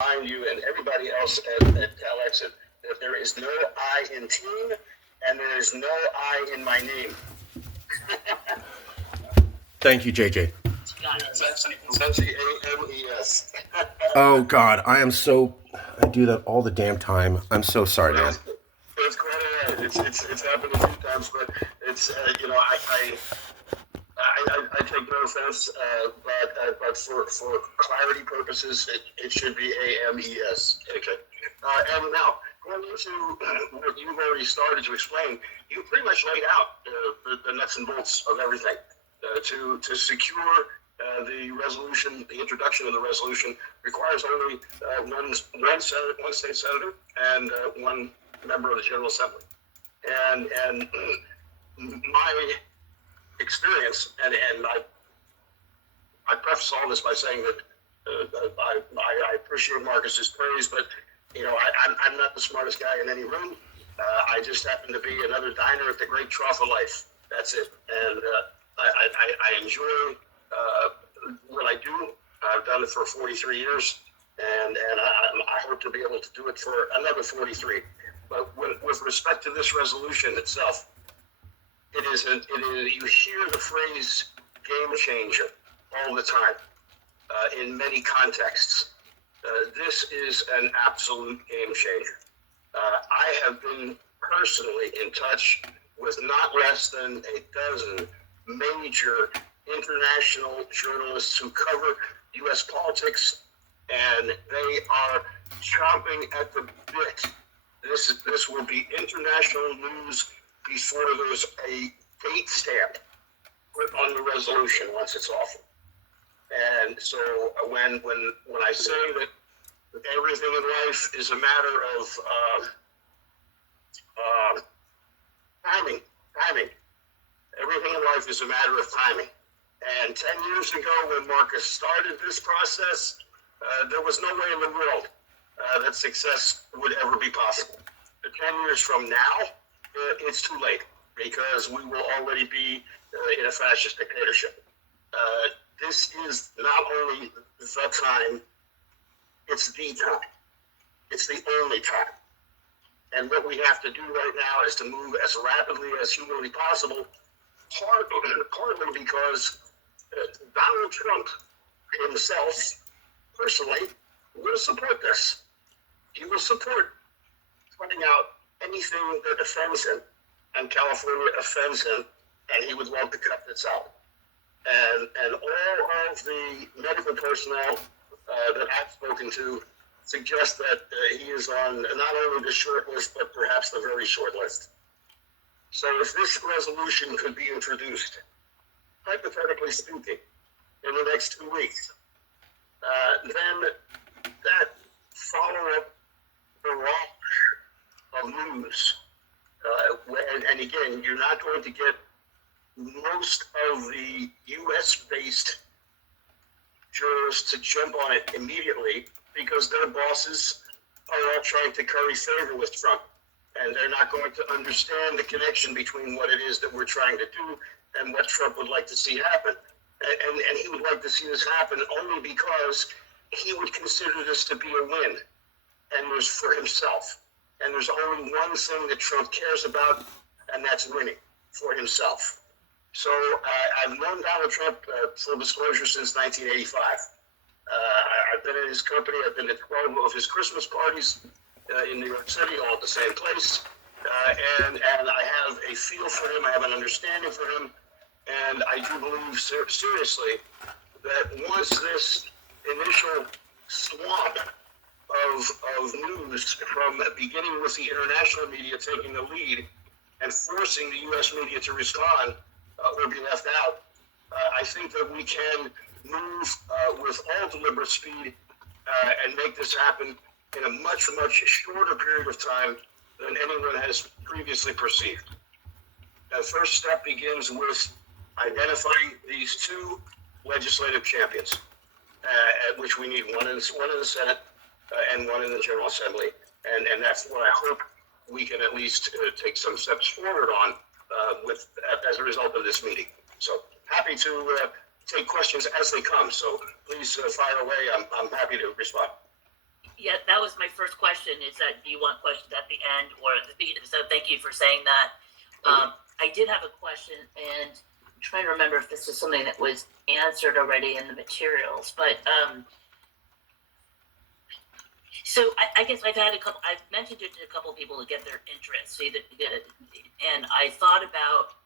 remind you and everybody else at Calexit that there is no I in team and there is no I in my name. Thank you, JJ. Essentially AMES. Oh God, I do that all the damn time. I'm so sorry, man. It's quite all right. It's happened a few times, but it's I take no offense, but for clarity purposes, it should be AMES. Okay. And now, going into what you've already started to explain, you pretty much laid out the nuts and bolts of everything to secure the resolution. The introduction of the resolution requires only one state senator and one member of the General Assembly. And my experience, and I preface all this by saying that I appreciate Marcus's praise, but I'm not the smartest guy in any room. I just happen to be another diner at the great trough of life. That's it. And I enjoy what I do. I've done it for 43 years, and I hope to be able to do it for another 43. But with respect to this resolution itself, it is you hear the phrase game changer all the time in many contexts. This is an absolute game changer. I have been personally in touch with not less than a dozen major international journalists who cover U.S. politics, and they are chomping at the bit. This will be international news before there's a date stamp put on the resolution once it's offered. And so when I say that everything in life is a matter of timing, everything in life is a matter of timing. And 10 years ago, when Marcus started this process, there was no way in the world that success would ever be possible. But 10 years from now, it's too late because we will already be in a fascist dictatorship. This is not only the time, it's the time. It's the only time. And what we have to do right now is to move as rapidly as humanly possible, partly because Donald Trump himself, personally, will support this. He will support pointing out anything that offends him, and California offends him, and he would love to cut this out. And all of the medical personnel that I've spoken to suggest that he is on not only the short list, but perhaps the very short list. So if this resolution could be introduced, hypothetically speaking, in the next 2 weeks, then that follow-up barrage of news, and again, you're not going to get most of the U.S.-based journalists to jump on it immediately because their bosses are all trying to curry favor with Trump, and they're not going to understand the connection between what it is that we're trying to do and what Trump would like to see happen. And he would like to see this happen only because he would consider this to be a win, and there's for himself. And there's only one thing that Trump cares about, and that's winning for himself. So I've known Donald Trump, full disclosure, since 1985. I've been in his company. I've been at 12 of his Christmas parties in New York City, all at the same place. And I have a feel for him. I have an understanding for him. And I do believe seriously that once this initial swamp of news from beginning with the international media taking the lead and forcing the U.S. media to respond or be left out, I think that we can move with all deliberate speed and make this happen in a much, much shorter period of time than anyone has previously perceived. The first step begins with identifying these two legislative champions, at which we need one in the Senate and one in the General Assembly, and that's what I hope we can at least take some steps forward on as a result of this meeting. So happy to take questions as they come. So please fire away. I'm happy to respond. Yeah, that was my first question. Is that do you want questions at the end or at the beginning? So thank you for saying that. I did have a question, and I'm trying to remember if this is something that was answered already in the materials. But so I guess I've mentioned it to a couple of people to get their interest. See that, and I thought about,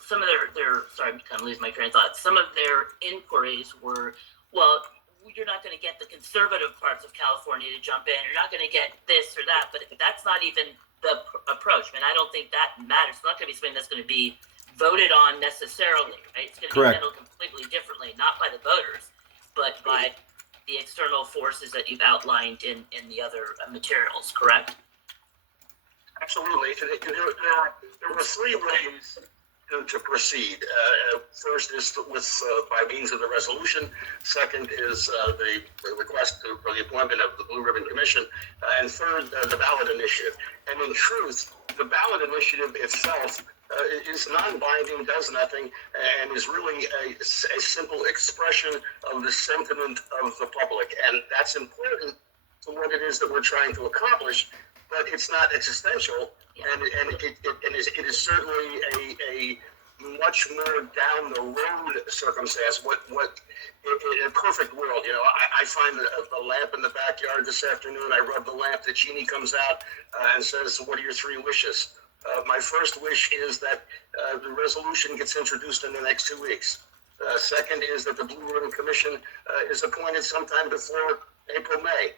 some of their sorry, I'm kind of losing my train of thought. Some of their inquiries were, well, you're not going to get the conservative parts of California to jump in. You're not going to get this or that, but that's not even the approach. I mean, I don't think that matters. It's not going to be something that's going to be voted on necessarily, right? It's going to be handled completely differently, not by the voters, but by the external forces that you've outlined in the other materials, correct? Absolutely. There were three ways to proceed. First is by means of the resolution. Second is the request for the appointment of the Blue Ribbon Commission. And third, the ballot initiative. And in truth, the ballot initiative itself is non-binding, does nothing, and is really a simple expression of the sentiment of the public. And that's important to what it is that we're trying to accomplish, but it's not existential, and it is certainly a much more down the road circumstance. What in a perfect world, I find a lamp in the backyard this afternoon. I rub the lamp. The genie comes out and says, "What are your three wishes?" My first wish is that the resolution gets introduced in the next 2 weeks. Second is that the Blue Ribbon Commission is appointed sometime before April, May.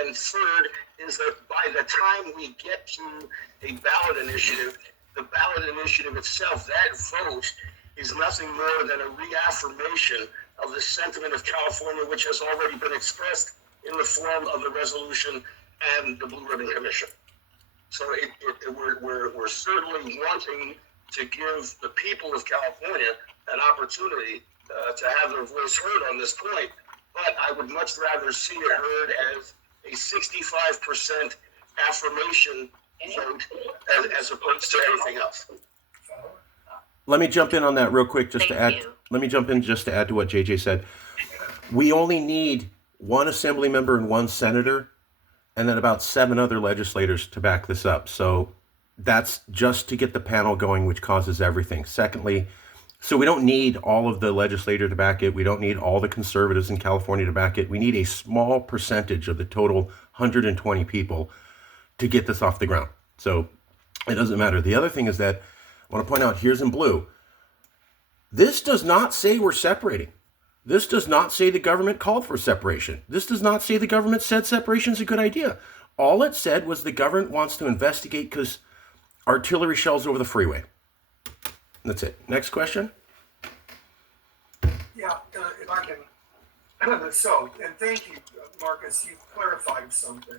And third is that by the time we get to a ballot initiative, the ballot initiative itself, that vote, is nothing more than a reaffirmation of the sentiment of California, which has already been expressed in the form of the resolution and the Blue Ribbon Commission. So we're certainly wanting to give the people of California an opportunity to have their voice heard on this point. But I would much rather see it heard as a 65% affirmation vote as opposed to anything else. Let me jump in on that real quick just to add. Let me jump in just to add to what JJ said. We only need one assembly member and one senator, and then about 7 other legislators to back this up. So that's just to get the panel going, which causes everything. Secondly, so we don't need all of the legislature to back it. We don't need all the conservatives in California to back it. We need a small percentage of the total 120 people to get this off the ground. So it doesn't matter. The other thing is that I want to point out, here's in blue. This does not say we're separating. This does not say the government called for separation. This does not say the government said separation is a good idea. All it said was the government wants to investigate because artillery shells over the freeway. That's it. Next question. Yeah, if I can. So, and thank you, Marcus. You've clarified something,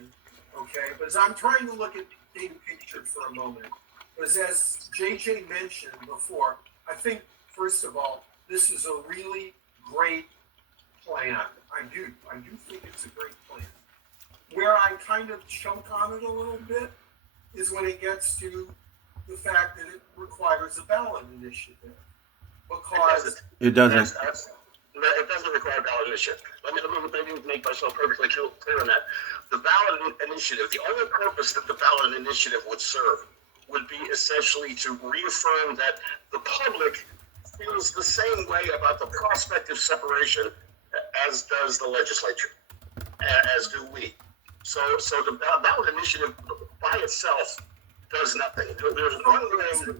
okay? Because I'm trying to look at the big picture for a moment. Because as JJ mentioned before, I think, first of all, this is a really great plan. I do think it's a great plan. Where I kind of choke on it a little bit is when it gets to the fact that it requires a ballot initiative. Because it doesn't. It doesn't require a ballot initiative. Let me make myself perfectly clear on that. The ballot initiative, the only purpose that the ballot initiative would serve would be essentially to reaffirm that the public feels the same way about the prospect of separation as does the legislature, as do we. So the ballot initiative by itself does nothing. There's one way.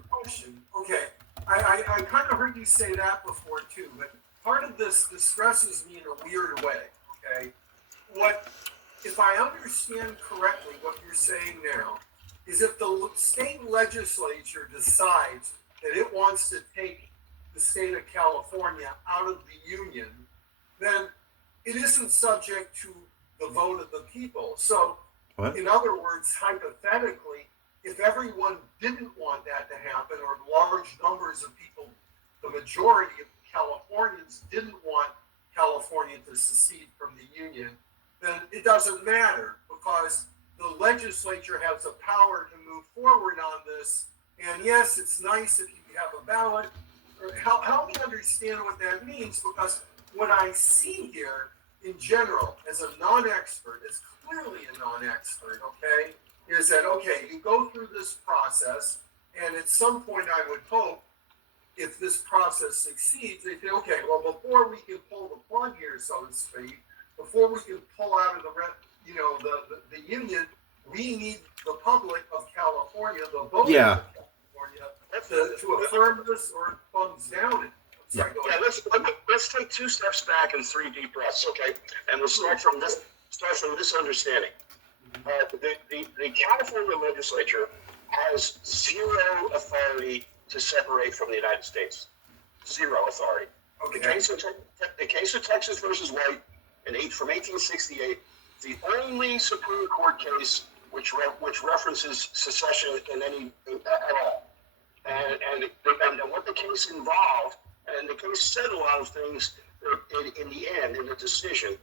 Okay, I kind of heard you say that before too, but part of this distresses me in a weird way. Okay, what if I understand correctly? What you're saying now is if the state legislature decides that it wants to take the state of California out of the union, then it isn't subject to the vote of the people. So, in other words, hypothetically, if everyone didn't want that to happen, or large numbers of people, the majority of Californians didn't want California to secede from the union, then it doesn't matter because the legislature has the power to move forward on this. And yes, it's nice if you have a ballot. Help me understand what that means, because what I see here in general, as a non-expert, as clearly a non-expert, okay, is that, okay, you go through this process, and at some point I would hope, if this process succeeds, they say, okay, well, before we can pull the plug here, so to speak, before we can pull out of the union, we need the public of California, the voters Yeah. of California, to affirm this or thumbs down it. Sorry, go ahead. Let's take 2 steps back and 3 deep breaths, okay? And we'll start from this understanding. The California legislature has zero authority to separate from the United States. Zero authority. Okay. The case of Texas versus White from 1868, the only Supreme Court case which references secession at all. And what the case involved, and the case said a lot of things in the end, in the decision,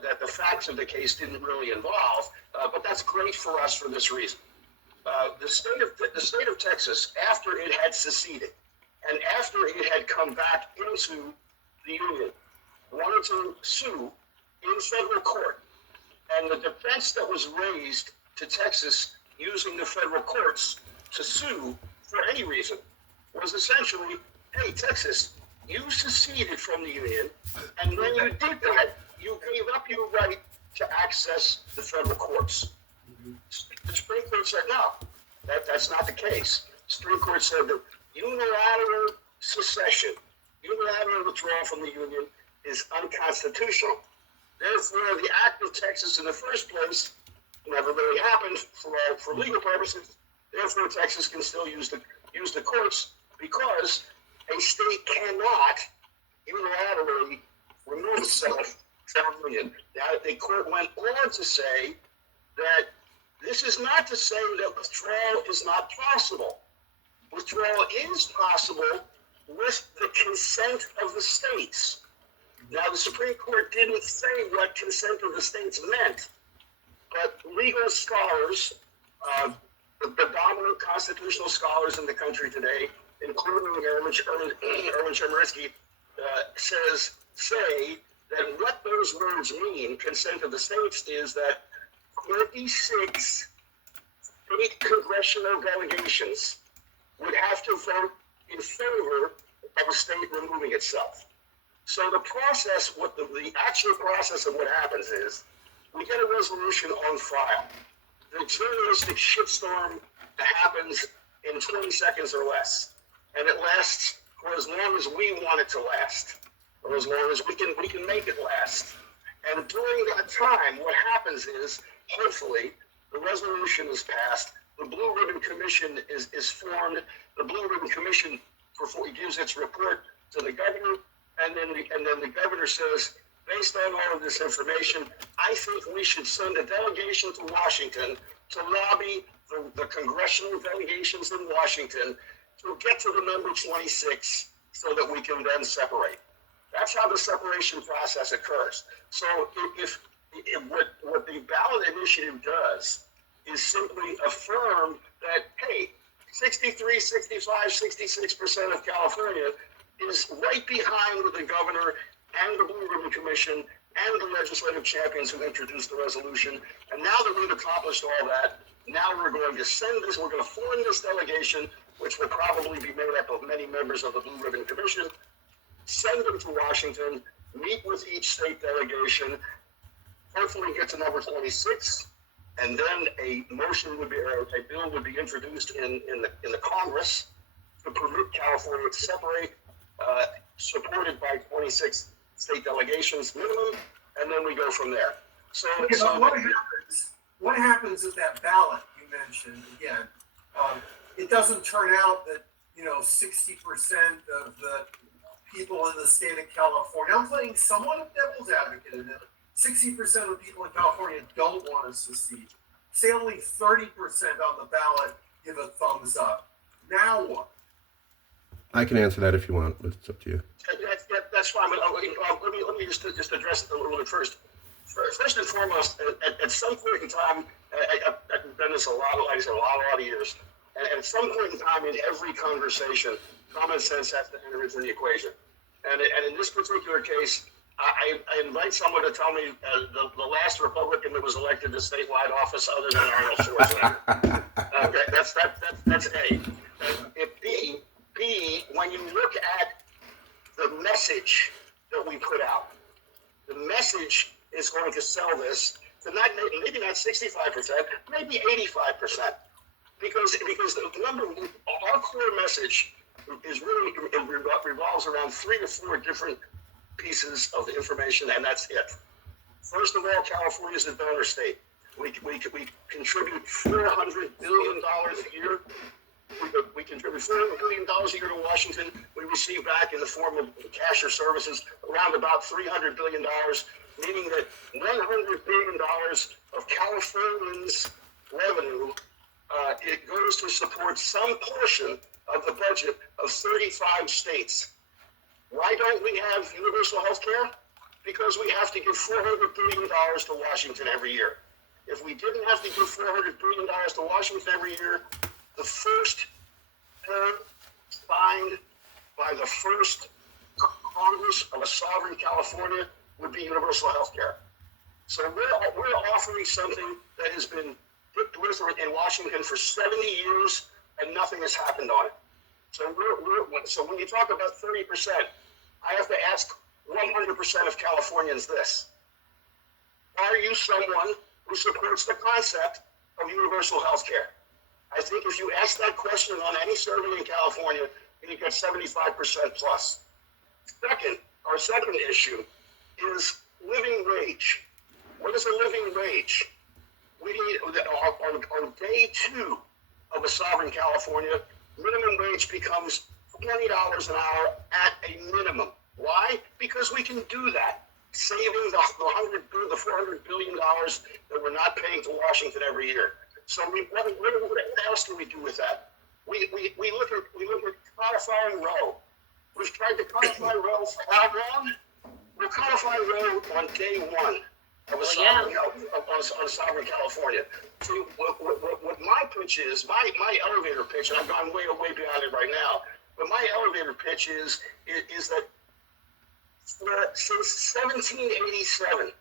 that the facts of the case didn't really involve, but that's great for us for this reason. The state of Texas, after it had seceded, and after it had come back into the Union, wanted to sue in federal court. And the defense that was raised to Texas using the federal courts to sue for any reason was essentially, hey, Texas, you seceded from the Union, and when you did that, you gave up your right to access the federal courts. The Supreme Court said, no, that's not the case. The Supreme Court said that unilateral secession, unilateral withdrawal from the Union is unconstitutional. Therefore, the act of Texas in the first place never really happened for legal purposes. Therefore, Texas can still use the courts because a state cannot unilaterally remove itself from the Union. Now, the court went on to say that this is not to say that withdrawal is not possible. Withdrawal is possible with the consent of the states. Now, the Supreme Court didn't say what consent of the states meant, but legal scholars, the dominant constitutional scholars in the country today, including Erwin Chemerinsky, say that what those words mean, consent of the states, is that 26 state congressional delegations would have to vote in favor of a state removing itself. So the process, the actual process of what happens is, we get a resolution on file. The journalistic shitstorm happens in 20 seconds or less, and it lasts for as long as we want it to last, or as long as we can make it last. And during that time, what happens is, hopefully, the resolution is passed, the Blue Ribbon Commission is formed, the Blue Ribbon Commission gives its report to the governor, and then the governor says, based on all of this information, I think we should send a delegation to Washington to lobby the congressional delegations in Washington to get to the number 26 so that we can then separate. That's how the separation process occurs. So if what the ballot initiative does is simply affirm that, hey, 63, 65, 66% of California is right behind the governor and the Blue Ribbon Commission and the legislative champions who introduced the resolution. And now that we've accomplished all that, now we're going to we're going to form this delegation, which will probably be made up of many members of the Blue Ribbon Commission, send them to Washington, meet with each state delegation, hopefully get to number 26, and then a bill would be introduced in the Congress to permit California to separate, supported by 26 state delegations minimum, and then we go from there. So, okay, so what happens if that ballot you mentioned again? It doesn't turn out that 60% of the people in the state of California. I'm playing somewhat of devil's advocate in it. 60% of the people in California don't want to secede. Say only 30% on the ballot give a thumbs up. Now what? I can answer that if you want, but it's up to you. That's fine, but let me just address it a little bit first. First and foremost, at some point in time, I've done this a lot of years, and at some point in time in every conversation, common sense has to enter into the equation. And in this particular case, I invite someone to tell me the last Republican that was elected to statewide office other than Arnold Schwarzenegger. Okay, that's A. B, when you look at the message that we put out, the message is going to sell this to not maybe not 65%, maybe 85%, because the number our core message is really revolves around 3 to 4 different pieces of information, and that's it. First of all, California is a donor state. We contribute $400 billion a year. We contribute $400 billion a year to Washington. We receive back in the form of cash or services around about $300 billion, meaning that $100 billion of Californians' revenue, it goes to support some portion of the budget of 35 states. Why don't we have universal health care? Because we have to give $400 billion to Washington every year. If we didn't have to give $400 billion to Washington every year, the first term signed by the first Congress of a sovereign California would be universal health care. So we're offering something that has been delivered in Washington for 70 years and nothing has happened on it. So so when you talk about 30%, I have to ask 100% of Californians this. Are you someone who supports the concept of universal health care? I think if you ask that question on any survey in California, you get 75% plus. Our second issue is living wage. What is a living wage? We need, on day 2 of a sovereign California, minimum wage becomes $20 an hour at a minimum. Why? Because we can do that, saving the $400 billion that we're not paying to Washington every year. So what else do we do with that? We look at codifying Roe. We've tried to codify Roe for how long? We'll codify Roe on day 1 of a sovereign California. So what my pitch is, my elevator pitch, and I've gone way beyond it right now, but my elevator pitch is that since 1787,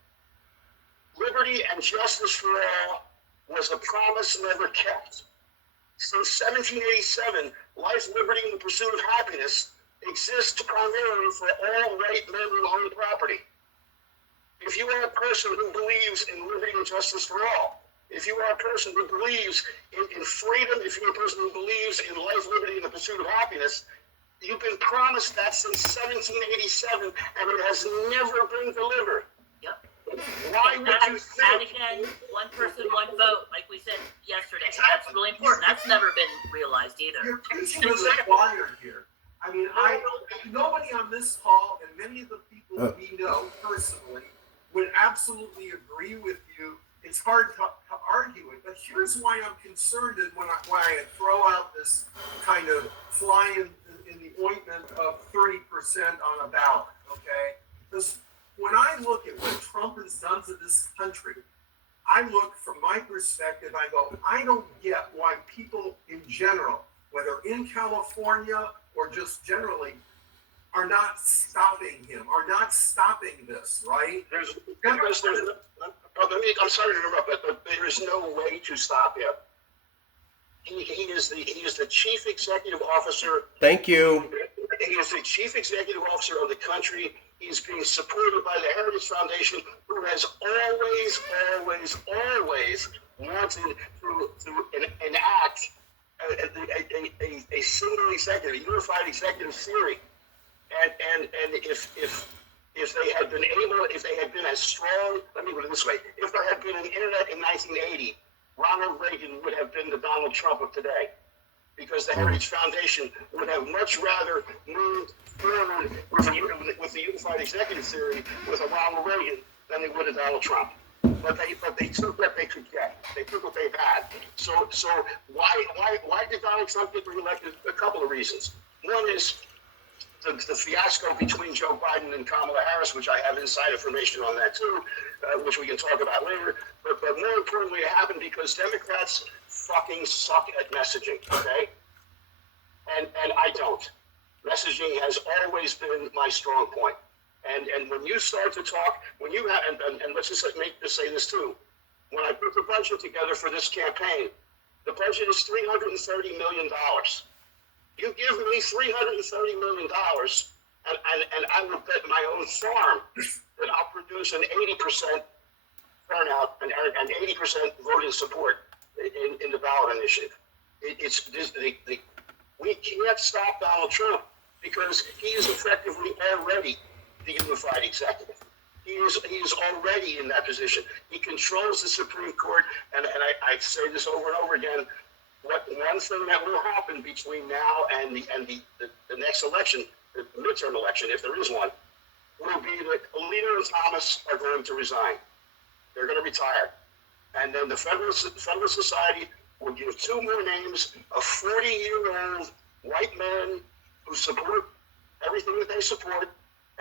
liberty and justice for all was a promise never kept. Since 1787, life, liberty, and the pursuit of happiness exists primarily for all white men who own property. If you are a person who believes in liberty and justice for all, if you are a person who believes in freedom, if you're a person who believes in life, liberty, and the pursuit of happiness, you've been promised that since 1787, and it has never been delivered. Yep. Why would you And think? again, one person, one vote, like we said yesterday. That's really important. That's never been realized either. You're preaching to the choir here. I mean, nobody on this call and many of the people that we know personally would absolutely agree with you. It's hard to argue it, but here's why I'm concerned and why I throw out this kind of fly in the ointment of 30% on a ballot, okay? Because when I look at what Trump has done to this country, I look from my perspective, I go, I don't get why people in general, whether in California or just generally, are not stopping him, are not stopping this, right? I'm sorry to interrupt, but there is no way to stop him. He is the chief executive officer. Thank you. He is the chief executive officer of the country. He's being supported by the Heritage Foundation, who has always wanted to enact a single executive, a unified executive theory. And if they had been as strong, let me put it this way, if there had been an internet in 1980, Ronald Reagan would have been the Donald Trump of today, because the Heritage Foundation would have much rather moved forward with the unified executive theory with a Ronald Reagan than they would a Donald Trump. But they took what they could get. They took what they had. So why did Donald Trump get reelected? A couple of reasons. One is the fiasco between Joe Biden and Kamala Harris, which I have inside information on that too, which we can talk about later. But more importantly, it happened because Democrats fucking suck at messaging, okay? And I don't. Messaging has always been my strong point. And when you start to talk, when you have, and let's just say this too. When I put the budget together for this campaign, the budget is $330 million. You give me $330 million, and I will bet my own farm that I'll produce an 80% turnout and 80% voting support in the ballot initiative. We can't stop Donald Trump because he is effectively already the unified executive. He is already in that position. He controls the Supreme Court, and I say this over and over again. One thing that will happen between now and the next election, the midterm election, if there is one, will be that Alito and Thomas are going to resign. They're going to retire, and then the Federalist Society will give two more names of 40-year-old white men who support everything that they support.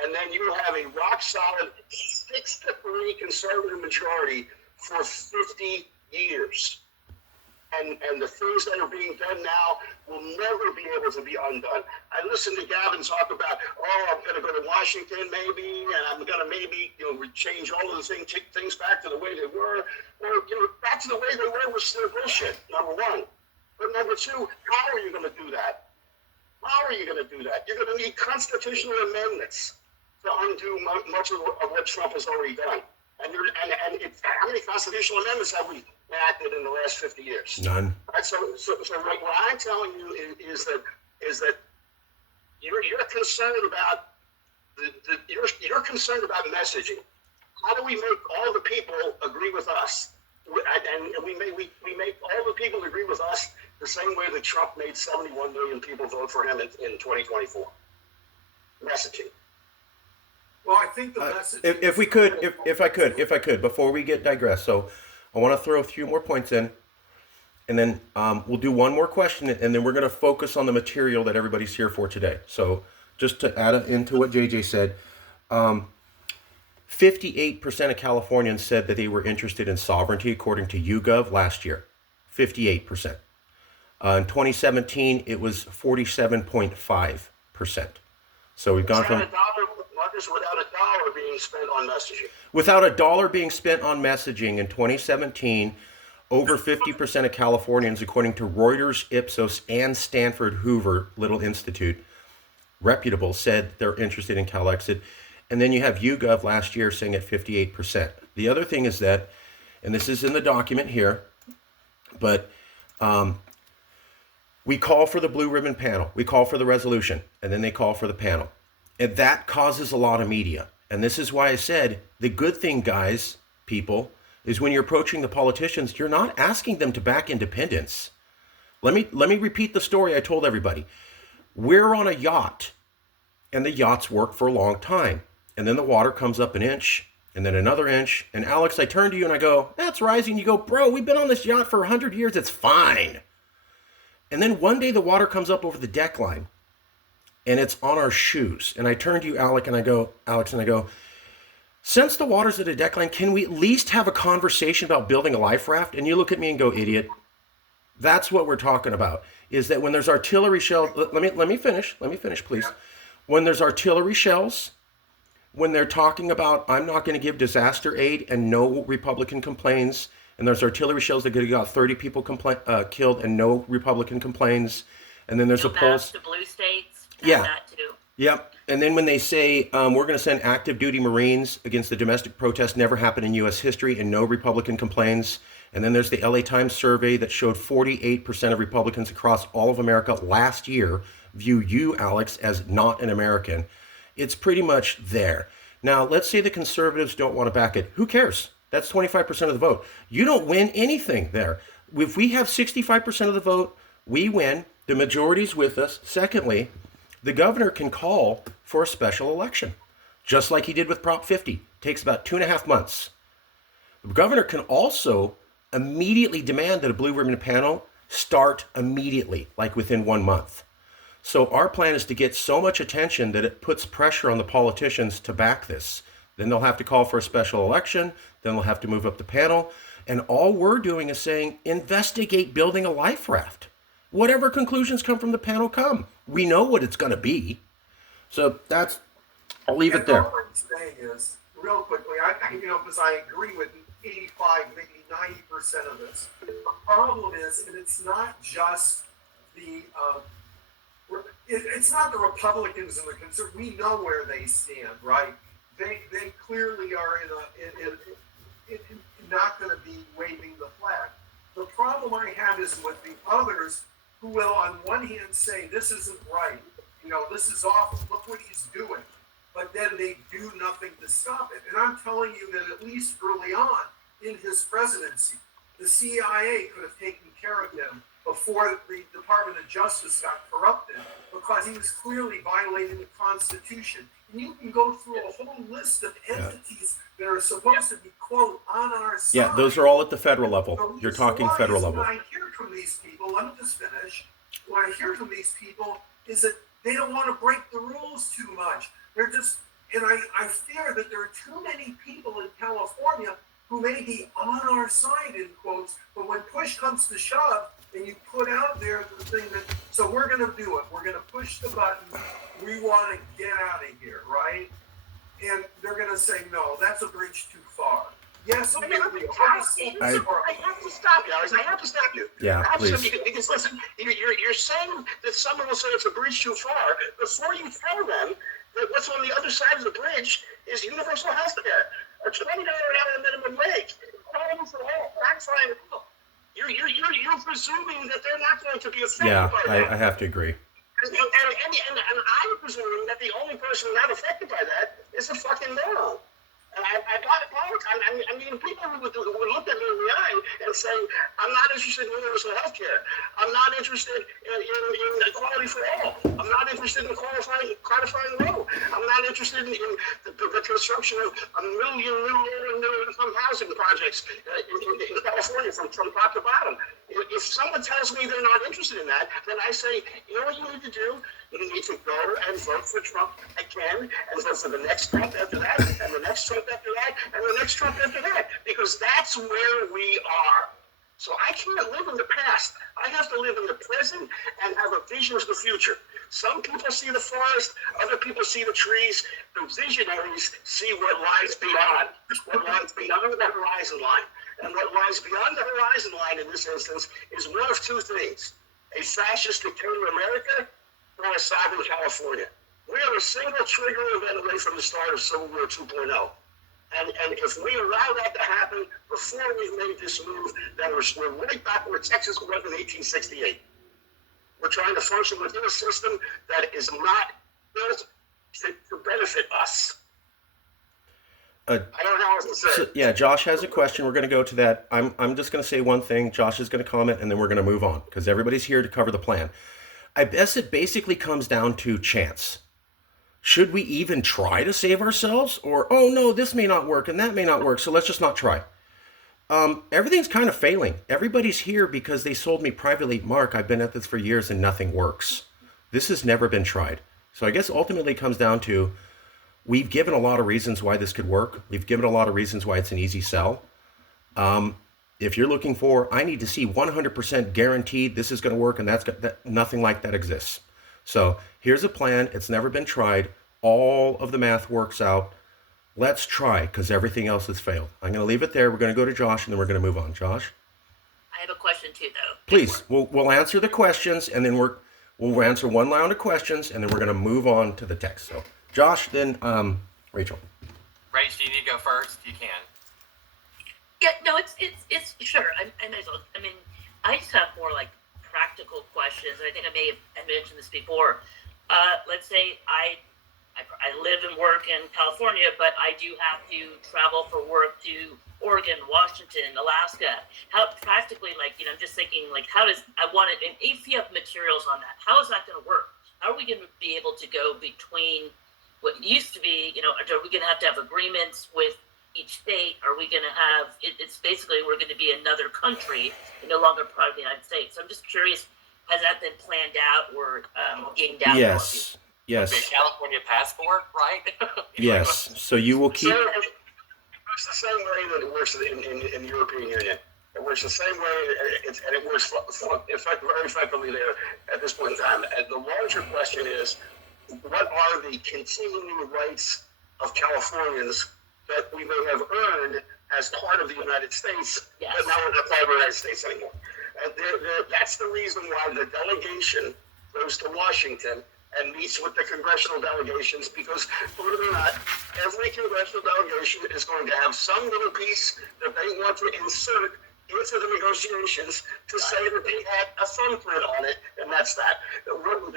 And then you have a rock-solid 6-3 conservative majority for 50 years. And the things that are being done now will never be able to be undone. I listened to Gavin talk about, I'm going to go to Washington maybe, and I'm going to maybe, change all of the things back to the way they were. Well, back to the way they were was still bullshit, number one. But number two, how are you going to do that? How are you going to do that? You're going to need constitutional amendments to undo much of what Trump has already done. And how many constitutional amendments have we enacted in the last 50 years? None. Right, so what I'm telling you is that you're concerned about you're concerned about messaging. How do we make all the people agree with us? And we make all the people agree with us the same way that Trump made 71 million people vote for him in 2024. Messaging. Well, I think the message. If I could, before we digress. So, I want to throw a few more points in, and then we'll do one more question, and then we're going to focus on the material that everybody's here for today. So, just to add into what JJ said, 58% of Californians said that they were interested in sovereignty, according to YouGov last year. 58%. In 2017, it was 47.5%. So we've gone from without a dollar being spent on messaging. Without a dollar being spent on messaging in 2017, over 50% of Californians, according to Reuters, Ipsos, and Stanford Hoover Little Institute, reputable, said they're interested in Calexit. And then you have YouGov last year saying at 58%. The other thing is that, and this is in the document here, but we call for the blue ribbon panel. We call for the resolution, and then they call for the panel. And that causes a lot of media. And this is why I said the good thing, guys, people, is when you're approaching the politicians, you're not asking them to back independence. Let me repeat the story I told everybody. We're on a yacht, and the yachts work for a long time. And then the water comes up an inch, and then another inch. And Alex, I turn to you and I go, that's rising. You go, bro, we've been on this yacht for 100 years. It's fine. And then one day the water comes up over the deck line. And it's on our shoes. And I turn to you, Alex, and I go, since the water's at a deck line, can we at least have a conversation about building a life raft? And you look at me and go, idiot. That's what we're talking about, is that when there's artillery shells, let me finish, please. When there's artillery shells, when they're talking about, I'm not going to give disaster aid and no Republican complains, and there's artillery shells that got 30 people killed and no Republican complains, and then there's a pulse. The blue states. Yeah. That too. Yep. And then when they say we're going to send active duty Marines against the domestic protests never happened in U.S. history and no Republican complains. And then there's the LA Times survey that showed 48% of Republicans across all of America last year view you, Alex, as not an American. It's pretty much there. Now, let's say the conservatives don't want to back it. Who cares? That's 25% of the vote. You don't win anything there. If we have 65% of the vote, we win. The majority's with us. Secondly, the governor can call for a special election, just like he did with Prop 50. Takes about 2.5 months. The governor can also immediately demand that a blue ribbon panel start immediately, like within 1 month. So our plan is to get so much attention that it puts pressure on the politicians to back this. Then they'll have to call for a special election. Then they'll have to move up the panel. And all we're doing is saying, investigate building a life raft. Whatever conclusions come from the panel come. We know what it's going to be. So I'll leave it there. I'm saying is, real quickly, because I agree with 85, maybe 90% of this. The problem is, and it's not just the, it's not the Republicans and the conservatives. We know where they stand, right? They clearly are not going to be waving the flag. The problem I have is with the others who will, on one hand, say this isn't right. This is awful. Look what he's doing. But then they do nothing to stop it. And I'm telling you that at least early on in his presidency, the CIA could have taken care of him before the Department of Justice got corrupted, because he was clearly violating the Constitution. And you can go through a whole list of entities that are supposed to be, quote, on our side. Yeah, those are all at the federal level. You're talking federal level. What I hear from these people, let me just finish. What I hear from these people is that they don't want to break the rules too much. They're just, and I fear that there are too many people in California who may be on our side, in quotes, but when push comes to shove, and you put out there the thing that, so we're going to do it. We're going to push the button. We want to get out of here, right? And they're going to say, no, that's a bridge too far. Yes, I have to stop you, Alex. I have to stop you. Yeah, please. Because listen, you're saying that someone will say it's a bridge too far before you tell them that what's on the other side of the bridge is universal health care, a $20 an hour minimum wage, quality for all, not trying to help. You're presuming that they're not going to be affected by that. I have to agree. And I'm presuming that the only person not affected by that is a fucking moron. And I got it all the time. I mean, people who would look at me in the eye and say, I'm not interested in universal health care. I'm not interested in equality for all. I'm not interested in codifying law. I'm not interested in the construction of a million middle-income housing projects in California from top to bottom. If someone tells me they're not interested in that, then I say, you know what you need to do? You need to go and vote for Trump again, and vote for the next Trump after that, and the next Trump after that, and the next Trump after that, because that's where we are. So I can't live in the past. I have to live in the present and have a vision of the future. Some people see the forest, other people see the trees. The visionaries see what lies beyond, what lies beyond the horizon line. And what lies beyond the horizon line in this instance is one of two things: a fascist dictator America or a sovereign California. We are a single trigger event away from the start of Civil War 2.0. And if we allow that to happen before we've made this move, then we're right back where Texas was in 1868. We're trying to function within a system that is not built to benefit us. I don't know how else to say. So, yeah, Josh has a question. We're going to go to that. I'm just going to say one thing. Josh is going to comment, and then we're going to move on because everybody's here to cover the plan. I guess it basically comes down to chance. Should we even try to save ourselves? Or, oh no, this may not work and that may not work, so let's just not try. Everything's kind of failing. Everybody's here because they sold me privately, Mark, I've been at this for years and nothing works. This has never been tried. So I guess ultimately it comes down to, we've given a lot of reasons why this could work. We've given a lot of reasons why it's an easy sell. If you're looking for, I need to see 100% guaranteed this is going to work, and nothing like that exists. So here's a plan. It's never been tried. All of the math works out. Let's try, because everything else has failed. I'm going to leave it there. We're going to go to Josh, and then we're going to move on. Josh? I have a question too, though. Please, we'll answer the questions, and then we'll answer one round of questions, and then we're going to move on to the text. So Josh, then Rachel. Rach, do you need to go first? You can. Yeah, no, it's sure. I might as well. I mean, I just have more like practical questions. I think I may have mentioned this before. Let's say I live and work in California, but I do have to travel for work to Oregon, Washington, Alaska. How practically, I'm just thinking, how does I want it? And if you have materials on that, how is that going to work? How are we going to be able to go between what used to be, are we going to have agreements with each state? Are we going to have, it's basically we're going to be another country, no longer part of the United States. So I'm just curious, has that been planned out or gamed out? Yes. The California passport, right? Yes. So you will keep. So it works the same way that it works in the European Union. It works the same way, and it works very effectively there at this point in time. And the larger question is, what are the continuing rights of Californians that we may have earned as part of the United States, Yes. but now we're not part of the United States anymore. And that's the reason why the delegation goes to Washington and meets with the congressional delegations, because believe it or not, every congressional delegation is going to have some little piece that they want to insert into the negotiations to say that they had a thumbprint on it, and that's that. There will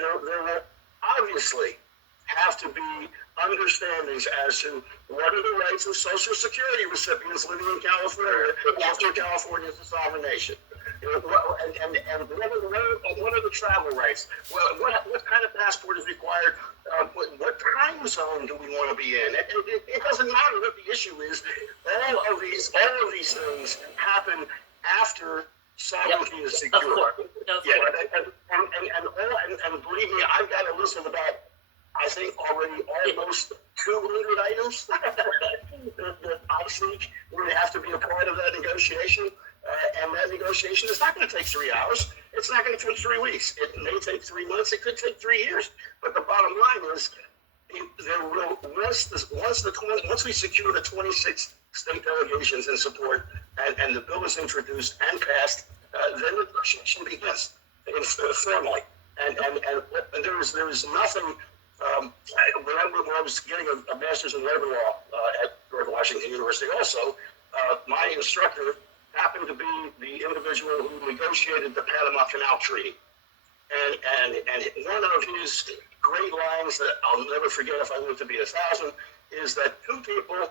obviously have to be understandings as to what are the rights of Social Security recipients living in California after California is a sovereign nation. And what are the travel rights? Well, what kind of passport is required? What time zone do we want to be in? It doesn't matter what the issue is. All of these things happen after sovereignty is Of secure. course. No, of Yeah, course. and believe me, I've got a list of about, I think, already almost 200 items that I think would have to be a part of that negotiation. And that negotiation is not going to take 3 hours. It's not going to take 3 weeks. It may take 3 months. It could take 3 years. But the bottom line is, there will once we secure the 26 state delegations in support, and the bill is introduced and passed, then the negotiation begins formally. And there is nothing. When I was getting a master's in labor law at George Washington University, also my instructor happened to be the individual who negotiated the Panama Canal Treaty. And one of his great lines that I'll never forget if I live to be 1,000 is that two people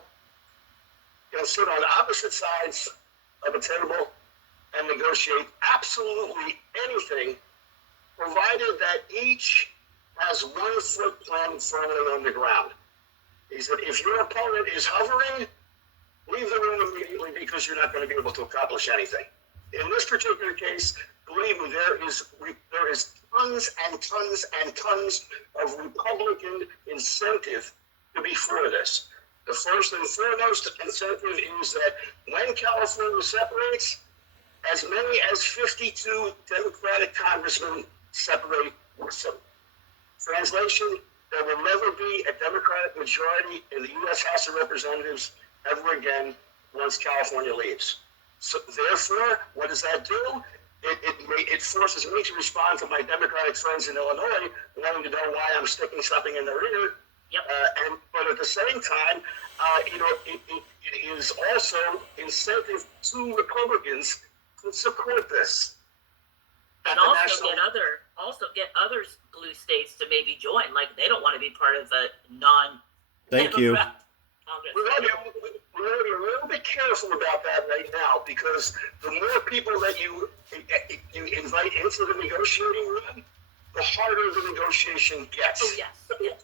can sit on opposite sides of a table and negotiate absolutely anything, provided that each has 1 foot planted firmly on the ground. He said, if your opponent is hovering, leave the room immediately, because you're not going to be able to accomplish anything. In this particular case, believe me, there is tons and tons and tons of Republican incentive to be for this. The first and foremost incentive is that when California separates, as many as 52 Democratic congressmen separate with them. Translation, there will never be a Democratic majority in the U.S. House of Representatives ever again once California leaves. So therefore, what does that do? It forces me to respond to my Democratic friends in Illinois, wanting to know why I'm sticking something in their ear. Yep. But at the same time, it is also incentive to Republicans to support this. And also get other blue states to maybe join. Like, they don't want to be part of a Thank you. Congress. We're going to be a little bit careful about that right now, because the more people that you invite into the negotiating room, the harder the negotiation gets. Oh, yes.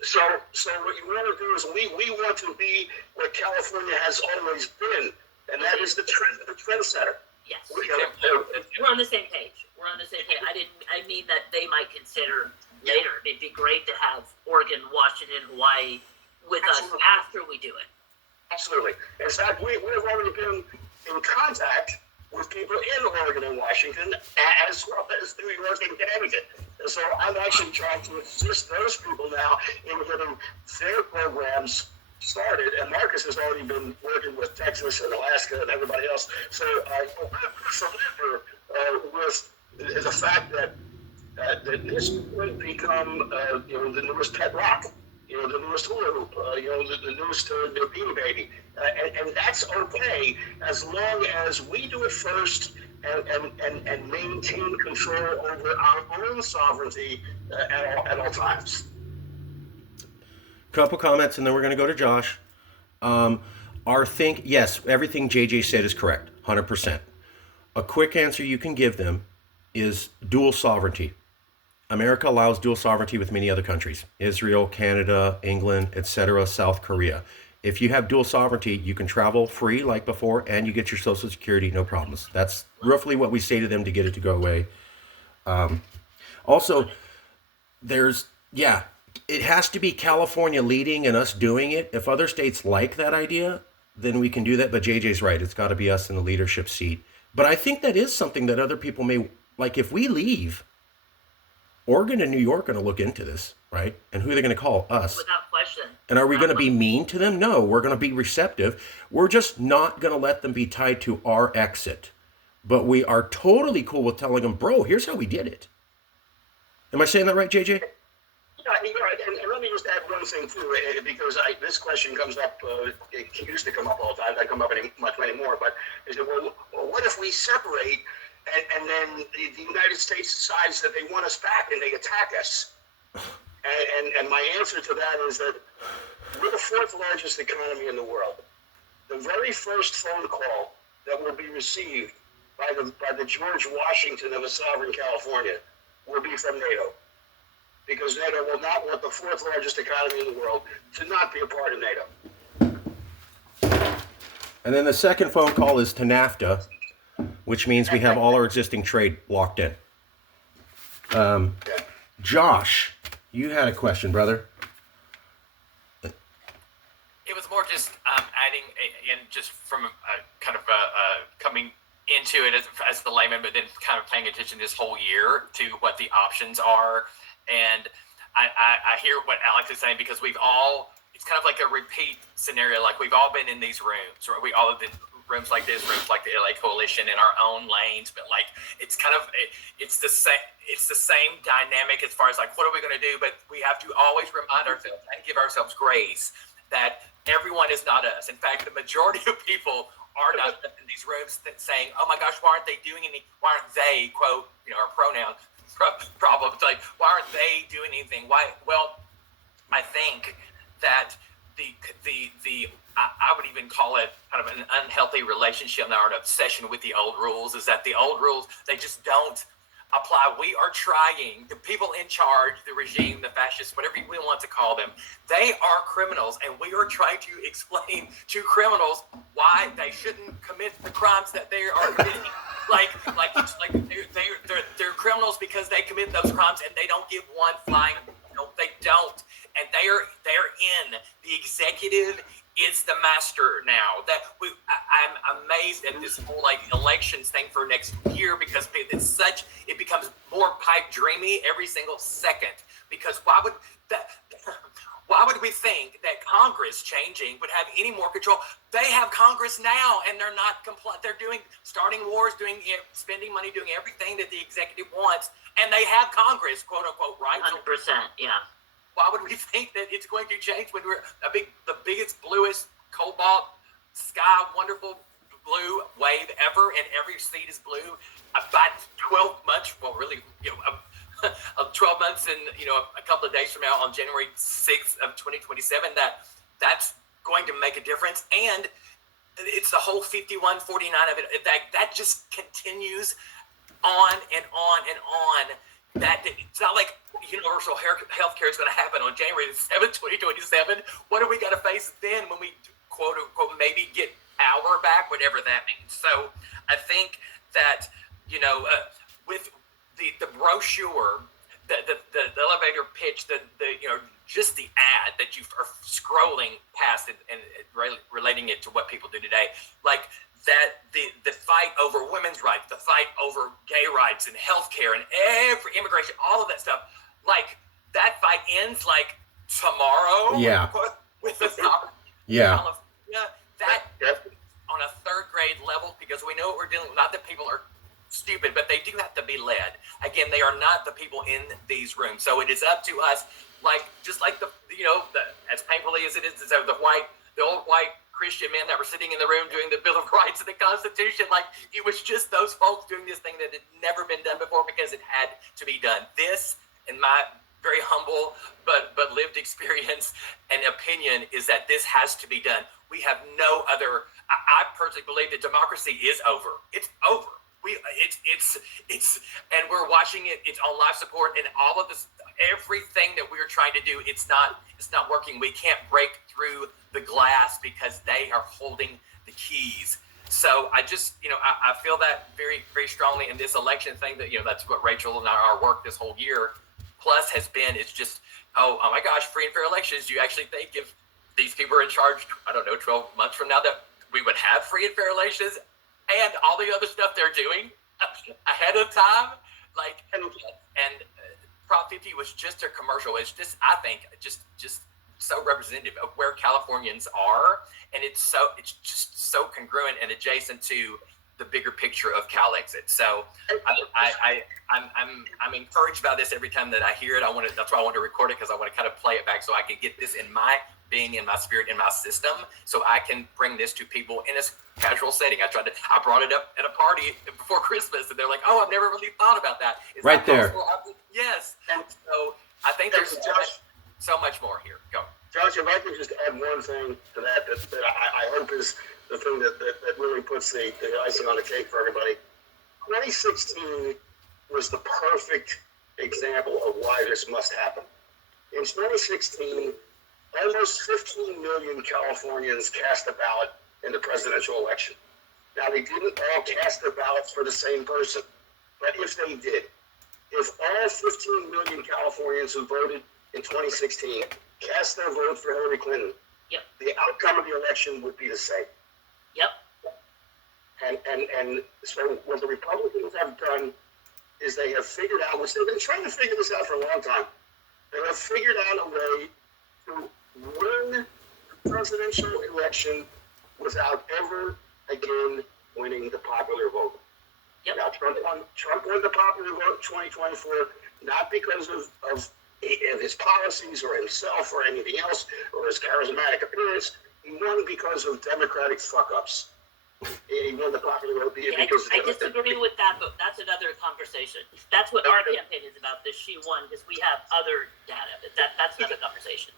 So what you want to do is we want to be what California has always been, and that is the trendsetter. Yes. We're on the same page. I mean that they might consider later. It'd be great to have Oregon, Washington, Hawaii with Absolutely. us after we do it. Absolutely. In fact, we've already been in contact with people in Oregon and Washington, as well as New York and Connecticut. And so I'm actually trying to assist those people now in getting their programs started. And Marcus has already been working with Texas and Alaska and everybody else. So I'm familiar with the fact that this could become the newest pet rock. The newest hula hoop, the newest beanie baby. And that's okay, as long as we do it first and maintain control over our own sovereignty at all times. Couple comments, and then we're going to go to Josh. Yes, everything JJ said is correct, 100%. A quick answer you can give them is dual sovereignty. America allows dual sovereignty with many other countries: Israel, Canada, England, etc., South Korea. If you have dual sovereignty, you can travel free like before, and you get your Social Security, no problems. That's roughly what we say to them to get it to go away. Also, it has to be California leading and us doing it. If other states like that idea, then we can do that. But JJ's right. It's got to be us in the leadership seat. But I think that is something that other people may, like, if we leave, Oregon and New York are going to look into this, right? And who are they going to call? Us. Without question. And are we going to be mean to them? No, we're going to be receptive. We're just not going to let them be tied to our exit. But we are totally cool with telling them, bro, here's how we did it. Am I saying that right, JJ? Yeah, you're right. And let me just add one thing too, because this question comes up. It used to come up all the time. It doesn't come up much anymore. But is that well, what if we separate, and then the United States decides that they want us back and they attack us? And my answer to that is that we're the fourth largest economy in the world. The very first phone call that will be received by the George Washington of a sovereign California will be from NATO. Because NATO will not want the fourth largest economy in the world to not be a part of NATO. And then the second phone call is to NAFTA, which means we have all our existing trade locked in. Josh, you had a question, brother. It was more just adding, and just from kind of coming into it as the layman, but then kind of paying attention this whole year to what the options are. And I hear what Alex is saying, because it's kind of like a repeat scenario. Like, we've all been in these rooms, or we all have been rooms like this, rooms like the LA Coalition, in our own lanes. But like, it's kind of, it's the same dynamic as far as like, what are we going to do? But we have to always remind ourselves and give ourselves grace that everyone is not us. In fact, the majority of people are not in these rooms saying, oh my gosh, why aren't they doing why aren't they, quote, our pronoun problems, like, why aren't they doing anything? Why? Well, I think that I would even call it kind of an unhealthy relationship now, or an obsession with the old rules, is that the old rules, they just don't apply. We are trying, the people in charge, the regime, the fascists, whatever we want to call them, they are criminals, and we are trying to explain to criminals why they shouldn't commit the crimes that they are committing. They're criminals because they commit those crimes, and they don't give one flying. No, they don't, and they're in. The executive is the master now. I'm amazed at this whole like elections thing for next year, because it becomes more pipe dreamy every single second. Because why would we think that Congress changing would have any more control? They have Congress now, and they're not they're starting wars, spending money, doing everything that the executive wants, and they have Congress, quote unquote, right? 100%, yeah. Why would we think that it's going to change when we're the biggest, bluest, cobalt sky, wonderful blue wave ever, and every seat is blue? About 12 months, well, really, 12 months and a couple of days from now, on January 6th of 2027, that's going to make a difference. And it's the whole 51-49 of it that just continues on and on and on. That it's not like universal health care is going to happen on January 7th, 2027. What are we going to face then when we, quote unquote, maybe get power back, whatever that means? So I think that, with the brochure, the elevator pitch, just the ad that you are scrolling past and relating it to what people do today, like that the fight over women's rights, the fight over gay rights and healthcare and every immigration, all of that stuff, like that fight ends like tomorrow. Yeah. With the sovereignty. Yeah. That on a third grade level, because we know what we're dealing with. Not that people are stupid, but they do have to be led. Again, they are not the people in these rooms. So it is up to us, just like as painfully as it is, the old white Christian men that were sitting in the room doing the Bill of Rights and the Constitution, like it was just those folks doing this thing that had never been done before because it had to be done. This, in my very humble but lived experience and opinion, is that this has to be done. We have no other. I personally believe that democracy is over. It's over. It's and we're watching it. It's on life support, and all of this, everything that we're trying to do, it's not working. We can't break through the glass because they are holding the keys. So I just, I feel that very, very strongly in this election thing. That that's what Rachel and our work this whole year plus has been. It's just, oh my gosh, free and fair elections. Do you actually think if these people are in charge, 12 months from now, that we would have free and fair elections? And all the other stuff they're doing ahead of time, Prop 50 was just a commercial. It's just, I think, just so representative of where Californians are, and it's just so congruent and adjacent to the bigger picture of Calexit. So I'm encouraged by this every time that I hear it. That's why I want to record it, because I want to kind of play it back so I can get this in my being, in my spirit, in my system, so I can bring this to people in a casual setting. I brought it up at a party before Christmas, and they're like, "Oh, I've never really thought about that." Is right that there. possible? Yes. And so I think there's so much more here. Go. Josh, if I could just add one thing to that I hope is the thing that really puts the icing on the cake for everybody. 2016 was the perfect example of why this must happen. In 2016, almost 15 million Californians cast a ballot in the presidential election. Now, they didn't all cast their ballots for the same person, but if they did, if all 15 million Californians who voted in 2016 cast their vote for Hillary Clinton, Yep. the outcome of the election would be the same. Yep. And so what the Republicans have done is they have figured out, which they've been trying to figure this out for a long time, they have figured out a way to win the presidential election without ever again winning the popular vote. Yep. Now, Trump won the popular vote in 2024, not because of his policies or himself or anything else, or his charismatic appearance. He won because of Democratic fuck-ups. He won the popular vote because I disagree with that, but that's another conversation. That's what our campaign is about. This she won because we have other data. But that's another conversation.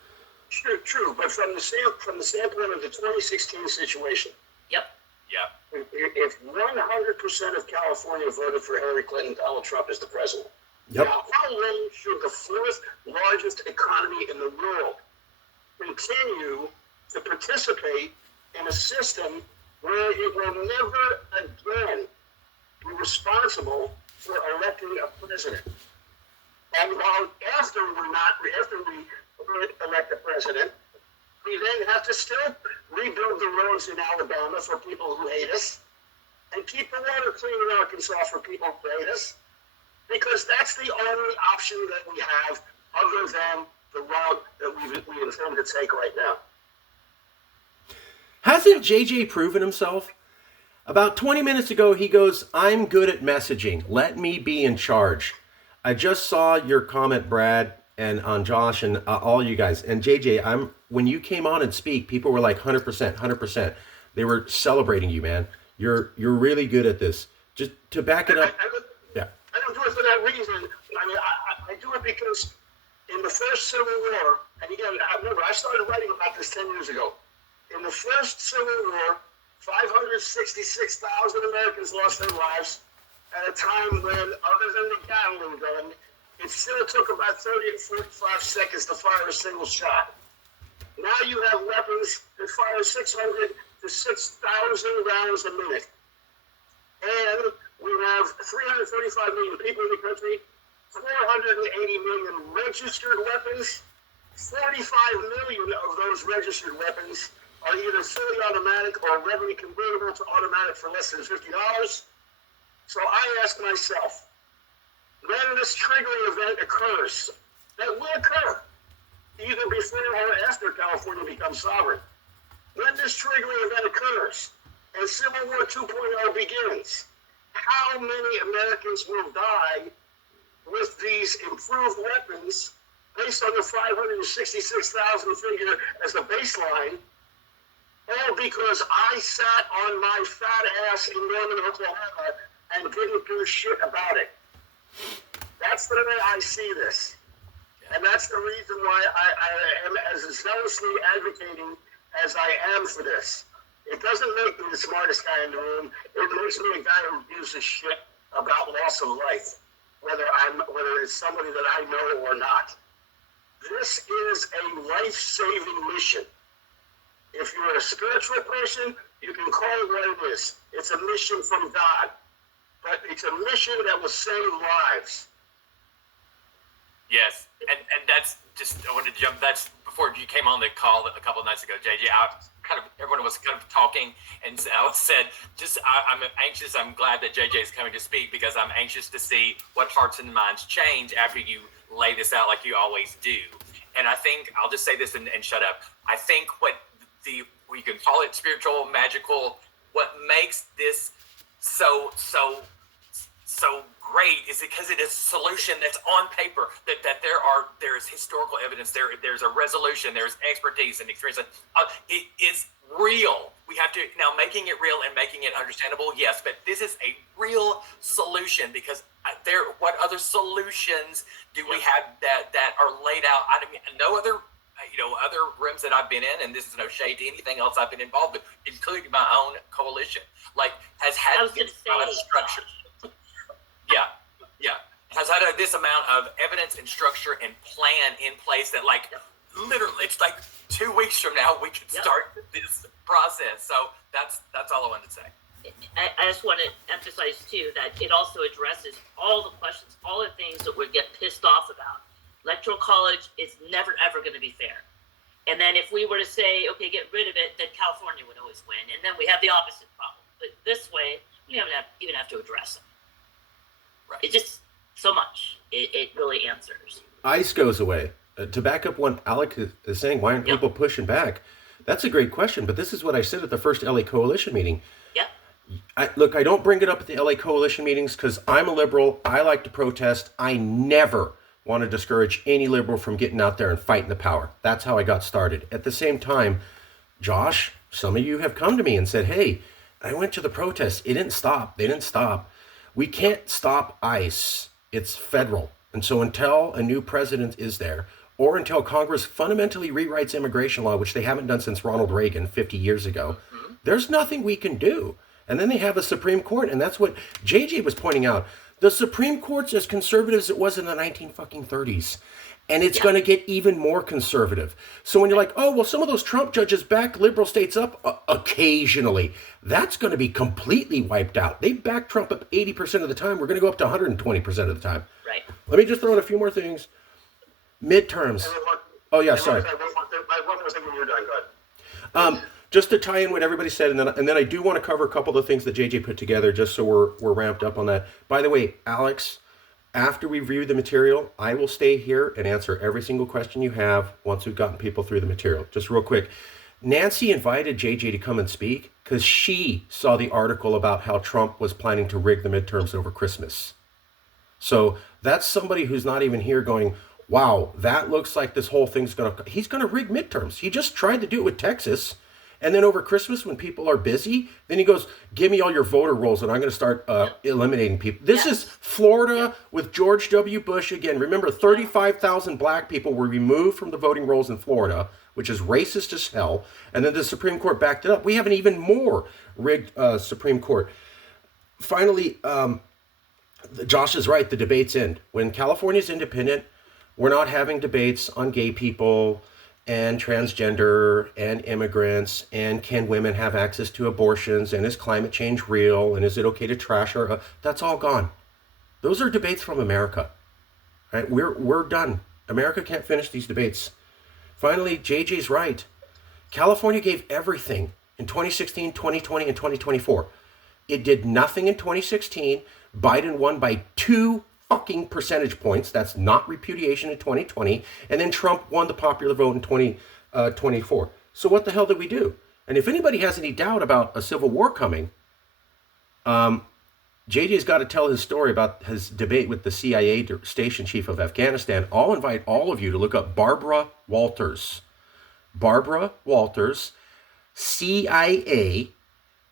True. But from the standpoint of the 2016 situation, Yep. Yeah. if 100% of California voted for Hillary Clinton, Donald Trump is the president. Yep. Now, how long should the fourth largest economy in the world continue to participate in a system where it will never again be responsible for electing a president? And while after we elect a president, we then have to still rebuild the roads in Alabama for people who hate us, and keep the water clean in Arkansas for people who hate us, because that's the only option that we have other than the route that we intend to take right now. Hasn't JJ proven himself? About 20 minutes ago, he goes, "I'm good at messaging. Let me be in charge." I just saw your comment, Brad, and on Josh and all you guys. And JJ, when you came on and speak, people were like 100%, 100%. They were celebrating you, man. You're really good at this. Just to back it up. I don't do it for that reason. I mean, I do it because in the first Civil War, and again, I started writing about this 10 years ago. In the first Civil War, 566,000 Americans lost their lives at a time when, other than the Gatling gun, it still took about 30 to 45 seconds to fire a single shot. Now you have weapons that fire 600 to 6,000 rounds a minute. And we have 335 million people in the country, 480 million registered weapons. 45 million of those registered weapons are either fully automatic or readily convertible to automatic for less than $50. So I ask myself, when this triggering event occurs, that will occur either before or after California becomes sovereign. When this triggering event occurs and Civil War 2.0 begins, how many Americans will die with these improved weapons based on the 566,000 figure as a baseline, all because I sat on my fat ass in Norman, Oklahoma and didn't do shit about it? That's the way I see this. And that's the reason why I am as zealously advocating as I am for this. It doesn't make me the smartest guy in the room. It makes me a guy who gives a shit about loss of life, whether it's somebody that I know or not. This is a life-saving mission. If you're a spiritual person, you can call it what it is. It's a mission from God. But it's a mission that will save lives. Yes, and that's just, I wanted to jump, that's before you came on the call a couple of nights ago, JJ, everyone was kind of talking, and Alex said, I'm anxious. I'm glad that JJ is coming to speak because I'm anxious to see what hearts and minds change after you lay this out like you always do. And I think I'll just say this and shut up. I think we can call it spiritual, magical. What makes this so great is because it is a solution that's on paper, that there is historical evidence, there's a resolution, there's expertise and experience. It is real. We have to now making it real and making it understandable. Yes, but this is a real solution because what other solutions do we have that are laid out? I mean, no other other rooms that I've been in, and this is no shade to anything else I've been involved with, including my own coalition, has had this kind of structure. Yeah. Has had this amount of evidence and structure and plan in place that literally it's 2 weeks from now we can start this process. So that's all I wanted to say. I just want to emphasize too that it also addresses all the questions, all the things that we get pissed off about. Electoral college is never ever going to be fair. And then if we were to say, okay, get rid of it, then California would always win. And then we have the opposite problem. But this way, we don't even have to address it. Right. It's just so much. It really answers. ICE goes away. To back up what Alec is saying, why aren't people pushing back? That's a great question, but this is what I said at the first LA Coalition meeting. Yeah. I don't bring it up at the LA Coalition meetings because I'm a liberal. I like to protest. I never want to discourage any liberal from getting out there and fighting the power. That's how I got started. At the same time, Josh, some of you have come to me and said, hey, I went to the protest. It didn't stop. They didn't stop. We can't stop ICE. It's federal. And so until a new president is there, or until Congress fundamentally rewrites immigration law, which they haven't done since Ronald Reagan 50 years ago, there's nothing we can do. And then they have a Supreme Court, and that's what JJ was pointing out. The Supreme Court's as conservative as it was in the 1930s. And it's going to get even more conservative. So when you're like, oh, well, some of those Trump judges back liberal states up occasionally, that's going to be completely wiped out. They back Trump up 80% of the time. We're going to go up to 120% of the time. Right. Let me just throw in a few more things. Midterms. Oh, yeah, sorry. Just to tie in what everybody said, and then I do want to cover a couple of the things that JJ put together, just so we're ramped up on that. By the way, Alex, after we review the material, I will stay here and answer every single question you have once we've gotten people through the material. Just real quick, Nancy invited JJ to come and speak because she saw the article about how Trump was planning to rig the midterms over Christmas. So that's somebody who's not even here going, wow, that looks like this whole thing's he's going to rig midterms. He just tried to do it with Texas. And then over Christmas, when people are busy, then he goes, give me all your voter rolls and I'm going to start eliminating people. This is Florida with George W. Bush again. Remember, 35,000 black people were removed from the voting rolls in Florida, which is racist as hell. And then the Supreme Court backed it up. We have an even more rigged Supreme Court. Finally, Josh is right. The debates end. When California's independent, we're not having debates on gay people and transgender and immigrants and can women have access to abortions and is climate change real and is it okay to trash our that's all gone. Those are debates from America. Right? We're done. America can't finish these debates. Finally, JJ's right. California gave everything in 2016, 2020, and 2024. It did nothing in 2016. Biden won by 2 fucking percentage points. That's not repudiation in 2020. And then Trump won the popular vote in 2024. So what the hell did we do? And if anybody has any doubt about a civil war coming, JJ's got to tell his story about his debate with the CIA station chief of Afghanistan. I'll invite all of you to look up Barbara Walters. Barbara Walters, CIA,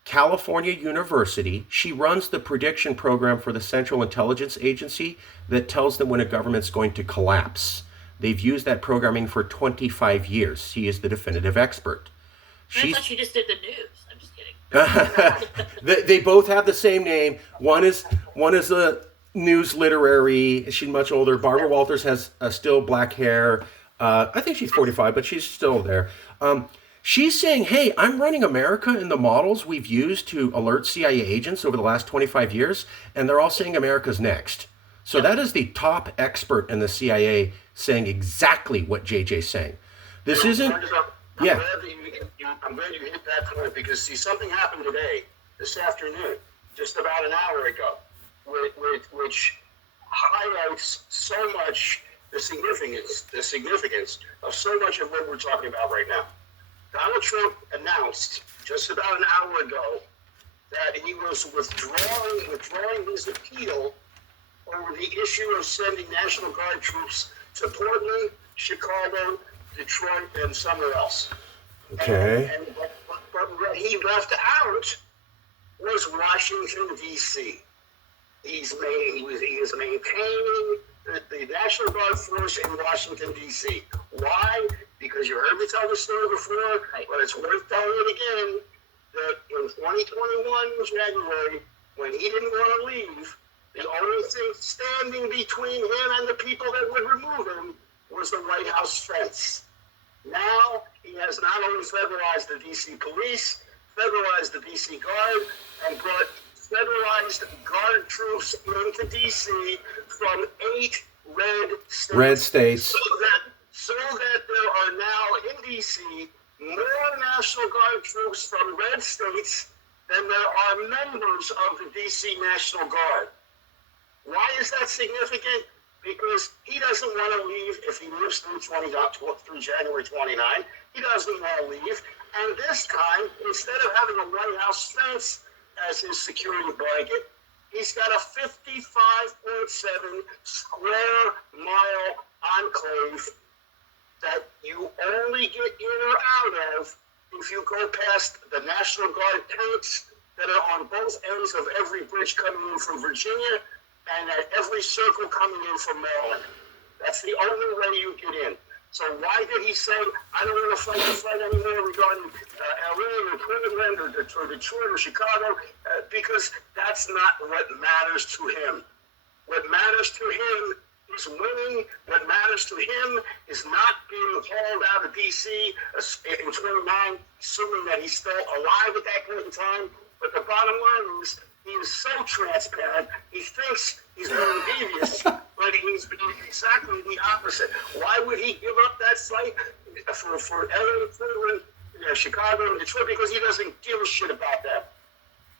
California University. She runs the prediction program for the Central Intelligence Agency that tells them when a government's going to collapse. They've used that programming for 25 years. She is the definitive expert. I thought she just did the news. I'm just kidding. They both have the same name. One is a news literary. She's much older. Barbara Walters has still black hair. I think she's 45, but she's still there. She's saying, hey, I'm running America in the models we've used to alert CIA agents over the last 25 years, and they're all saying America's next. So that is the top expert in the CIA saying exactly what JJ's saying. This isn't... Yeah. I'm glad you hit that point because see, something happened today, this afternoon, just about an hour ago, which highlights so much the significance of so much of what we're talking about right now. Donald Trump announced just about an hour ago that he was withdrawing his appeal over the issue of sending National Guard troops to Portland, Chicago, Detroit, and somewhere else. Okay. But what he left out was Washington, D.C. He is maintaining the National Guard force in Washington, D.C. Why? Because you heard me tell the story before, but it's worth telling it again, that in 2021, January, when he didn't want to leave, the only thing standing between him and the people that would remove him was the White House fence. Now, he has not only federalized the D.C. police, federalized the D.C. Guard, and brought federalized Guard troops into D.C. from 8 red states. So that there are now in D.C. more National Guard troops from red states than there are members of the D.C. National Guard. Why is that significant? Because he doesn't want to leave if he lives through January 29. He doesn't want to leave. And this time, instead of having a White House fence as his security blanket, he's got a 55.7 square mile enclave that you only get in or out of if you go past the National Guard tanks that are on both ends of every bridge coming in from Virginia and at every circle coming in from Maryland. That's the only way you get in. So why did he say, I don't want to fight the fight anymore regarding LA or Cleveland or Detroit or Chicago? Because that's not what matters to him. What matters to him is winning. What matters to him is not being hauled out of D.C. in 29, assuming that he's still alive at that point in time. But the bottom line is, he is so transparent, he thinks he's being devious, but he's being exactly the opposite. Why would he give up that fight for LA, Cleveland, Chicago, and Detroit? Because he doesn't give a shit about them.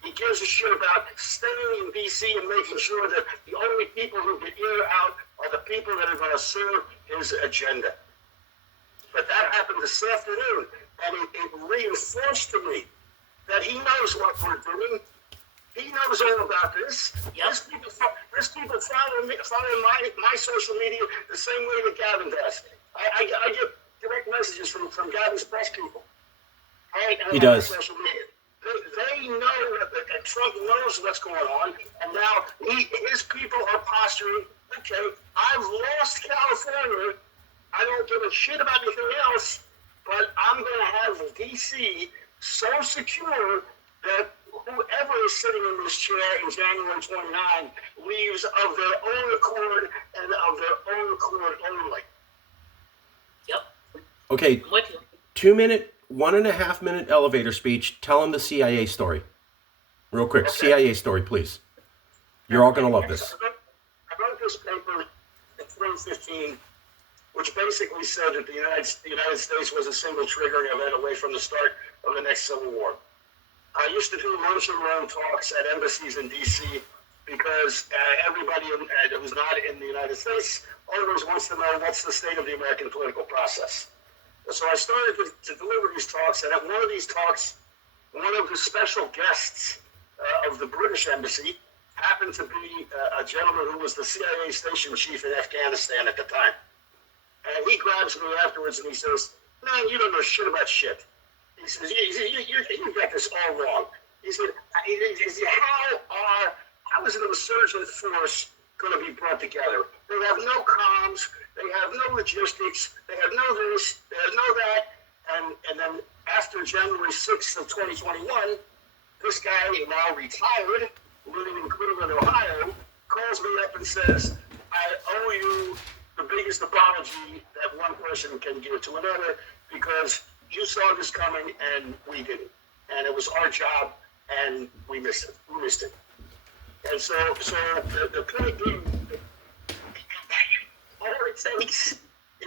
He gives a shit about staying in D.C. and making sure that the only people who get in or out are the people that are going to serve his agenda. But that happened this afternoon, and it reinforced to me that he knows what we're doing. He knows all about this. Yes, people follow my social media the same way that Gavin does. I get direct messages from Gavin's press people. He does. Social media. They know that Trump knows what's going on, and now his people are posturing, okay, I've lost California, I don't give a shit about anything else, but I'm going to have D.C. so secure that whoever is sitting in this chair in January 29 leaves of their own accord and of their own accord only. Yep. Okay, 2-minute, 1.5-minute elevator speech. Tell them the CIA story. Real quick, okay. CIA story, please. You're all going to love this. I wrote this paper in 2015, which basically said that the United States was a single triggering event away from the start of the next Civil War. I used to do lunch and learn talks at embassies in D.C. because everybody that was not in the United States always wants to know what's the state of the American political process. So I started to deliver these talks, and at one of these talks, one of the special guests of the British embassy happened to be a gentleman who was the CIA station chief in Afghanistan at the time. And he grabs me afterwards and he says, man, you don't know shit about shit. He says, you got this all wrong. He said, how is an insurgent force going to be brought together? They have no comms, they have no logistics, they have no this, they have no that. And then after January 6th of 2021, this guy, now retired, living in Cleveland, Ohio, calls me up and says, I owe you the biggest apology that one person can give to another because you saw this coming and we didn't. And it was our job and we missed it. And so the point being, all it takes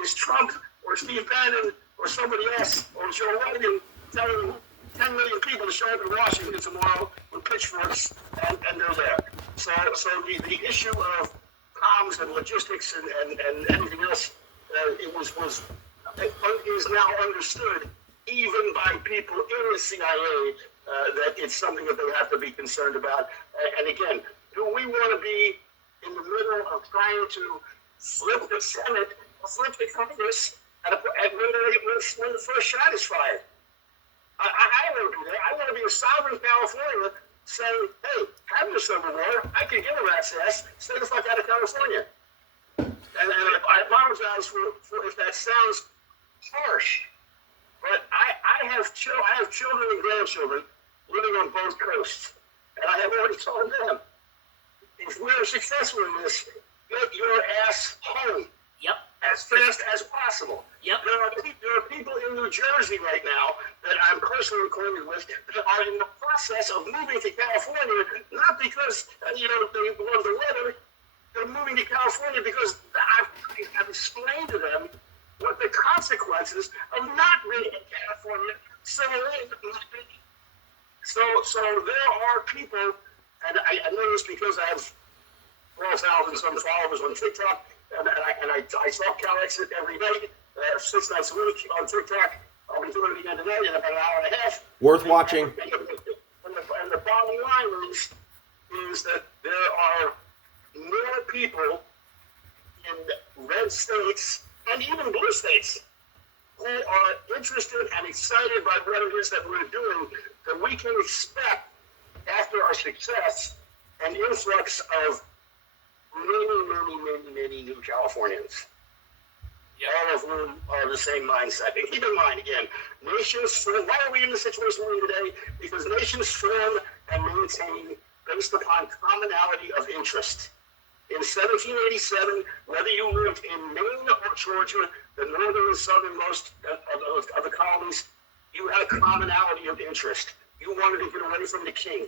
is Trump or Steve Bannon or somebody else, or Joe Rogan telling 10 million people to show up in Washington tomorrow with pitchforks, and they're there. So the issue of comms and logistics and everything else, is now understood even by people in the CIA that it's something that they have to be concerned about. And again, do we want to be in the middle of trying to flip the Senate, flip the Congress, and when the first shot is fired? I want to be there. I want to be a sovereign California saying, hey, have your Civil War. I can give a rat's ass. Stay the fuck out of California. And I apologize for if that sounds harsh, but I have children and grandchildren living on both coasts, and I have already told them, if we're successful in this, get your ass home. Yep. As fast as possible. Yep. There are people in New Jersey right now that I'm personally acquainted with that are in the process of moving to California, not because they love the weather. They're moving to California because I've explained to them what the consequences of not being in California. So there are people, and I know this because I have 12,000 some followers on TikTok. And I saw Calexit every day, 6 nights a week on TikTok. I'll be doing it again today in about an hour and a half. Worth watching. And the bottom line is that there are more people in red states and even blue states who are interested and excited by what it is that we're doing that we can expect after our success an influx of many new Californians. Yep. All of whom are the same mindset. And keep in mind, again, nations form. Why are we in the situation we're in today? Because nations form and maintain based upon commonality of interest. In 1787, whether you lived in Maine or Georgia, the northern and southernmost of the colonies, you had a commonality of interest. You wanted to get away from the king.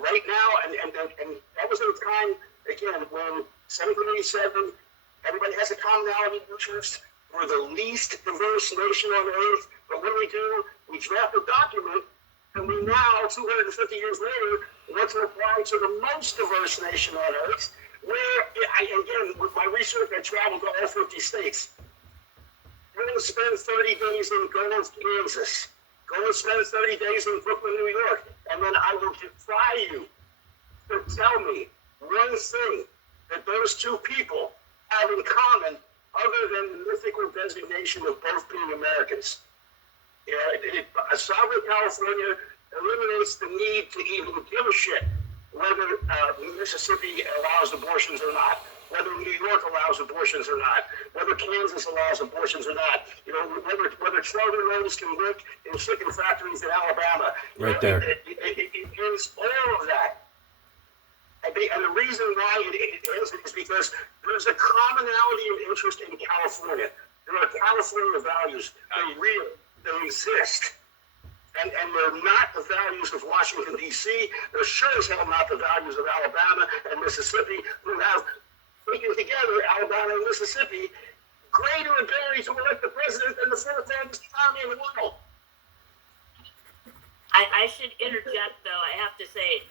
Right now, and that was at a time, again, when 1787, everybody has a commonality of interest. We're the least diverse nation on earth. But what do? We draft a document, and we now, 250 years later, want to apply to the most diverse nation on earth, where, again, with my research, I traveled to all 50 states. You're going to spend 30 days in Kansas. Go and spend 30 days in Brooklyn, New York, and then I will defy you to tell me one thing that those two people have in common other than the mythical designation of both being Americans. A sovereign California eliminates the need to even give a shit whether Mississippi allows abortions or not, whether New York allows abortions or not, whether Kansas allows abortions or not, whether children roads can work in chicken factories in Alabama. Right there. It is all of that. And the reason why it is because there's a commonality of interest in California. There are California values. They're real. They exist. And they're not the values of Washington, D.C. They're sure as hell not the values of Alabama and Mississippi, who have taken together, Alabama and Mississippi, greater ability to elect the president than the fourth largest economy in the world. I should interject, though. I have to say,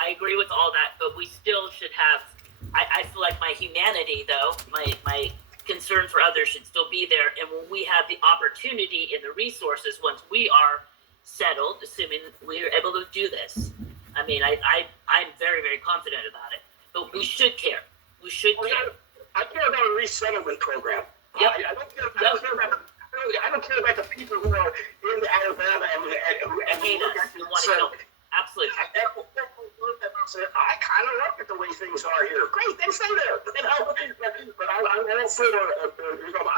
I agree with all that, but we still should have, I feel like my humanity, though, my concern for others should still be there. And when we have the opportunity and the resources, once we are settled, assuming we're able to do this, I'm very, very confident about it. But we should care. We should care. I care about a resettlement program. Yep. I don't care about the people who are in Alabama and hate us. We want to kill them. Absolutely. I kind of like it the way things are here. Great, then stay there. But I'm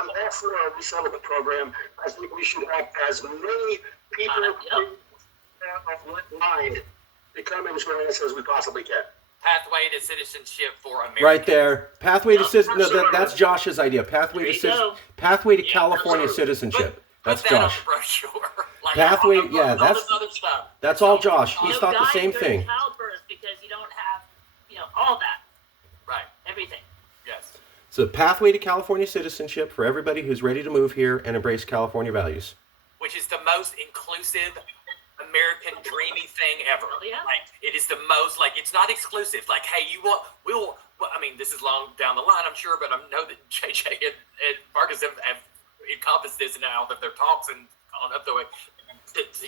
all for a resettlement program. I think we should have as many people of mind become immigrants as we possibly can. Pathway to citizenship for America. Right there. Pathway to citizenship. No, that's Josh's idea. Pathway to California citizenship. That's Josh. On the brochure. Pathway, all this other stuff. That's all Josh. He's thought the same thing. Childbirth, because you don't have, all that. Right. Everything. Yes. It's a pathway to California citizenship for everybody who's ready to move here and embrace California values. Which is the most inclusive American dreamy thing ever. Oh, yeah. Like, it is the most, like, it's not exclusive. Like, hey, well, I mean, this is long down the line, I'm sure, but I know that JJ and Marcus have encompassed this now that their talks and on up the way.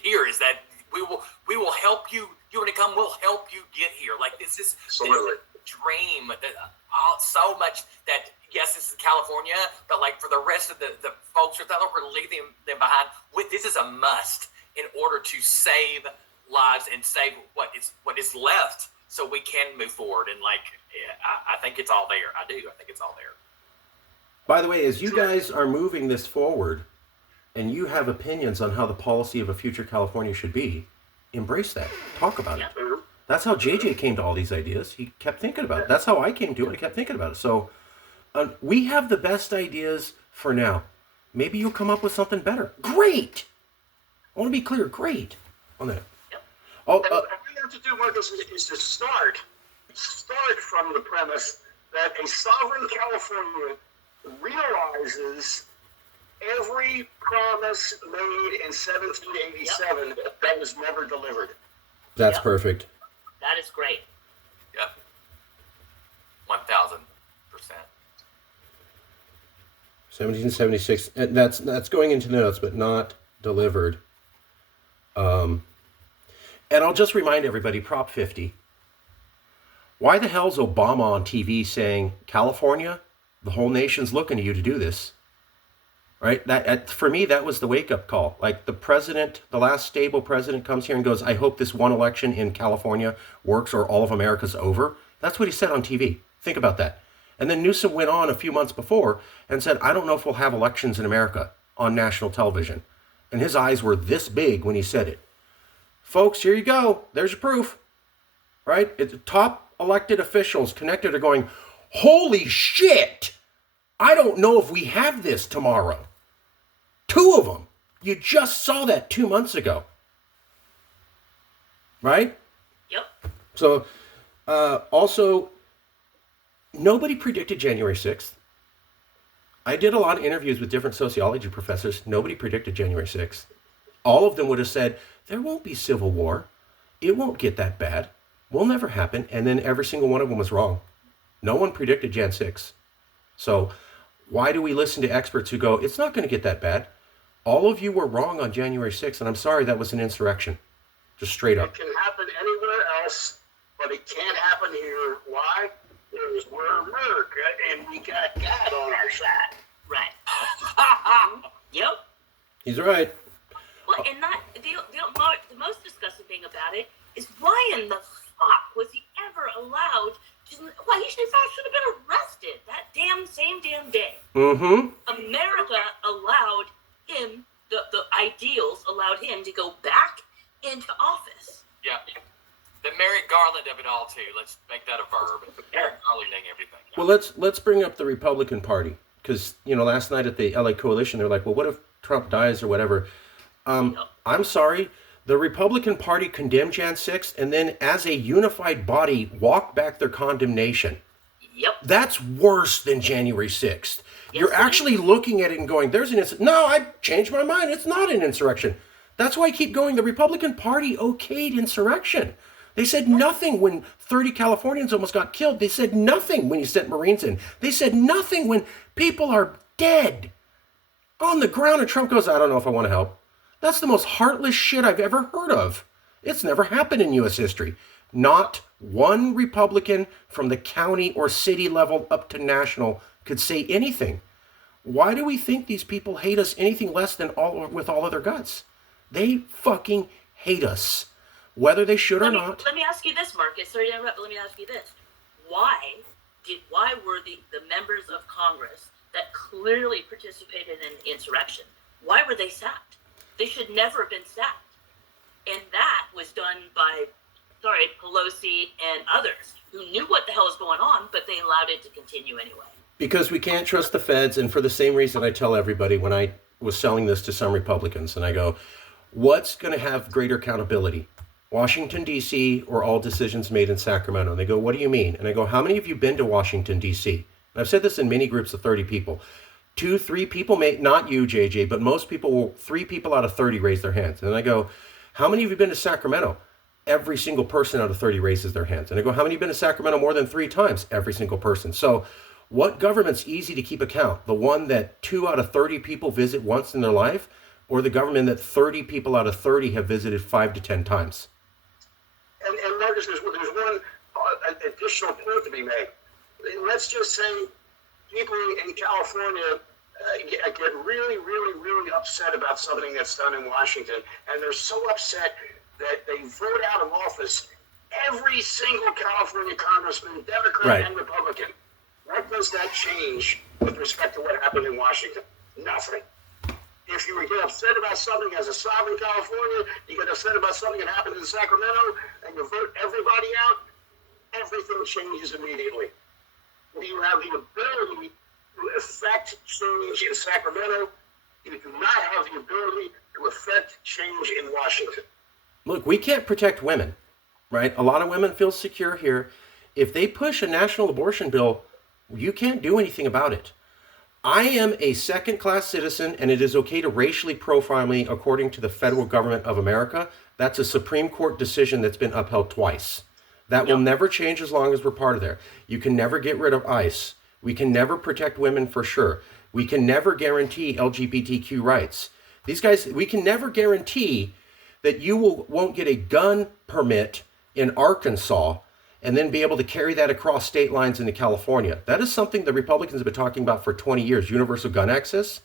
Here is that we will help you. You want to come? We'll help you get here. Like, this is Absolutely. this dream. So much that, yes, this is California, but like for the rest of the folks who thought we're leaving them behind, this is a must in order to save lives and save what is left, so we can move forward. And like, I think it's all there. I do. I think it's all there. By the way, as you guys are moving this forward, and you have opinions on how the policy of a future California should be, embrace that. Talk about it. Mhm. That's how JJ came to all these ideas. He kept thinking about it. That's how I came to it. I kept thinking about it. So we have the best ideas for now. Maybe you'll come up with something better. Great. I want to be clear. Great on that. Oh, And what we have to do, Marcus, is to start from the premise that a sovereign California realizes every promise made in 1787 that was never delivered. that's Yep. perfect. That is great. Yep. 1,000%. 1776. And that's going into notes, but not delivered. And I'll just remind everybody, Prop 50. Why the hell's Obama on TV saying, California, the whole nation's looking to you to do this? Right? That for me, that was the wake-up call. Like the president, the last stable president comes here and goes, I hope this one election in California works or all of America's over. That's what he said on TV. Think about that. And then Newsom went on a few months before and said, I don't know if we'll have elections in America on national television. And his eyes were this big when he said it. Folks, here you go. There's your proof. Right? It's top elected officials connected are going, holy shit! I don't know if we have this tomorrow. 2 of them. You just saw that 2 months ago. Right? Yep. So, also, nobody predicted January 6th. I did a lot of interviews with different sociology professors. Nobody predicted January 6th. All of them would have said, there won't be civil war. It won't get that bad. Will never happen. And then every single one of them was wrong. No one predicted Jan 6. So why do we listen to experts who go, it's not going to get that bad? All of you were wrong on January 6th, and I'm sorry, that was an insurrection. Just straight up. It can happen anywhere else, but it can't happen here. Why? Because we're America, and we got God on our side. Right. Yep. He's right. Well, and that the most disgusting thing about it is why in the fuck was he ever allowed to? Well, he should have been arrested that same damn day. Mm-hmm. America allowed him, the ideals allowed him to go back into office. Yeah. The Merrick Garland of it all, too. Let's make that a verb. Merrick Garlanding everything. Well, let's bring up the Republican Party. Because, last night at the LA Coalition, they're like, well, what if Trump dies or whatever? I'm sorry. The Republican Party condemned Jan 6th and then as a unified body walked back their condemnation. Yep. That's worse than January 6th. Yes, You're actually looking at it and going, there's an insurrection. No, I changed my mind. It's not an insurrection. That's why I keep going. The Republican Party okayed insurrection. They said nothing when 30 Californians almost got killed. They said nothing when you sent Marines in. They said nothing when people are dead on the ground. And Trump goes, I don't know if I want to help. That's the most heartless shit I've ever heard of. It's never happened in U.S. history. Not one Republican from the county or city level up to national could say anything. Why do we think these people hate us anything less than with all of their guts? They fucking hate us. Whether they should or not. Let me ask you this, Marcus. Sorry to interrupt, but let me ask you this. Why were the members of Congress that clearly participated in insurrection, why were they sacked? They should never have been sacked. And that was done by, Pelosi and others who knew what the hell was going on, but they allowed it to continue anyway. Because we can't trust the feds, and for the same reason I tell everybody when I was selling this to some Republicans, and I go, what's going to have greater accountability? Washington, D.C., or all decisions made in Sacramento? And they go, what do you mean? And I go, how many of you been to Washington, D.C.? I've said this in many groups of 30 people. 2, 3 people, may not you, JJ, but most people will, 3 people out of 30 raise their hands. And I go, how many of you have been to Sacramento? Every single person out of 30 raises their hands. And I go, how many have been to Sacramento more than 3 times? Every single person. So what government's easy to keep account? The one that 2 out of 30 people visit once in their life, or the government that 30 people out of 30 have visited 5 to 10 times? And Marcus, there's one additional point to be made. Let's just say people in California get really, really, really upset about something that's done in Washington, and they're so upset that they vote out of office every single California congressman, Democrat and Republican. What does that change with respect to what happened in Washington? Nothing. If you get upset about something as a sovereign California, you get upset about something that happened in Sacramento, and you vote everybody out, everything changes immediately. You have the ability to affect change in Sacramento. You do not have the ability to affect change in Washington. Look, we can't protect women, right? A lot of women feel secure here. If they push a national abortion bill, you can't do anything about it. I am a second-class citizen, and it is okay to racially profile me according to the federal government of America. That's a Supreme Court decision that's been upheld twice. That will never change as long as we're part of there. You can never get rid of ICE. We can never protect women for sure. We can never guarantee LGBTQ rights. These guys, we can never guarantee that you won't get a gun permit in Arkansas and then be able to carry that across state lines into California. That is something the Republicans have been talking about for 20 years, universal gun access.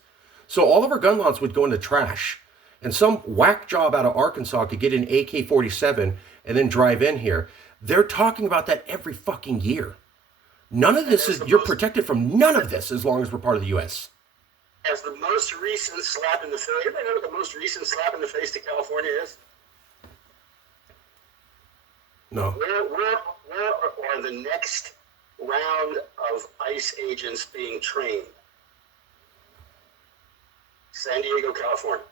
So all of our gun laws would go into trash. And some whack job out of Arkansas could get an AK-47 and then drive in here. They're talking about that every fucking year. None of this is, you're protected from none of this as long as we're part of the U.S. As the most recent slap in the face, anybody know what the most recent slap in the face to California is? No. Where are the next round of ICE agents being trained? San Diego, California.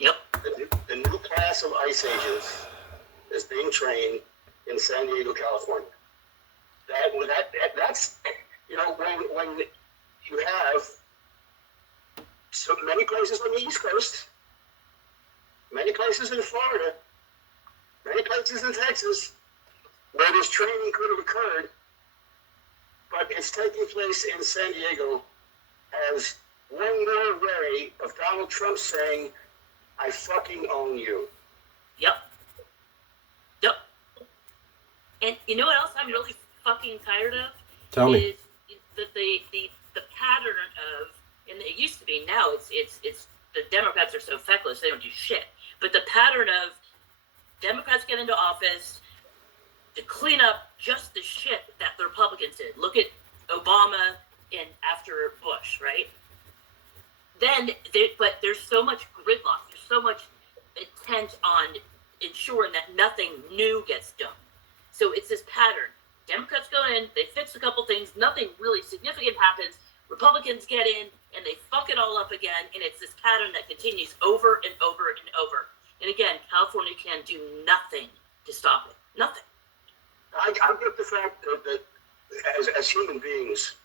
Yep. The new class of ICE agents is being trained in San Diego, California. That's when you have so many places on the East Coast, many places in Florida, many places in Texas, where this training could have occurred, but it's taking place in San Diego as one more way of Donald Trump saying, I fucking own you. Yep. And you know what else I'm really fucking tired of? Tell me. Is the pattern of, and it used to be, now it's the Democrats are so feckless they don't do shit. But the pattern of Democrats get into office to clean up just the shit that the Republicans did. Look at Obama and after Bush, right? But there's so much gridlock. There's so much intent on ensuring that nothing new gets done. So it's this pattern. Democrats go in, they fix a couple things, nothing really significant happens. Republicans get in, and they fuck it all up again, and it's this pattern that continues over and over and over. And again, California can do nothing to stop it. Nothing. I get the fact that as human beings,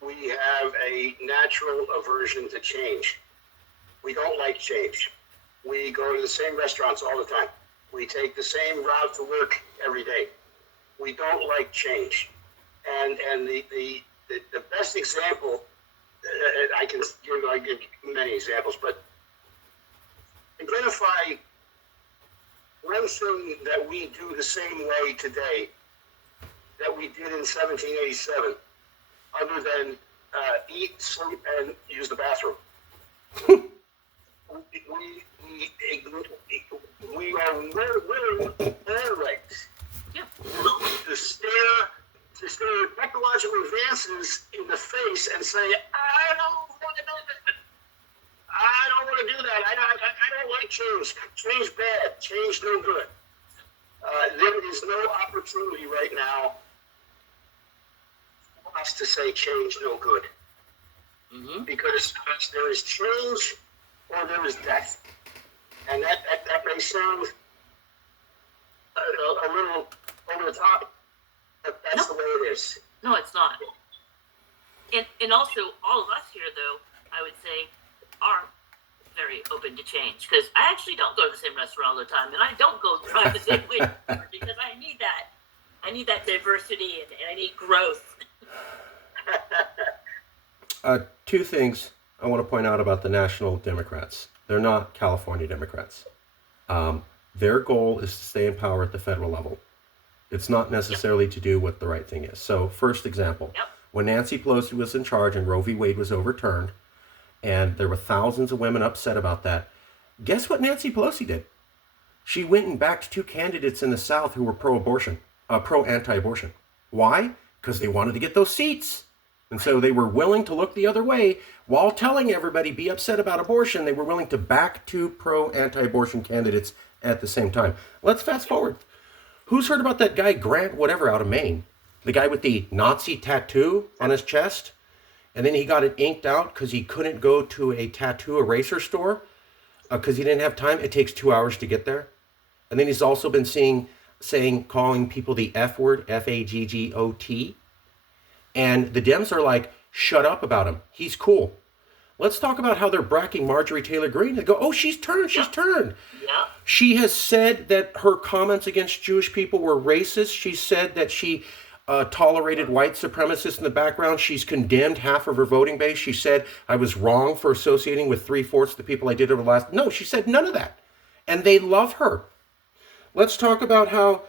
we have a natural aversion to change. We don't like change. We go to the same restaurants all the time. We take the same route to work every day. We don't like change. And the best example, I give many examples, but identify one thing that we do the same way today that we did in 1787, other than eat, sleep, and use the bathroom. We are willing always to stare technological advances in the face and say, I don't want to do that. I don't want to do that. I don't like change. Change bad. Change no good. There is no opportunity right now for us to say change no good. Mm-hmm. Because there is change or there is death. And that may sound a little over the top, but that's the way it is. No, it's not. And also, all of us here, though, I would say, are very open to change, because I actually don't go to the same restaurant all the time, and I don't go drive the same way because I need that. I need that diversity, and I need growth. Two things I want to point out about the National Democrats. They're not California Democrats. Their goal is to stay in power at the federal level. It's not necessarily to do what the right thing is. So, first example, when Nancy Pelosi was in charge and Roe v. Wade was overturned, and there were thousands of women upset about that, guess what Nancy Pelosi did? She went and backed two candidates in the South who were pro-abortion, pro-anti-abortion. Why? Because they wanted to get those seats. And so they were willing to look the other way while telling everybody be upset about abortion. They were willing to back two pro-anti-abortion candidates at the same time. Let's fast forward. Who's heard about that guy Grant whatever out of Maine? The guy with the Nazi tattoo on his chest? And then he got it inked out because he couldn't go to a tattoo eraser store because he didn't have time. It takes 2 hours to get there. And then he's also been calling people the F word, F-A-G-G-O-T. And the Dems are like, shut up about him. He's cool. Let's talk about how they're bracking Marjorie Taylor Greene. They go, oh, she's turned. Yeah. She has said that her comments against Jewish people were racist. She said that she tolerated white supremacists in the background. She's condemned half of her voting base. She said, I was wrong for associating with 3/4 of the people I did over the last... No, she said none of that. And they love her. Let's talk about how...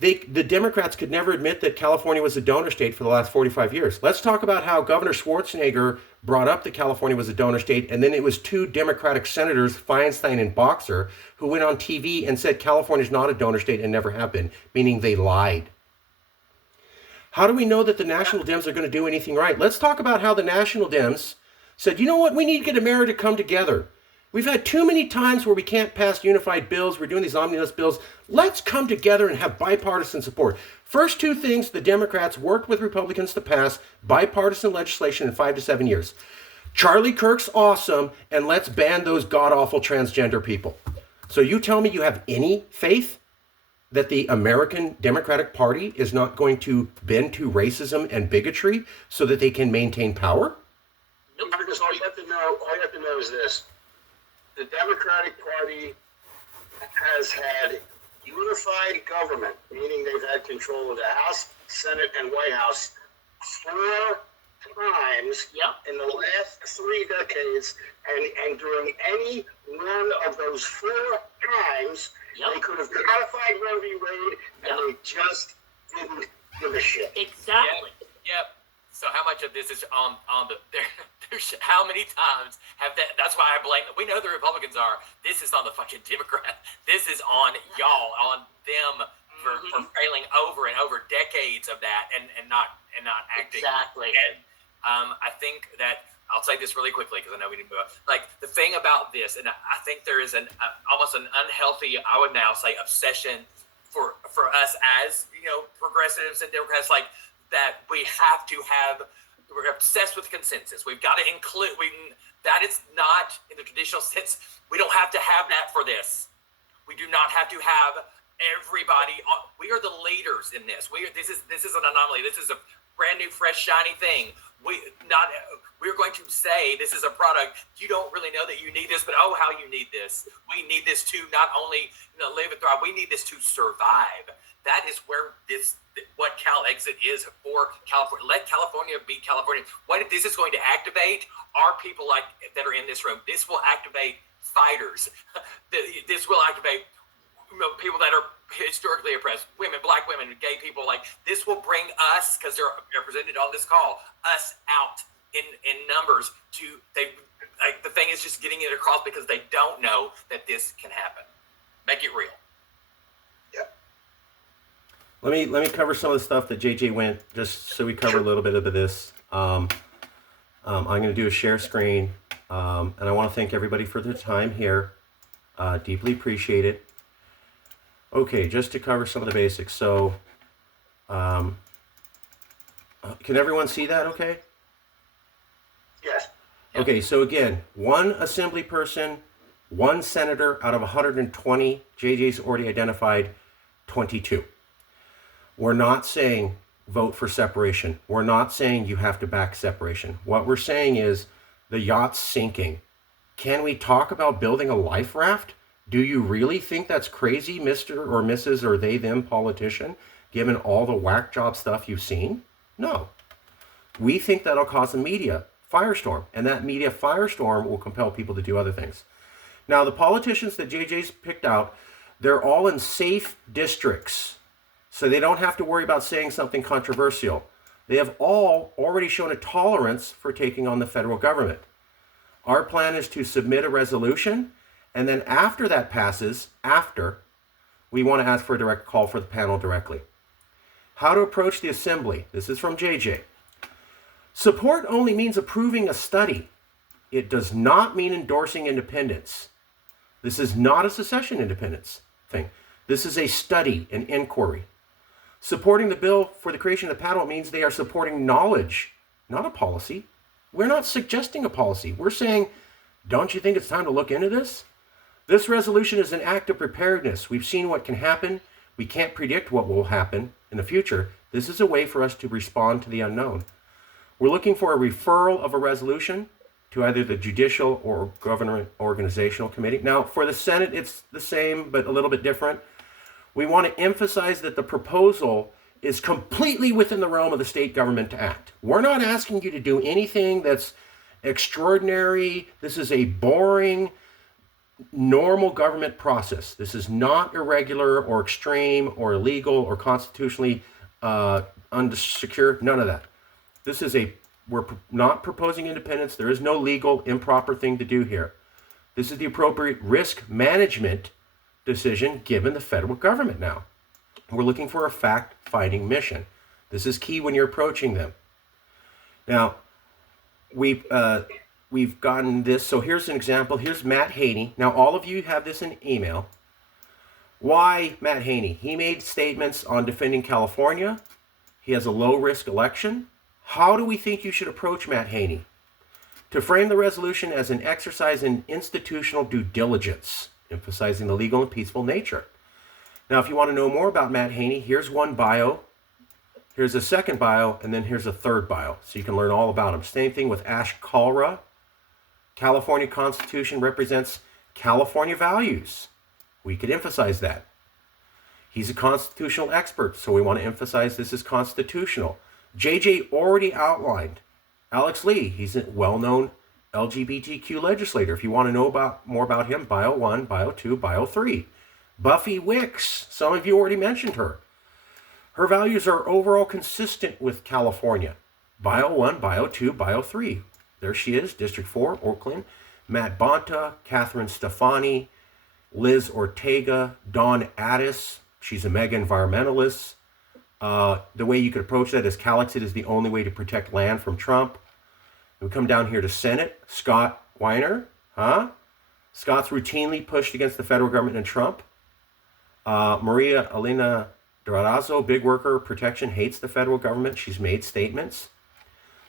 the Democrats could never admit that California was a donor state for the last 45 years. Let's talk about how Governor Schwarzenegger brought up that California was a donor state, and then it was two Democratic senators, Feinstein and Boxer, who went on TV and said California's not a donor state and never have been, meaning they lied. How do we know that the National Dems are going to do anything right? Let's talk about how the National Dems said, you know what, we need to get America to come together. We've had too many times where we can't pass unified bills. We're doing these omnibus bills. Let's come together and have bipartisan support. First two things, the Democrats worked with Republicans to pass bipartisan legislation in 5 to 7 years. Charlie Kirk's awesome, and let's ban those god-awful transgender people. So you tell me you have any faith that the American Democratic Party is not going to bend to racism and bigotry so that they can maintain power? Nope. Because all you have to know is this. The Democratic Party has had unified government, meaning they've had control of the House, Senate, and White House 4 times in the last 3 decades, and during any one of those 4 times, they could have codified Roe v. Wade, and they just didn't give a shit. Exactly. Yep. So how much of this is on the how many times have that? That's why I blame them. We know the Republicans are. This is on the fucking Democrat. This is on y'all, on them for failing over and over decades of that and not acting. Exactly. And I think that I'll say this really quickly because I know we didn't move on. Like the thing about this, and I think there is almost an unhealthy, I would now say, obsession for us as progressives and Democrats, like. That we're obsessed with consensus. We've got to include, that is not in the traditional sense. We don't have to have that for this. We do not have to have everybody on. We are the leaders in this. This is an anomaly. This is a brand new, fresh, shiny thing. We're going to say this is a product. You don't really know that you need this, but oh, how you need this. We need this to not only live and thrive. We need this to survive. That is where what Calexit is for California. Let California be California. What this is going to activate are people like that are in this room. This will activate fighters. This will activate people that are historically oppressed, women, black women, gay people. Like this will bring us, because they're represented on this call, us out in numbers. The thing is just getting it across because they don't know that this can happen. Make it real. Let me cover some of the stuff that JJ went, just so we cover a little bit of this. I'm going to do a share screen, and I want to thank everybody for their time here. Deeply appreciate it. Okay, just to cover some of the basics. So, can everyone see that okay? Yes. Okay, so again, 1 assembly person, 1 senator out of 120. JJ's already identified 22. We're not saying vote for separation. We're not saying you have to back separation. What we're saying is the yacht's sinking. Can we talk about building a life raft? Do you really think that's crazy, Mr. or Mrs. or they, them politician, given all the whack job stuff you've seen? No. We think that'll cause a media firestorm, and that media firestorm will compel people to do other things. Now, the politicians that JJ's picked out, they're all in safe districts, so they don't have to worry about saying something controversial. They have all already shown a tolerance for taking on the federal government. Our plan is to submit a resolution, and then after that passes, we want to ask for a direct call for the panel directly. How to approach the assembly. This is from JJ. Support only means approving a study. It does not mean endorsing independence. This is not a secession independence thing. This is a study, an inquiry. Supporting the bill for the creation of the panel means they are supporting knowledge, not a policy. We're not suggesting a policy. We're saying, don't you think it's time to look into this? This resolution is an act of preparedness. We've seen what can happen. We can't predict what will happen in the future. This is a way for us to respond to the unknown. We're looking for a referral of a resolution to either the Judicial or Government Organizational Committee. Now, for the Senate, it's the same, but a little bit different. We want to emphasize that the proposal is completely within the realm of the state government to act. We're not asking you to do anything that's extraordinary. This is a boring, normal government process. This is not irregular or extreme or illegal or constitutionally unsecure. None of that. We're not proposing independence. There is no legal improper thing to do here. This is the appropriate risk management decision given the federal government now. We're looking for a fact-finding mission. This is key when you're approaching them. Now, we've gotten this. So here's an example. Here's Matt Haney. Now, all of you have this in email. Why Matt Haney? He made statements on defending California. He has a low-risk election. How do we think you should approach Matt Haney? To frame the resolution as an exercise in institutional due diligence, emphasizing the legal and peaceful nature. Now, if you want to know more about Matt Haney, here's one bio, here's a second bio, and then here's a third bio, so you can learn all about him. Same thing with Ash Kalra. California Constitution represents California values. We could emphasize that. He's a constitutional expert, so we want to emphasize this is constitutional. JJ already outlined Alex Lee. He's a well-known LGBTQ legislator. If you want to know more about him, bio 1, bio 2, bio 3. Buffy Wicks, some of you already mentioned her. Her values are overall consistent with California. Bio 1, bio 2, bio 3. There she is, District 4, Oakland. Matt Bonta, Catherine Stefani, Liz Ortega, Dawn Addis. She's a mega environmentalist. The way you could approach that is Calexit is the only way to protect land from Trump. We come down here to Senate. Scott Weiner. Scott's routinely pushed against the federal government and Trump. Maria Elena Durazo, big worker, protection, hates the federal government. She's made statements.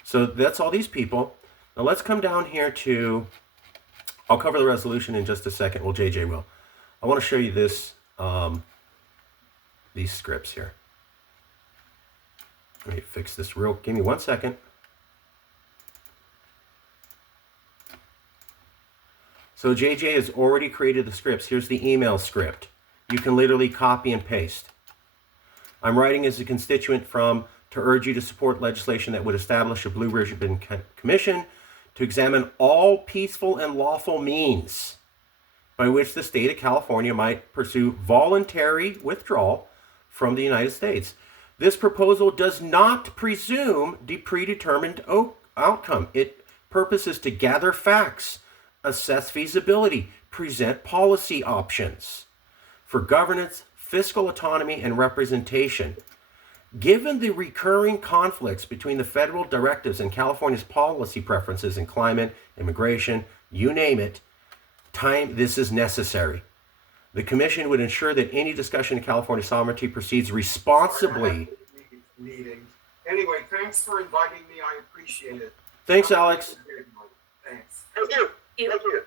So that's all these people. Now let's come down here to, I'll cover the resolution in just a second. Well, JJ will. I want to show you this, these scripts here. Let me fix this give me 1 second. So JJ has already created the scripts. Here's the email script. You can literally copy and paste. I'm writing as a constituent to urge you to support legislation that would establish a blue ribbon commission to examine all peaceful and lawful means by which the state of California might pursue voluntary withdrawal from the United States. This proposal does not presume the predetermined outcome. Its purpose is to gather facts, assess feasibility, present policy options for governance, fiscal autonomy, and representation. Given the recurring conflicts between the federal directives and California's policy preferences in climate, immigration, you name it, this is necessary. The Commission would ensure that any discussion of California sovereignty proceeds responsibly. Anyway, thanks for inviting me. I appreciate it. Thanks, Alex. Thanks. Thank you. Thank you.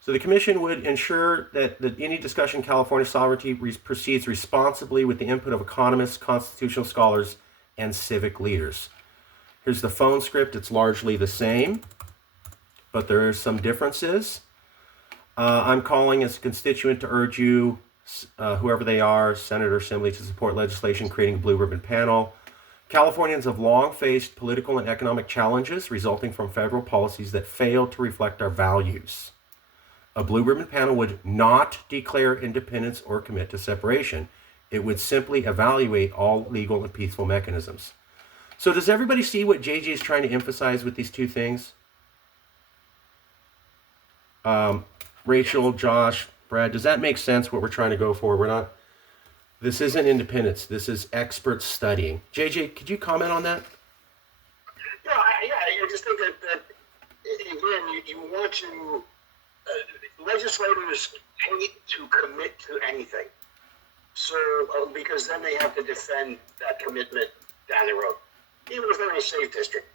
So the commission would ensure that any discussion California sovereignty proceeds responsibly with the input of economists, constitutional scholars, and civic leaders. Here's the phone script. It's largely the same, but there are some differences. I'm calling as a constituent to urge you, whoever they are, Senate or Assembly, to support legislation creating a blue ribbon panel. Californians have long faced political and economic challenges resulting from federal policies that fail to reflect our values. A blue ribbon panel would not declare independence or commit to separation. It would simply evaluate all legal and peaceful mechanisms. So does everybody see what JJ is trying to emphasize with these two things? Rachel, Josh, Brad, does that make sense what we're trying to go for? This isn't independence. This is experts studying. JJ, could you comment on that? Yeah, I just think that again, you want to, legislators hate to commit to anything. So, because then they have to defend that commitment down the road, even if they're in a safe district,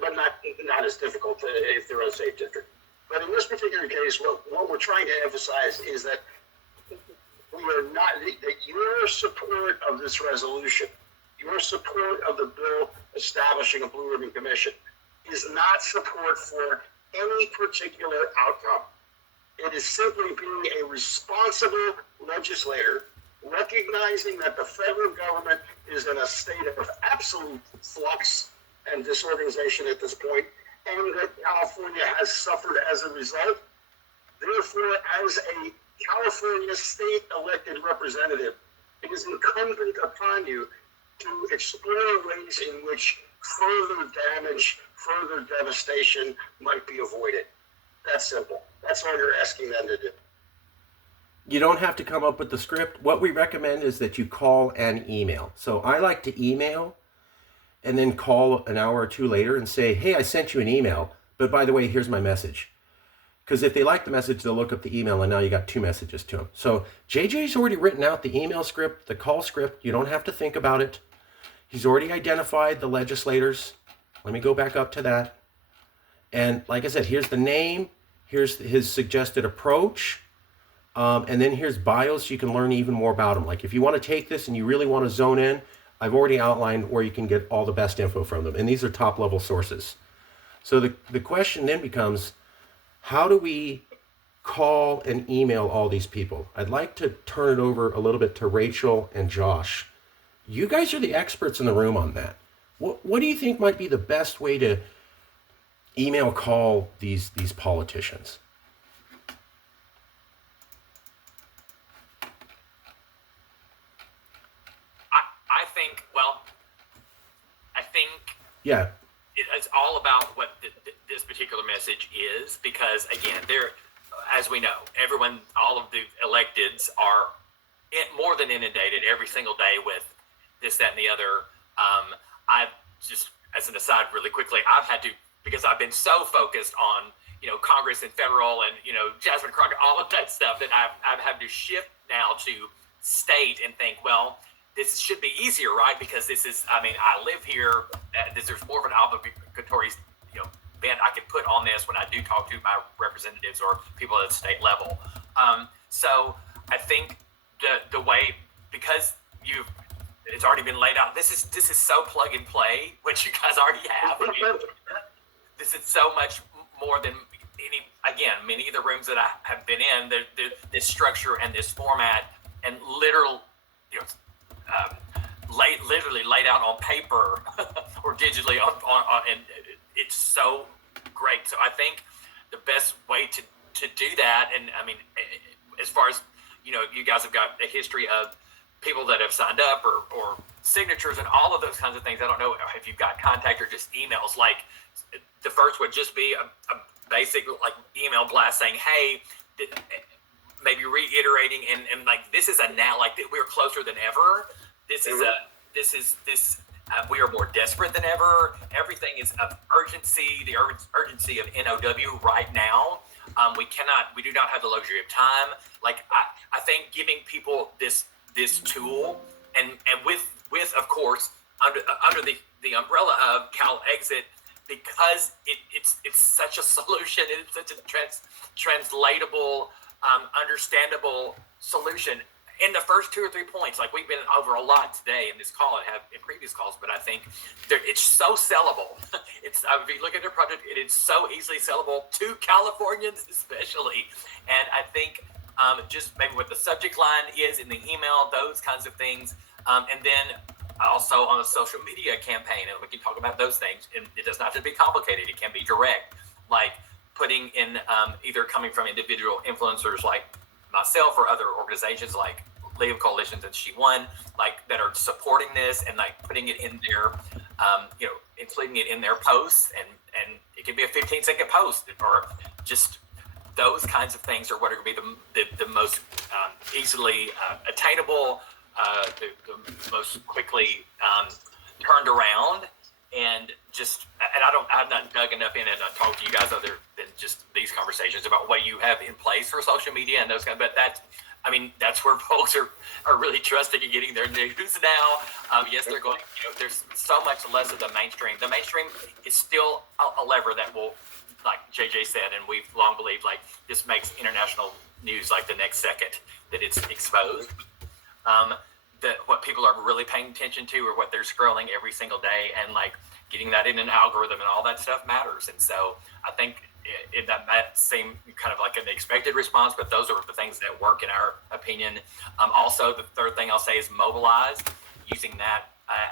but not as difficult if they're in a safe district. But in this particular case, what we're trying to emphasize is that we are not, that your support of this resolution, your support of the bill establishing a Blue Ribbon Commission, is not support for any particular outcome. It is simply being a responsible legislator, recognizing that the federal government is in a state of absolute flux and disorganization at this point, and that California has suffered as a result. Therefore, as a California state elected representative, it is incumbent upon you to explore ways in which further damage, further devastation might be avoided. That's simple. That's all you're asking them to do. You don't have to come up with the script. What we recommend is that you call and email. So I like to email and then call an hour or two later and say, hey, I sent you an email, but by the way, here's my message. Because if they like the message, they'll look up the email, and now you got two messages to them. So JJ's already written out the email script, the call script. You don't have to think about it. He's already identified the legislators. Let me go back up to that. And like I said, here's the name. Here's his suggested approach. And then here's bios, so you can learn even more about them. Like if you want to take this and you really want to zone in, I've already outlined where you can get all the best info from them. And these are top level sources. So the question then becomes, how do we call and email all these people? I'd like to turn it over a little bit to Rachel and Josh. You guys are the experts in the room on that. What do you think might be the best way to email call these politicians? I think Yeah. it's all about what this particular message is, because again, as we know, all of the electeds are more than inundated every single day with this, that, and the other. I've just, as an aside, really quickly, I've had to, because I've been so focused on Congress and federal and Jasmine Crockett, all of that stuff, that I've had to shift now to state and think, well, this should be easier, right? Because this is, I live here. There's more of an obligatory, bent I can put on this when I do talk to my representatives or people at the state level. So I think the way, because it's already been laid out. This is so plug and play, which you guys already have. This is so much more than many of the rooms that I have been in. This structure and this format and literally laid out on paper or digitally and it's so great. So I think the best way to do that, and as far as you guys have got a history of people that have signed up or signatures and all of those kinds of things. I don't know if you've got contact or just emails. Like the first would just be a basic email blast saying, hey, maybe reiterating and this is now we're closer than ever. We are more desperate than ever. Everything is of urgency, the urgency of NOW right now. We do not have the luxury of time. I think giving people this tool and with of course under the umbrella of Calexit because it's such a solution. It's such a translatable, understandable solution. In the first 2 or 3 points, like we've been over a lot today in this call and have in previous calls, but I think it's so sellable. It's if you look at their project, it is so easily sellable to Californians especially. And I think just maybe what the subject line is in the email, those kinds of things, and then also on a social media campaign, and we can talk about those things. And it does not have to be complicated; it can be direct, like putting in either coming from individual influencers like myself or other organizations like League of Coalitions and She Won, like that are supporting this and like putting it in their, including it in their posts, and it can be a 15-second post or just those kinds of things are what are going to be the most easily attainable, the most quickly turned around. And I've not dug enough in it and talked to you guys other than just these conversations about what you have in place for social media and those kind of, but that's where folks are really trusting in getting their news now. Yes, they're going, there's so much less of the mainstream. The mainstream is still a lever that will, like JJ said, and we've long believed, like this makes international news like the next second that it's exposed. That what people are really paying attention to or what they're scrolling every single day, and like getting that in an algorithm and all that stuff matters. And so I think that might seem kind of like an expected response, but those are the things that work in our opinion. Also, the third thing I'll say is mobilize, using that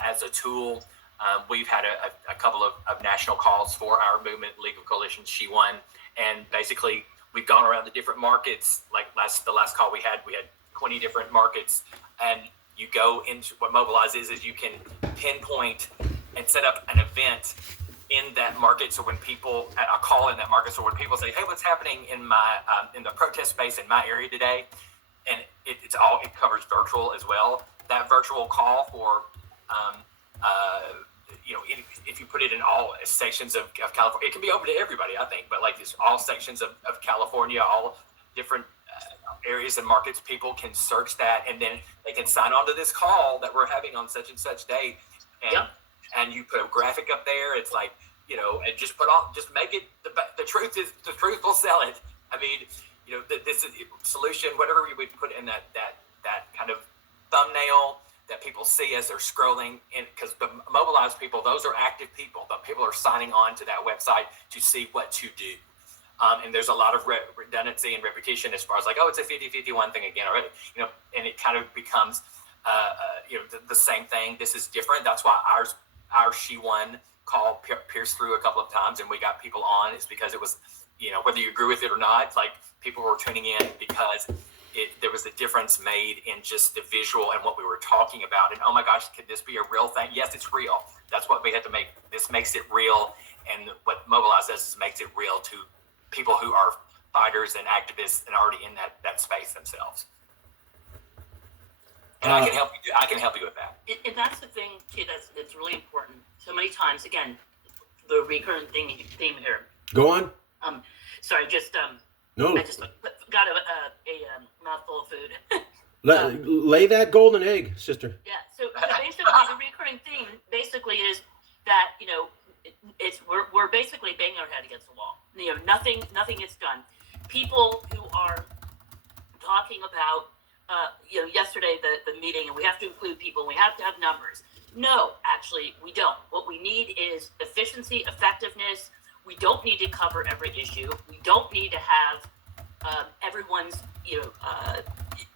as a tool. We've had a couple of national calls for our movement, League of Coalitions, She Won, and basically we've gone around the different markets. Like the last call we had 20 different markets, and you go into what Mobilize is you can pinpoint and set up an event in that market. So when people, a call in that market, so when people say, hey, what's happening in my in the protest space in my area today, and it covers virtual as well. That virtual call for, if you put it in all sections of California, it can be open to everybody, I think, but like it's all sections of California, all different areas and markets, people can search that, and then they can sign on to this call that we're having on such and such date, and you put a graphic up there. It's like, and just make it the truth will sell it. I mean, this solution, whatever we would put in that kind of thumbnail that people see as they're scrolling in, because the mobilized people, those are active people, but people are signing on to that website to see what to do. And there's a lot of redundancy and repetition as far as like, it's a 50-51 thing again already, and it kind of becomes, the same thing. This is different. That's why our She Won call pierced through a couple of times and we got people on. It's because it was, whether you agree with it or not, like people were tuning in because there was a difference made in just the visual and what we were talking about. And oh my gosh, could this be a real thing? Yes, it's real. That's what we had to make. This makes it real. And what Mobilize does is makes it real to people who are fighters and activists and already in that space themselves. And I can help you with that. And that's the thing too. That's really important. So many times, again, the recurrent theme here. Go on. Sorry, just no. I just got a mouthful of food. Lay that golden egg, sister. Yeah. So basically, the recurring theme basically is that we're basically banging our head against the wall. Nothing gets done. People who are talking about, yesterday the meeting, and we have to include people, and we have to have numbers. No, actually, we don't. What we need is efficiency, effectiveness. We don't need to cover every issue. We don't need to have everyone's,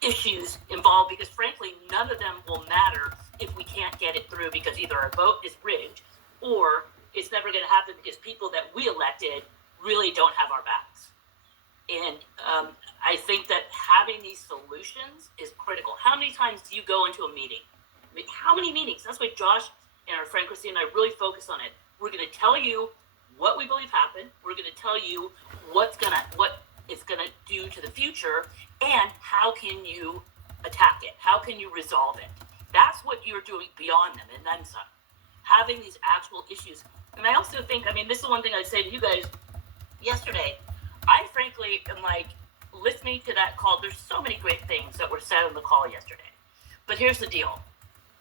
issues involved, because frankly, none of them will matter if we can't get it through, because either our vote is rigged or it's never going to happen because people that we elected really don't have our backs. And I think that having these solutions is critical. How many times do you go into a meeting? I mean, how many meetings? That's why Josh and our friend Christine and I really focus on it. We're going to tell you what we believe happened. We're going to tell you what it's going to do to the future, and how can you attack it? How can you resolve it? That's what you're doing beyond them, and then some. Having these actual issues. And I also think, this is one thing I'd say to you guys yesterday. I frankly am like, listening to that call, there's so many great things that were said on the call yesterday. But here's the deal.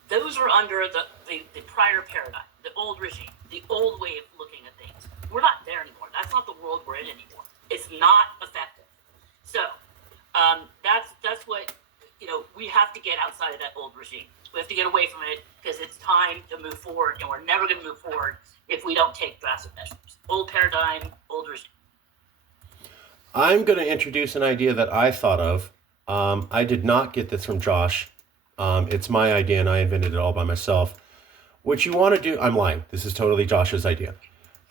those are under the prior paradigm, the old regime, the old way of looking at things. We're not there anymore. That's not the world we're in anymore. It's not effective. So that's what, we have to get outside of that old regime. We have to get away from it because it's time to move forward, and we're never going to move forward if we don't take drastic measures. Old paradigm, old regime. I'm going to introduce an idea that I thought of. I did not get this from Josh. It's my idea, and I invented it all by myself. What you want to do, I'm lying. This is totally Josh's idea.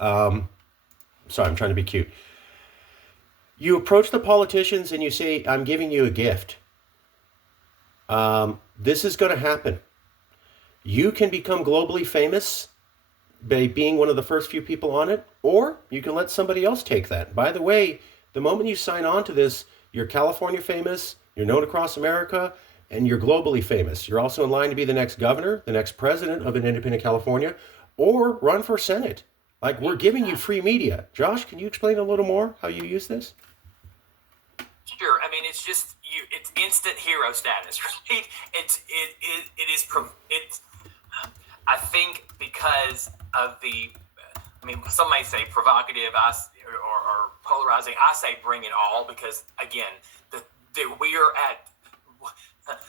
Sorry, I'm trying to be cute. You approach the politicians and you say, I'm giving you a gift. This is going to happen. You can become globally famous by being one of the first few people on it, or you can let somebody else take that. By the way, the moment you sign on to this, you're California famous, you're known across America, and you're globally famous. You're also in line to be the next governor, the next president of an independent California, or run for Senate. Like, we're giving you free media. Josh, can you explain a little more how you use this? Sure. I mean, it's just it's instant hero status, right? I think because of some might say provocative, or polarizing. I say bring it all, because again, we are at,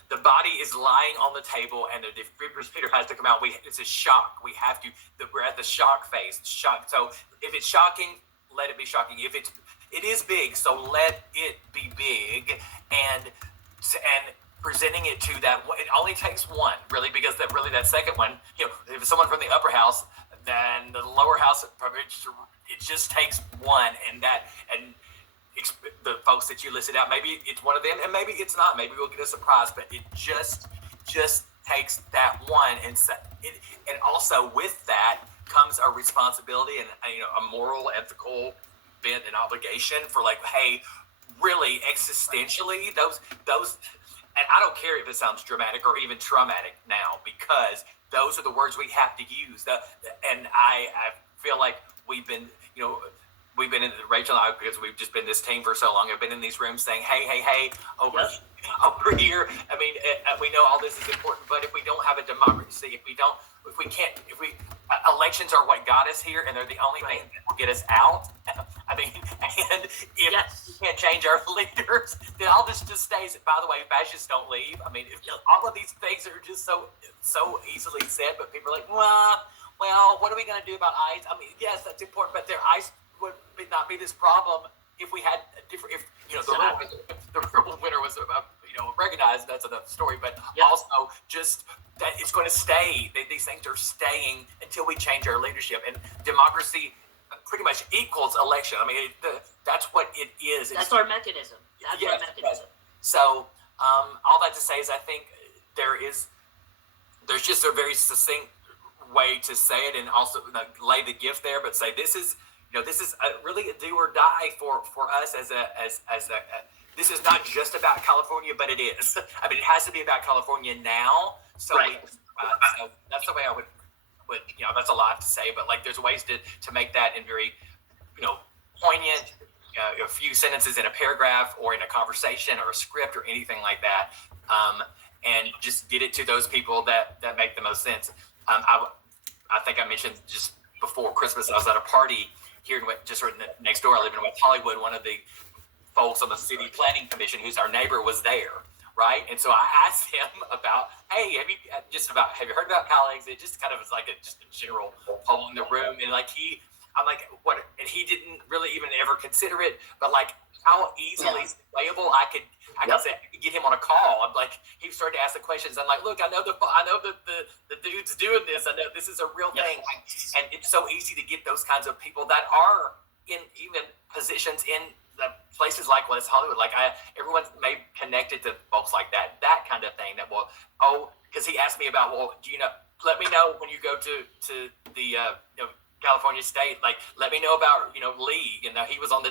the body is lying on the table and the defibrillator has to come out. It's a shock. We're at the shock phase. Shock. So if it's shocking, let it be shocking. If it is big, so let it be big, and presenting it to that. It only takes one, really, because that second one, if it's someone from the upper house, then the lower house, it just takes one, and the folks that you listed out, maybe it's one of them, and maybe it's not. Maybe we'll get a surprise, but it just takes that one, and also with that comes a responsibility and a moral, ethical bent and obligation for, like, hey, really existentially, those, and I don't care if it sounds dramatic or even traumatic now, because those are the words we have to use. And I feel like we've been in, Rachel and I, because we've just been this team for so long, have been in these rooms saying, hey, over here. I mean, we know all this is important, but if we don't have a democracy, elections are what got us here, and they're the only thing that will get us out. I mean, and if we can't change our leaders, then all this just stays. By the way, fascists don't leave. I mean, all of these things are just so easily said, but people are like, well, what are we going to do about ICE? I mean, yes, that's important, but their ICE would not be this problem if we had a different, the real winner was recognized. That's another story, but also just that it's going to stay. These things are staying until we change our leadership, and democracy pretty much equals election. I mean, that's what it is. That's our mechanism. Our mechanism. So, all that to say is, I think there's just a very succinct way to say it, and also lay the gift there, but say this is really a do or die for us as a. This is not just about California, but it is. I mean, it has to be about California now. So, right. So that's the way I would that's a lot to say, but like, there's ways to make that in very, poignant, a few sentences in a paragraph or in a conversation or a script or anything like that, and just get it to those people that make the most sense. I think I mentioned just before Christmas, I was at a party here just right next door. I live in West Hollywood. One of the folks on the city planning commission, who's our neighbor, was there, right? And so I asked him about, hey, have you heard about Calexit? It just kind of was like just a general poll in the room, and like I'm like, what? And he didn't really even ever consider it, but like how easily playable I could say, I could get him on a call. I'm like, he started to ask the questions. I'm like, look, I know that the dude's doing this. I know this is a real thing, and it's so easy to get those kinds of people that are in even positions in the places like West Hollywood. Like everyone's maybe connected to folks like that kind of thing. That will, because he asked me about, well, do you know? Let me know when you go to the California State. Like, let me know about Lee. He was on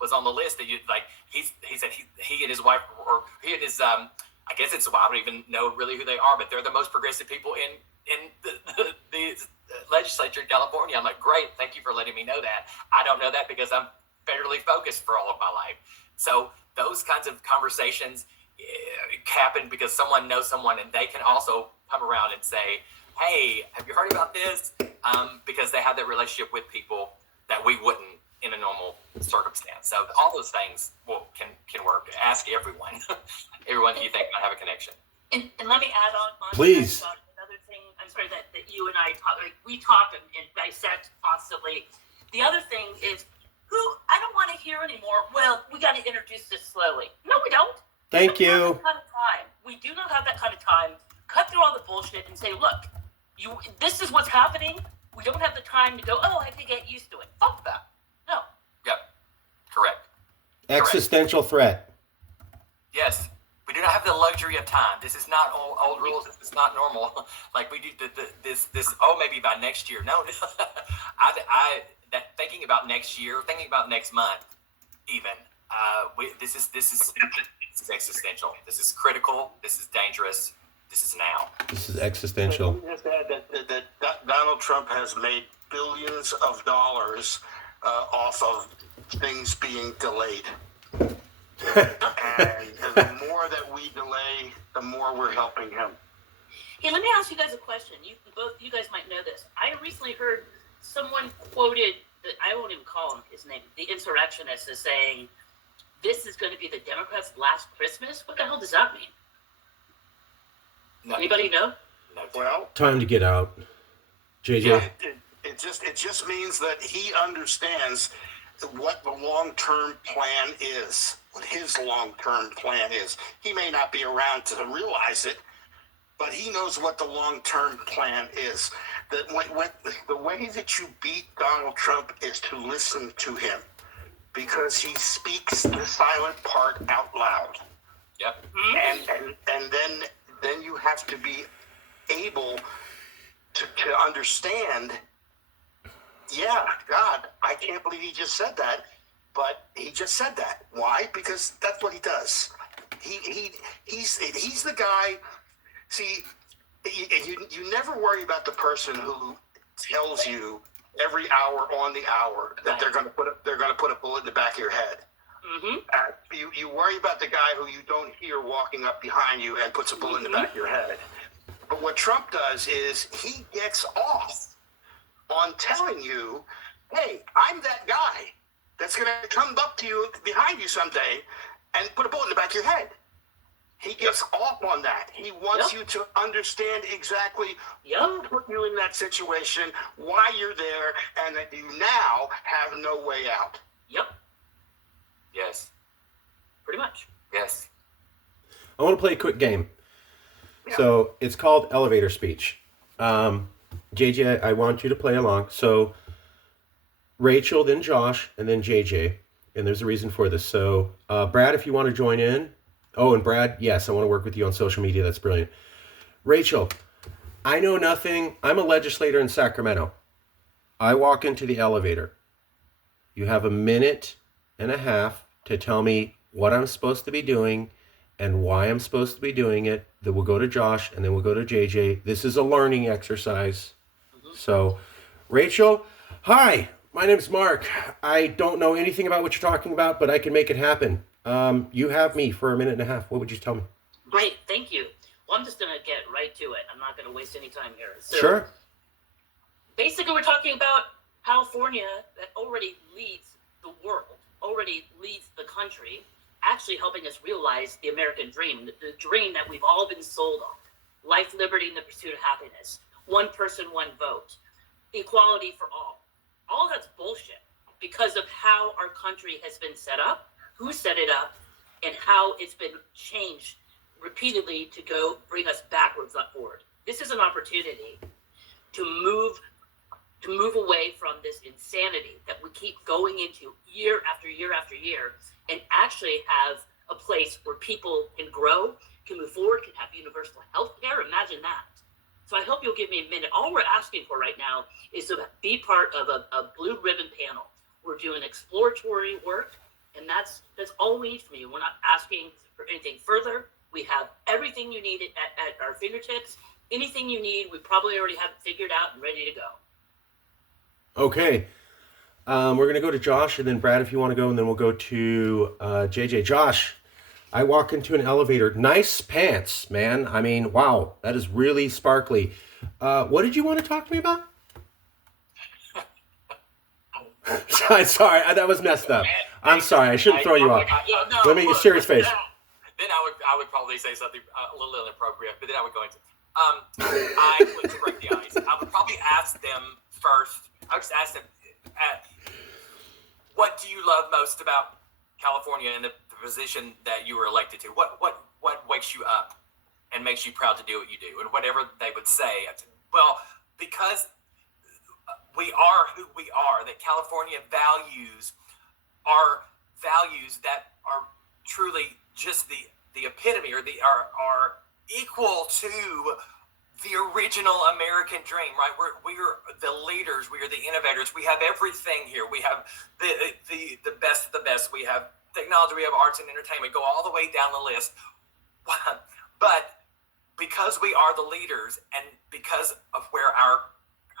was on the list that he said he and his wife, or he and his I guess it's, I don't even know really who they are, but they're the most progressive people in the legislature in California. I'm like, great, thank you for letting me know that. I don't know that because I'm federally focused for all of my life. So those kinds of conversations happened because someone knows someone, and they can also come around and say, "Hey, have you heard about this?" Because they have that relationship with people that we wouldn't in a normal circumstance. So all those things can work. Ask everyone, everyone that you think might have a connection. And let me add on Please. about another thing. I'm sorry that you and I talk. Like, we talk and dissect constantly. The other thing is, I don't want to hear anymore. Well, we got to introduce this slowly. No, we don't. Thank We don't you. have that kind of time. We do not have that kind of time. Cut through all the bullshit and say, look, this is what's happening. We don't have the time to go, oh, I have to get used to it. Fuck that. No. Yep. Correct. Existential threat. Yes. We do not have the luxury of time. This is not old rules. This is not normal. Like we do this. Maybe by next year. No. Thinking about next year, thinking about next month, even. This is existential. This is critical. This is dangerous. This is now. This is existential. Let me just add that Donald Trump has made billions of dollars off of things being delayed. And the more that we delay, the more we're helping him. Hey, let me ask you guys a question. You guys might know this. I recently heard someone quoted, I won't even call him his name, the insurrectionist, as saying, this is going to be the Democrats' last Christmas? What the hell does that mean? No. Anybody know? No. Well, Time to get out. JJ. yeah, it just means that he understands what the long-term plan is, what his long-term plan is. He may not be around to realize it, but he knows what the long-term plan is. That when the way that you beat Donald Trump is to listen to him, because he speaks the silent part out loud. Yep. And then you have to be able to understand. Yeah, God, I can't believe he just said that, but he just said that. Why? Because that's what he does. He's the guy. See, you never worry about the person who tells you every hour on the hour that they're going to put a bullet in the back of your head. Mm-hmm. You worry about the guy who you don't hear walking up behind you and puts a bullet in the back of your head. But what Trump does is he gets off on telling you, hey, I'm that guy that's going to come up to you behind you someday and put a bullet in the back of your head. He gets off on that. He wants you to understand exactly who put you in that situation, why you're there, and that you now have no way out. Yep. Yes. Pretty much. Yes. I want to play a quick game. Yeah. So it's called elevator speech. JJ, I want you to play along. So Rachel, then Josh, and then JJ. And there's a reason for this. So Brad, if you want to join in. Oh, and Brad, yes, I want to work with you on social media. That's brilliant. Rachel, I know nothing. I'm a legislator in Sacramento. I walk into the elevator. You have a minute and a half to tell me what I'm supposed to be doing and why I'm supposed to be doing it. Then we'll go to Josh, and then we'll go to JJ. This is a learning exercise. So, Rachel, hi, my name's Mark. I don't know anything about what you're talking about, but I can make it happen. You have me for a minute and a half. What would you tell me? Great, thank you. Well, I'm just going to get right to it. I'm not going to waste any time here. So, Sure. basically, we're talking about California that already leads the world, already leads the country, actually helping us realize the American dream, the dream that we've all been sold on. Life, liberty, and the pursuit of happiness. One person, one vote. Equality for all. All that's bullshit because of how our country has been set up, who set it up, and how it's been changed repeatedly to go bring us backwards, not forward. This is an opportunity to move away from this insanity that we keep going into year after year after year, and actually have a place where people can grow, can move forward, can have universal health care. Imagine that. So I hope you'll give me a minute. All we're asking for right now is to be part of a blue ribbon panel. We're doing exploratory work, and that's all we need from you. We're not asking for anything further. We have everything you need at our fingertips. Anything you need, we probably already have it figured out and ready to go. Okay. We're going to go to Josh, and then Brad, if you want to go, and then we'll go to JJ. Josh, I walk into an elevator. Nice pants, man. I mean, wow, that is really sparkly. What did you want to talk to me about? Sorry, that was messed up. I'm sorry. I shouldn't throw you off. Let me serious face. Then I would probably say something a little inappropriate, but then I would go into I would to break the ice. I would probably ask them first. I would just ask them, what do you love most about California and the position that you were elected to? What wakes you up and makes you proud to do what you do? And whatever they would say, I'd say, well, because we are who we are, that California values are values that are truly just the epitome, or are equal to the original American dream, right? We're the leaders, we are the innovators, we have everything here. We have the best of the best. We have technology, we have arts and entertainment, go all the way down the list. But because we are the leaders, and because of where our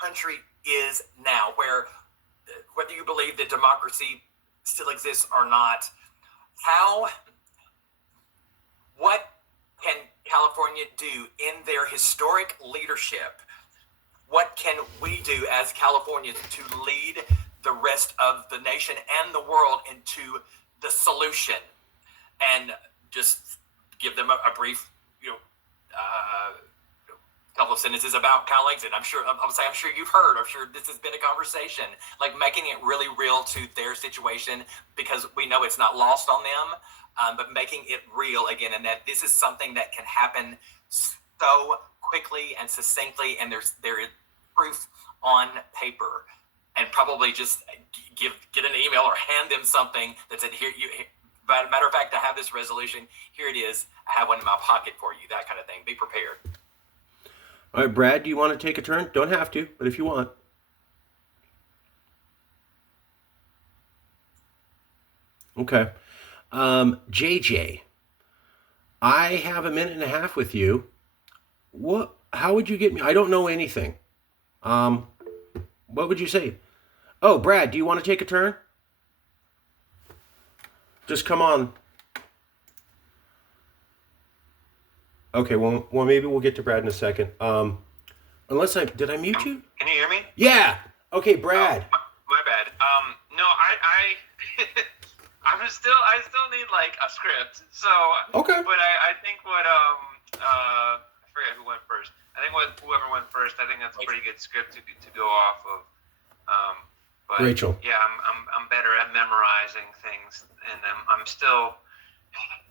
country is now, where whether you believe that democracy still exists or not, what can California do in their historic leadership? What can we do as Californians to lead the rest of the nation and the world into the solution? And just give them a brief, couple of sentences about Calexit. I'm sure you've heard. I'm sure this has been a conversation, like making it really real to their situation, because we know it's not lost on them. But making it real again, and that this is something that can happen so quickly and succinctly, and there is proof on paper, and probably just get an email or hand them something that said, here, matter of fact, I have this resolution, here it is, I have one in my pocket for you, that kind of thing. Be prepared. All right, Brad, do you want to take a turn? Don't have to, but if you want. Okay. JJ, I have a minute and a half with you. How would you get me? I don't know anything. What would you say? Oh, Brad, do you want to take a turn? Just come on. Okay, well, maybe we'll get to Brad in a second. Did I mute you? Can you hear me? Yeah. Okay, Brad. Oh, my bad. No, I still need like a script. So Okay. But I think I forget who went first. I think whoever went first, I think that's a pretty good script to go off of. But Rachel. Yeah, I'm better at memorizing things, and I'm still.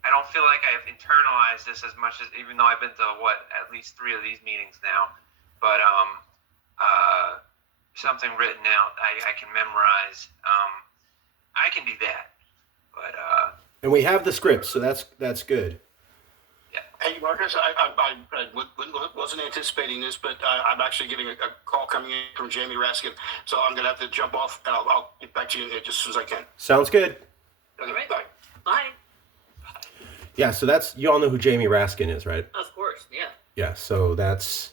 I don't feel like I've internalized this as much as, even though I've been to at least 3 of these meetings now. But something written out, I can memorize. I can do that. But and we have the script, so that's good. Yeah. Hey, Marcus, I wasn't anticipating this, but I'm actually getting a call coming in from Jamie Raskin, so I'm going to have to jump off, and I'll get back to you just as soon as I can. Sounds good. Okay, All right. bye. Bye. Yeah, so you all know who Jamie Raskin is, right? Of course, yeah. Yeah, so that's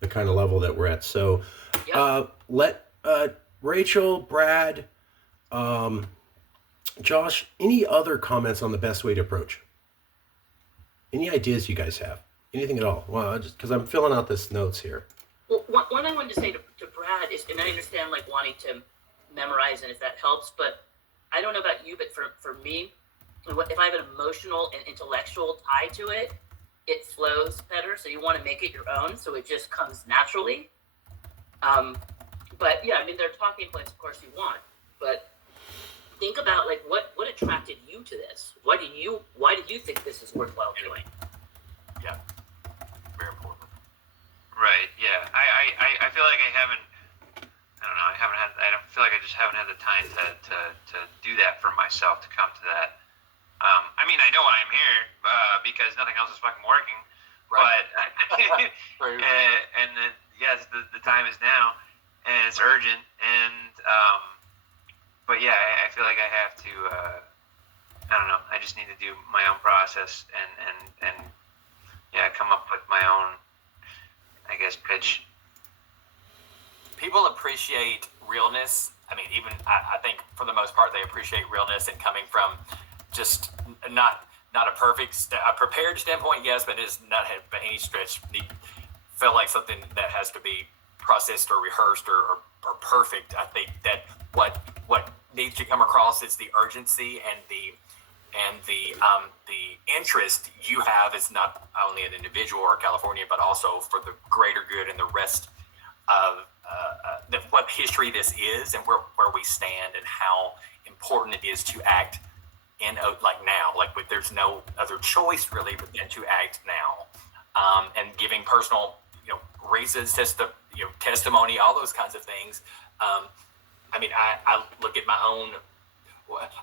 the kind of level that we're at. So Yep. let Rachel, Brad, Josh, any other comments on the best way to approach? Any ideas you guys have? Anything at all? Well, just because I'm filling out this notes here. Well, one I wanted to say to Brad is, and I understand like wanting to memorize and if that helps, but I don't know about you, but for me, if I have an emotional and intellectual tie to it, it flows better. So you want to make it your own, so it just comes naturally. But yeah, I mean, there are talking points, of course, you want, but think about like what attracted you to this. Why did you think this is worthwhile doing? Yeah, very important. Right. Yeah. I feel like I haven't. I don't know. I don't feel like I just haven't had the time to do that for myself, to come to that. I mean, I know why I'm here because nothing else is fucking working. Right. But and yes, the time is now, and it's urgent. And but yeah, I feel like I have to. I don't know. I just need to do my own process and yeah, come up with my own, I guess, pitch. People appreciate realness. I mean, even I think for the most part, they appreciate realness and coming from just not not a perfect, a prepared standpoint, yes, but it is not by any stretch feel like something that has to be processed or rehearsed or perfect. I think that what needs to come across is the urgency and the interest you have as not only an individual or California, but also for the greater good and the rest of what history this is and where we stand and how important it is to act in like now, like there's no other choice really but than to act now, and giving personal reasons, testimony, all those kinds of things. I mean, I look at my own.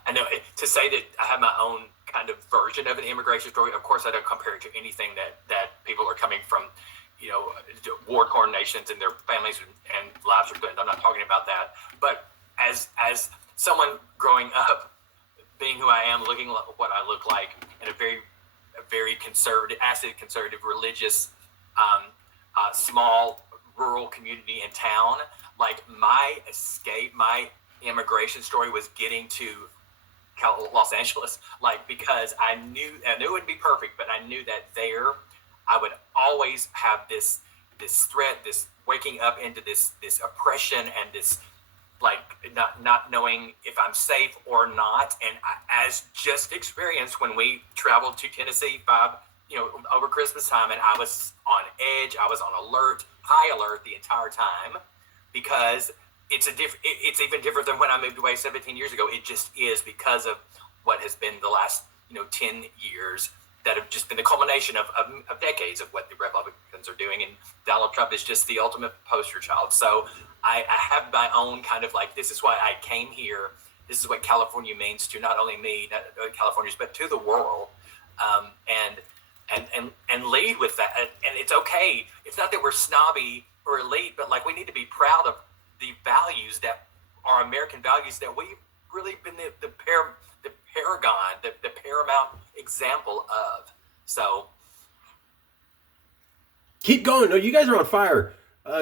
I know to say that I have my own kind of version of an immigration story. Of course, I don't compare it to anything that people are coming from, war-torn nations and their families and lives are threatened. I'm not talking about that. But as someone growing up, being who I am, looking like what I look like in a very conservative, conservative, religious, small rural community in town, like my immigration story was getting to Los Angeles, like because I knew it wouldn't be perfect, but I knew that there I would always have this threat, this waking up into this oppression and this like not knowing if I'm safe or not. And as just experienced when we traveled to Tennessee over Christmas time, and I was on edge, I was on high alert the entire time, because it's even different than when I moved away 17 years ago. It just is, because of what has been the last 10 years that have just been the culmination of decades of what the Republicans are doing, and Donald Trump is just the ultimate poster child. So I have my own kind of like, this is why I came here. This is what California means to not only me, not Californians, but to the world, and lead with that. And it's okay. It's not that we're snobby or elite, but like we need to be proud of the values that are American values that we've really been the paragon, the paramount example of. So keep going. No, you guys are on fire.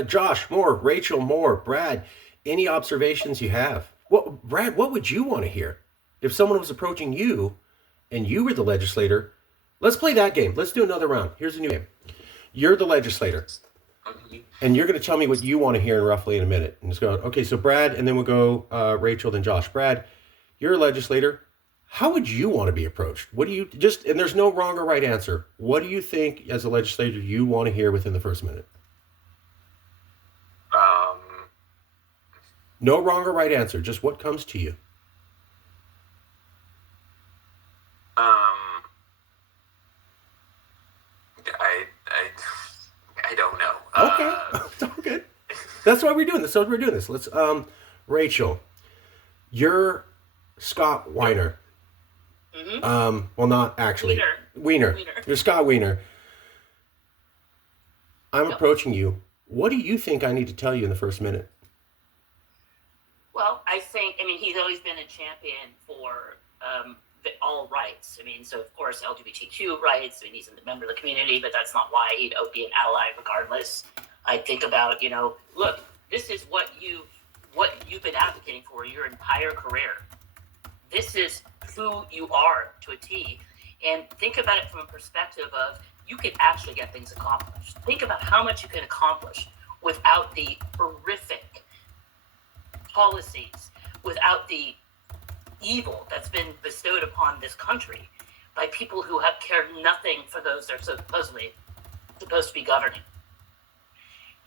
Josh, more. Rachel, more. Brad, any observations you have? Brad, what would you want to hear if someone was approaching you and you were the legislator? Let's play that game. Let's do another round. Here's a new game. You're the legislator, and you're going to tell me what you want to hear roughly in a minute. And just go, okay, so Brad, and then we'll go Rachel, then Josh. Brad, you're a legislator. How would you want to be approached? What do you and there's no wrong or right answer. What do you think as a legislator you want to hear within the first minute? No wrong or right answer. Just what comes to you. I don't know. Okay, it's all good. That's why we're doing this. Let's Rachel, you're Scott Weiner. Mm-hmm. Well, not actually. Weiner. You're Scott Weiner. I'm approaching you. What do you think I need to tell you in the first minute? Well, he's always been a champion for all rights. So of course LGBTQ rights. He's a member of the community, but that's not why he'd be an ally regardless. I think about, look, this is what you've been advocating for your entire career. This is who you are to a T. And think about it from a perspective of you can actually get things accomplished. Think about how much you can accomplish without the horrific policies, without the evil that's been bestowed upon this country by people who have cared nothing for those they're supposedly supposed to be governing.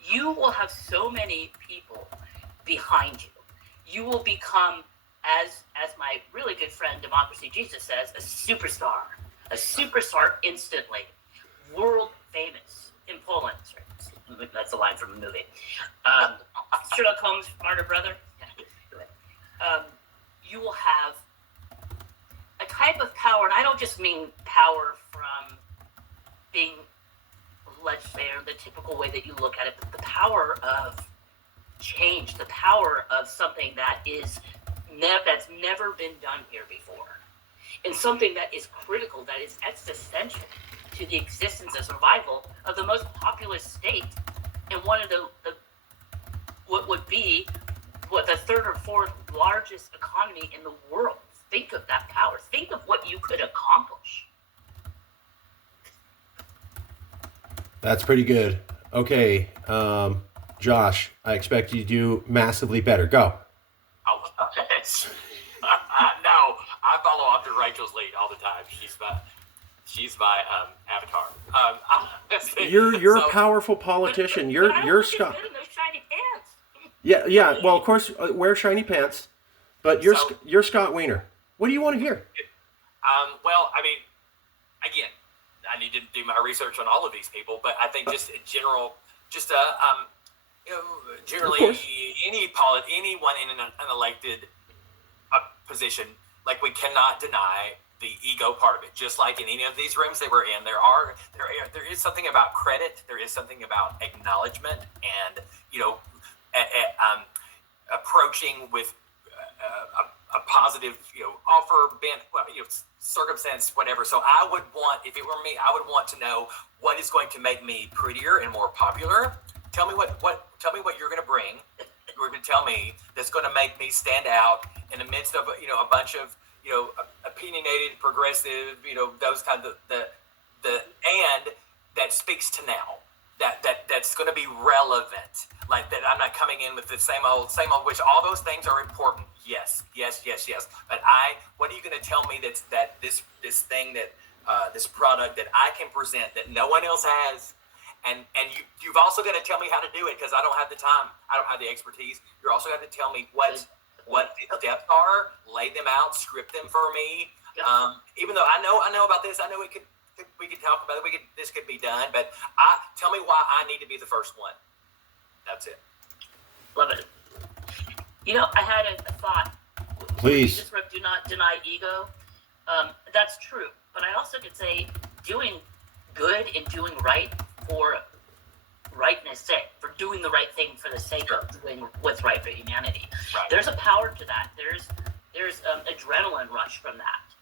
You will have so many people behind you. You will become, as my really good friend Democracy Jesus says, a superstar instantly, world famous in Poland. That's a line from a movie. Sherlock Holmes, Martyr Brother. You will have a type of power, and I don't just mean power from being a legislator, the typical way that you look at it, but the power of change, the power of something that is that's never been done here before, and something that is critical, that is existential to the existence and survival of the most populous state and one of the what would be the third or fourth largest economy in the world. Think of that power. Think of what you could accomplish. That's pretty good. Okay, Josh, I expect you to do massively better. Go. Oh, no, I follow after Rachel's lead all the time. She's my avatar. You're a powerful politician. You're Scott. Good in those shiny pants. Yeah. Well, of course, wear shiny pants, but you're Scott Wiener. What do you want to hear? Well, I mean, again, I need to do my research on all of these people, but I think just in general, just generally anyone in an unelected position, like we cannot deny the ego part of it. Just like in any of these rooms that we're in, there is something about credit, there is something about acknowledgement, and approaching with a positive, offer, bent, circumstance, whatever. So I would want, if it were me, I would want to know what is going to make me prettier and more popular. Tell me what you're going to bring. You're going to tell me that's going to make me stand out in the midst of a bunch of opinionated, progressive, those kinds of the and that speaks to now. That's going to be relevant. Like that, I'm not coming in with the same old, which all those things are important. Yes. But what are you going to tell me that this thing that this product that I can present that no one else has, and you've also got to tell me how to do it, because I don't have the time, I don't have the expertise. You're also got to tell me what the steps are, lay them out, script them for me. Even though I know about this, I know we could talk about it. This could be done, but tell me why I need to be the first one. That's it. Love it. I had a thought. Please. Just do not deny ego. That's true, but I also could say doing good and doing right for rightness sake, for doing the right thing for the sake of doing what's right for humanity. Right. There's a power to that. There's adrenaline rush from that,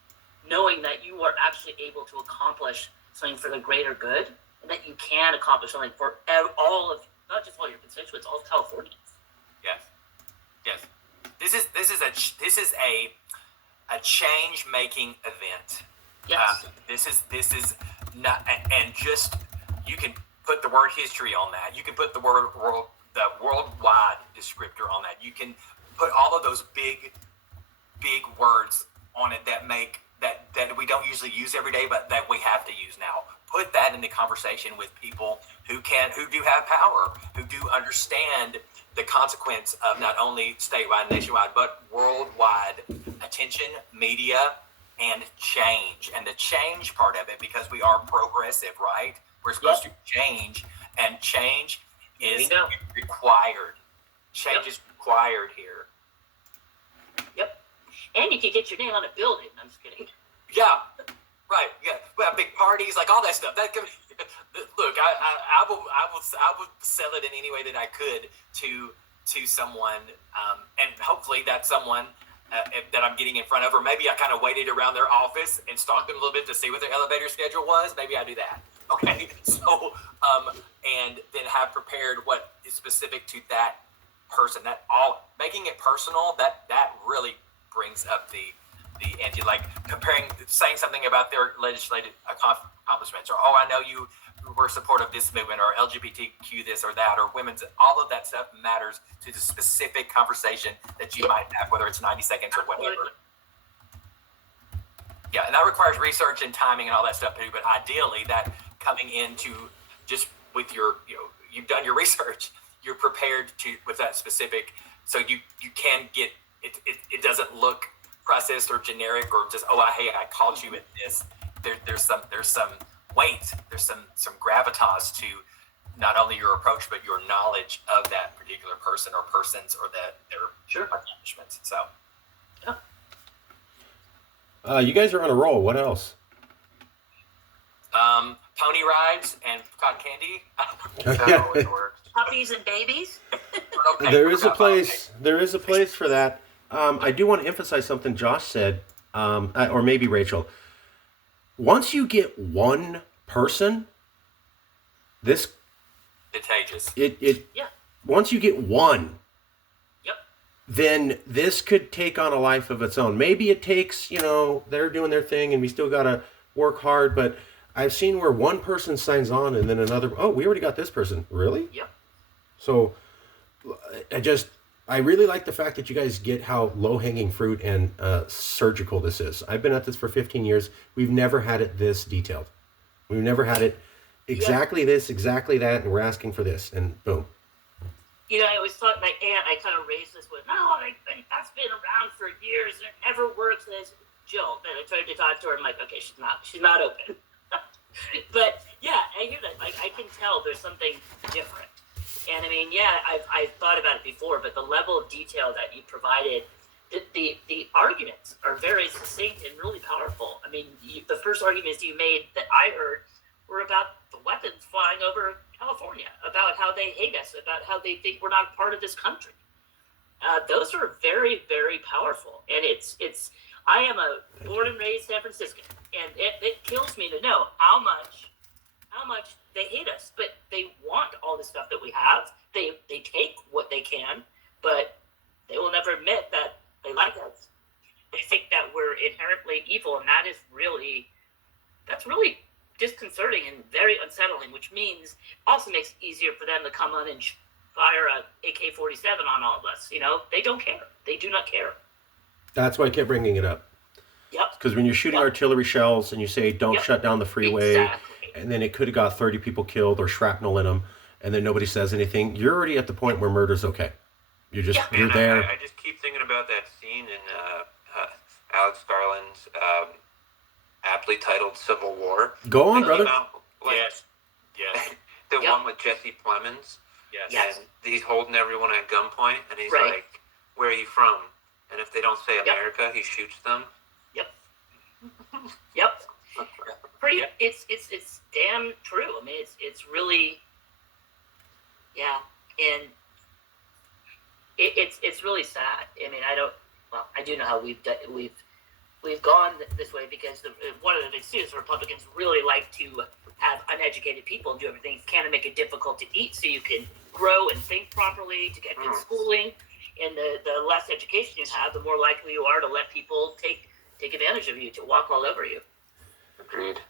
knowing that you are actually able to accomplish something for the greater good, and that you can accomplish something for all of, not just all your constituents, all of Californians. Yes. This is a change making event. Yes. This is not, and just, you can put the word history on that. You can put the worldwide descriptor on that. You can put all of those big words on it that make that we don't usually use every day, but that we have to use now. Put that in the conversation with people who do have power, who do understand the consequence of not only statewide, nationwide, but worldwide attention, media, and change. And the change part of it, because we are progressive, right? We're supposed to change, and change is required. Change is required here. Yep. And you can get your name on a building. I'm just kidding. Yeah. Right. Yeah. We have big parties, like all that stuff. That could, look, I will sell it in any way that I could to someone, and hopefully that someone that I'm getting in front of, or maybe I kind of waited around their office and stalked them a little bit to see what their elevator schedule was. Maybe I do that. Okay. So, and then have prepared what is specific to that person. That all making it personal. That really brings up the anti, like saying something about their legislative accomplishments, or I know you were supportive of this movement, or LGBTQ this or that, or women's. All of that stuff matters to the specific conversation that you might have, whether it's 90 seconds or whatever. Yeah, and that requires research and timing and all that stuff too. But ideally, that coming into just with your, you've done your research, you're prepared with that specific, so you can get it. It doesn't look processed or generic, or just I called you at this. There's some weight, there's some gravitas to not only your approach but your knowledge of that particular person or persons, or their accomplishments. So you guys are on a roll. What else? Pony rides and cotton candy. That always works. Puppies and babies. Okay, There is a place. There is a place for that. I do want to emphasize something Josh said, or maybe Rachel. Once you get one person, this contagious. Once you get one, Yep. then this could take on a life of its own. Maybe it takes, they're doing their thing and we still got to work hard, but I've seen where one person signs on and then another. Oh, we already got this person. Really? Yep. So I really like the fact that you guys get how low hanging fruit and surgical this is. I've been at this for 15 years. We've never had it this detailed. We've never had it exactly this, exactly that, and we're asking for this, and boom. You know, I always thought my aunt, I kind of raised this with, no, that's been around for years and it never works. And it's Jill. And I tried to talk to her. I'm like, okay, she's not open. But yeah, I hear that. Like, I can tell there's something different. And I mean, yeah, I've thought about it before, but the level of detail that you provided, the arguments are very succinct and really powerful. I mean, the first arguments you made that I heard were about the weapons flying over California, about how they hate us, about how they think we're not part of this country. Those are very, very powerful. And I am a born and raised San Franciscan, and it kills me to know how much they hate us, but they want all the stuff that we have. They take what they can, but they will never admit that they like us. They think that we're inherently evil, and that's really disconcerting and very unsettling, which means also makes it easier for them to come on and fire a AK-47 on all of us. You know, they don't care. They do not care. That's why I kept bringing it up. Yep. Because when you're shooting artillery shells and you say, don't shut down the freeway, exactly. And then it could have got 30 people killed or shrapnel in them, and then nobody says anything, you're already at the point where murder's okay. You're there. I just keep thinking about that scene in Alex Garland's aptly titled Civil War. Go on, brother. Yes. The one with Jesse Plemons. Yes. And he's holding everyone at gunpoint, and he's Right. like, where are you from? And if they don't say America, he shoots them. Yep. It's damn true. I mean, it's really, and it's really sad. I mean, I do know how we've gone this way because one of the big students, Republicans really like to have uneducated people and do everything you can to make it difficult to eat so you can grow and think properly, to get good schooling. And the less education you have, the more likely you are to let people take advantage of you, to walk all over you. Agreed.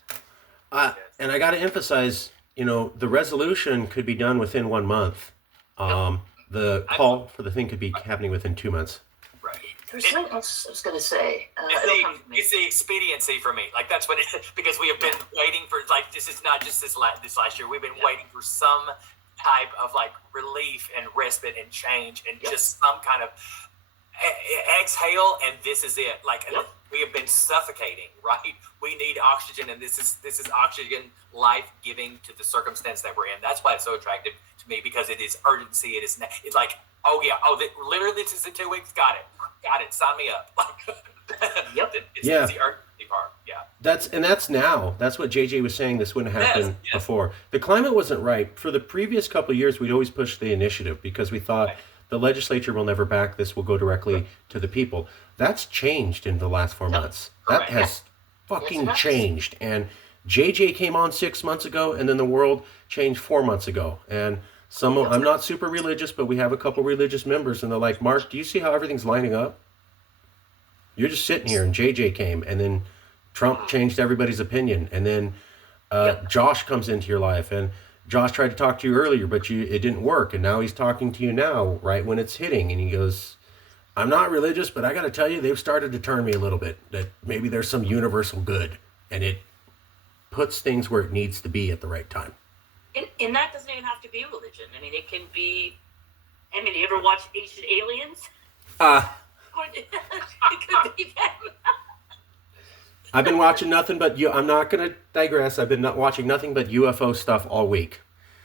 And I got to emphasize, the resolution could be done within 1 month. The call for the thing could be happening within 2 months. Right. There's something else I was going to say. It's the expediency for me. Like, that's what it is. Because we have been waiting for, like, this is not just this last year. We've been waiting for some type of, like, relief and respite and change and just some kind of exhale, and this is it. Like, we have been suffocating, right? We need oxygen, and this is oxygen life-giving to the circumstance that we're in. That's why it's so attractive to me, because it is urgency. It's like, literally this is in 2 weeks. Got it. Sign me up. It's the urgency part. Yeah. That's now. That's what JJ was saying. This wouldn't happen before. The climate wasn't right. For the previous couple of years, we'd always push the initiative because we thought the legislature will never back this. Will go directly to the people. That's changed in the last 4 months. That has fucking changed. And JJ came on 6 months ago, and then the world changed 4 months ago. And I'm not super religious, but we have a couple religious members, and they're like, Mark, do you see how everything's lining up? You're just sitting here, and JJ came, and then Trump changed everybody's opinion, and then Josh comes into your life, and Josh tried to talk to you earlier, but it didn't work, and now he's talking to you now, right when it's hitting, and he goes, I'm not religious, but I got to tell you, they've started to turn me a little bit, that maybe there's some universal good, and it puts things where it needs to be at the right time. And that doesn't even have to be religion. I mean, it can be. I mean, you ever watch Ancient Aliens? It could be them. I've been watching nothing but I'm not going to digress. I've been watching nothing but UFO stuff all week.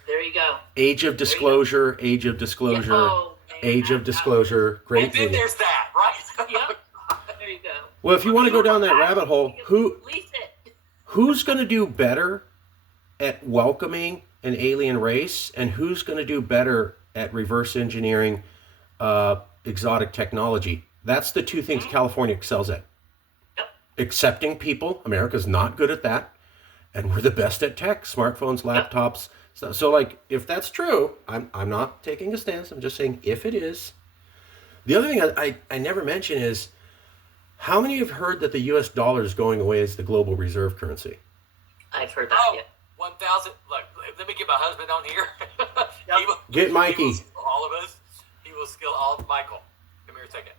There you go. Age of Disclosure. Age of Disclosure. Age of Disclosure. Great and then video. there's that, right? Yep. There you go. Well, if you want to go down that rabbit hole, who's going to do better at welcoming an alien race, and who's going to do better at reverse engineering exotic technology? That's the two things California excels at. Accepting people. America's not good at that. And we're the best at tech, smartphones, laptops. So like, if that's true, I'm not taking a stance. I'm just saying if it is. The other thing I never mention is, how many have heard that the U.S. dollar is going away as the global reserve currency? I've heard that. Oh, Yeah. 1,000. Look, let me get my husband on here. Get Mikey. He will skill all of us. He will skill all. Michael, come here a second.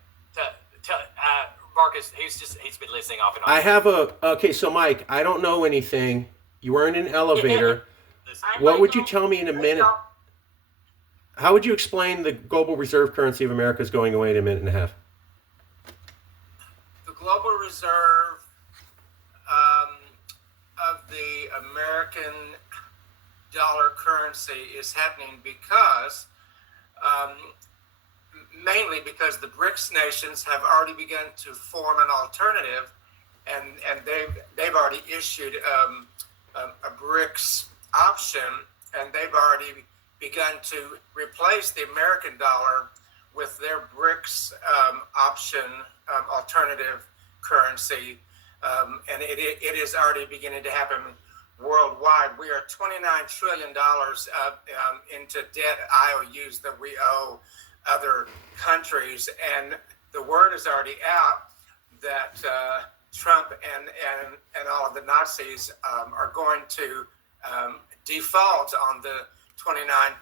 Marcus, he's been listening off and on. I have okay, so Mike, I don't know anything. You were in an elevator. What would you tell me in a minute? How would you explain the global reserve currency of America is going away in a minute and a half? The global reserve of the American dollar currency is happening because, mainly because the BRICS nations have already begun to form an alternative, and they've already issued a BRICS option, and they've already begun to replace the American dollar with their BRICS option alternative currency, and it is already beginning to happen worldwide. We are $29 trillion into debt IOUs that we owe other countries, and the word is already out that Trump and all of the Nazis are going to default on the $29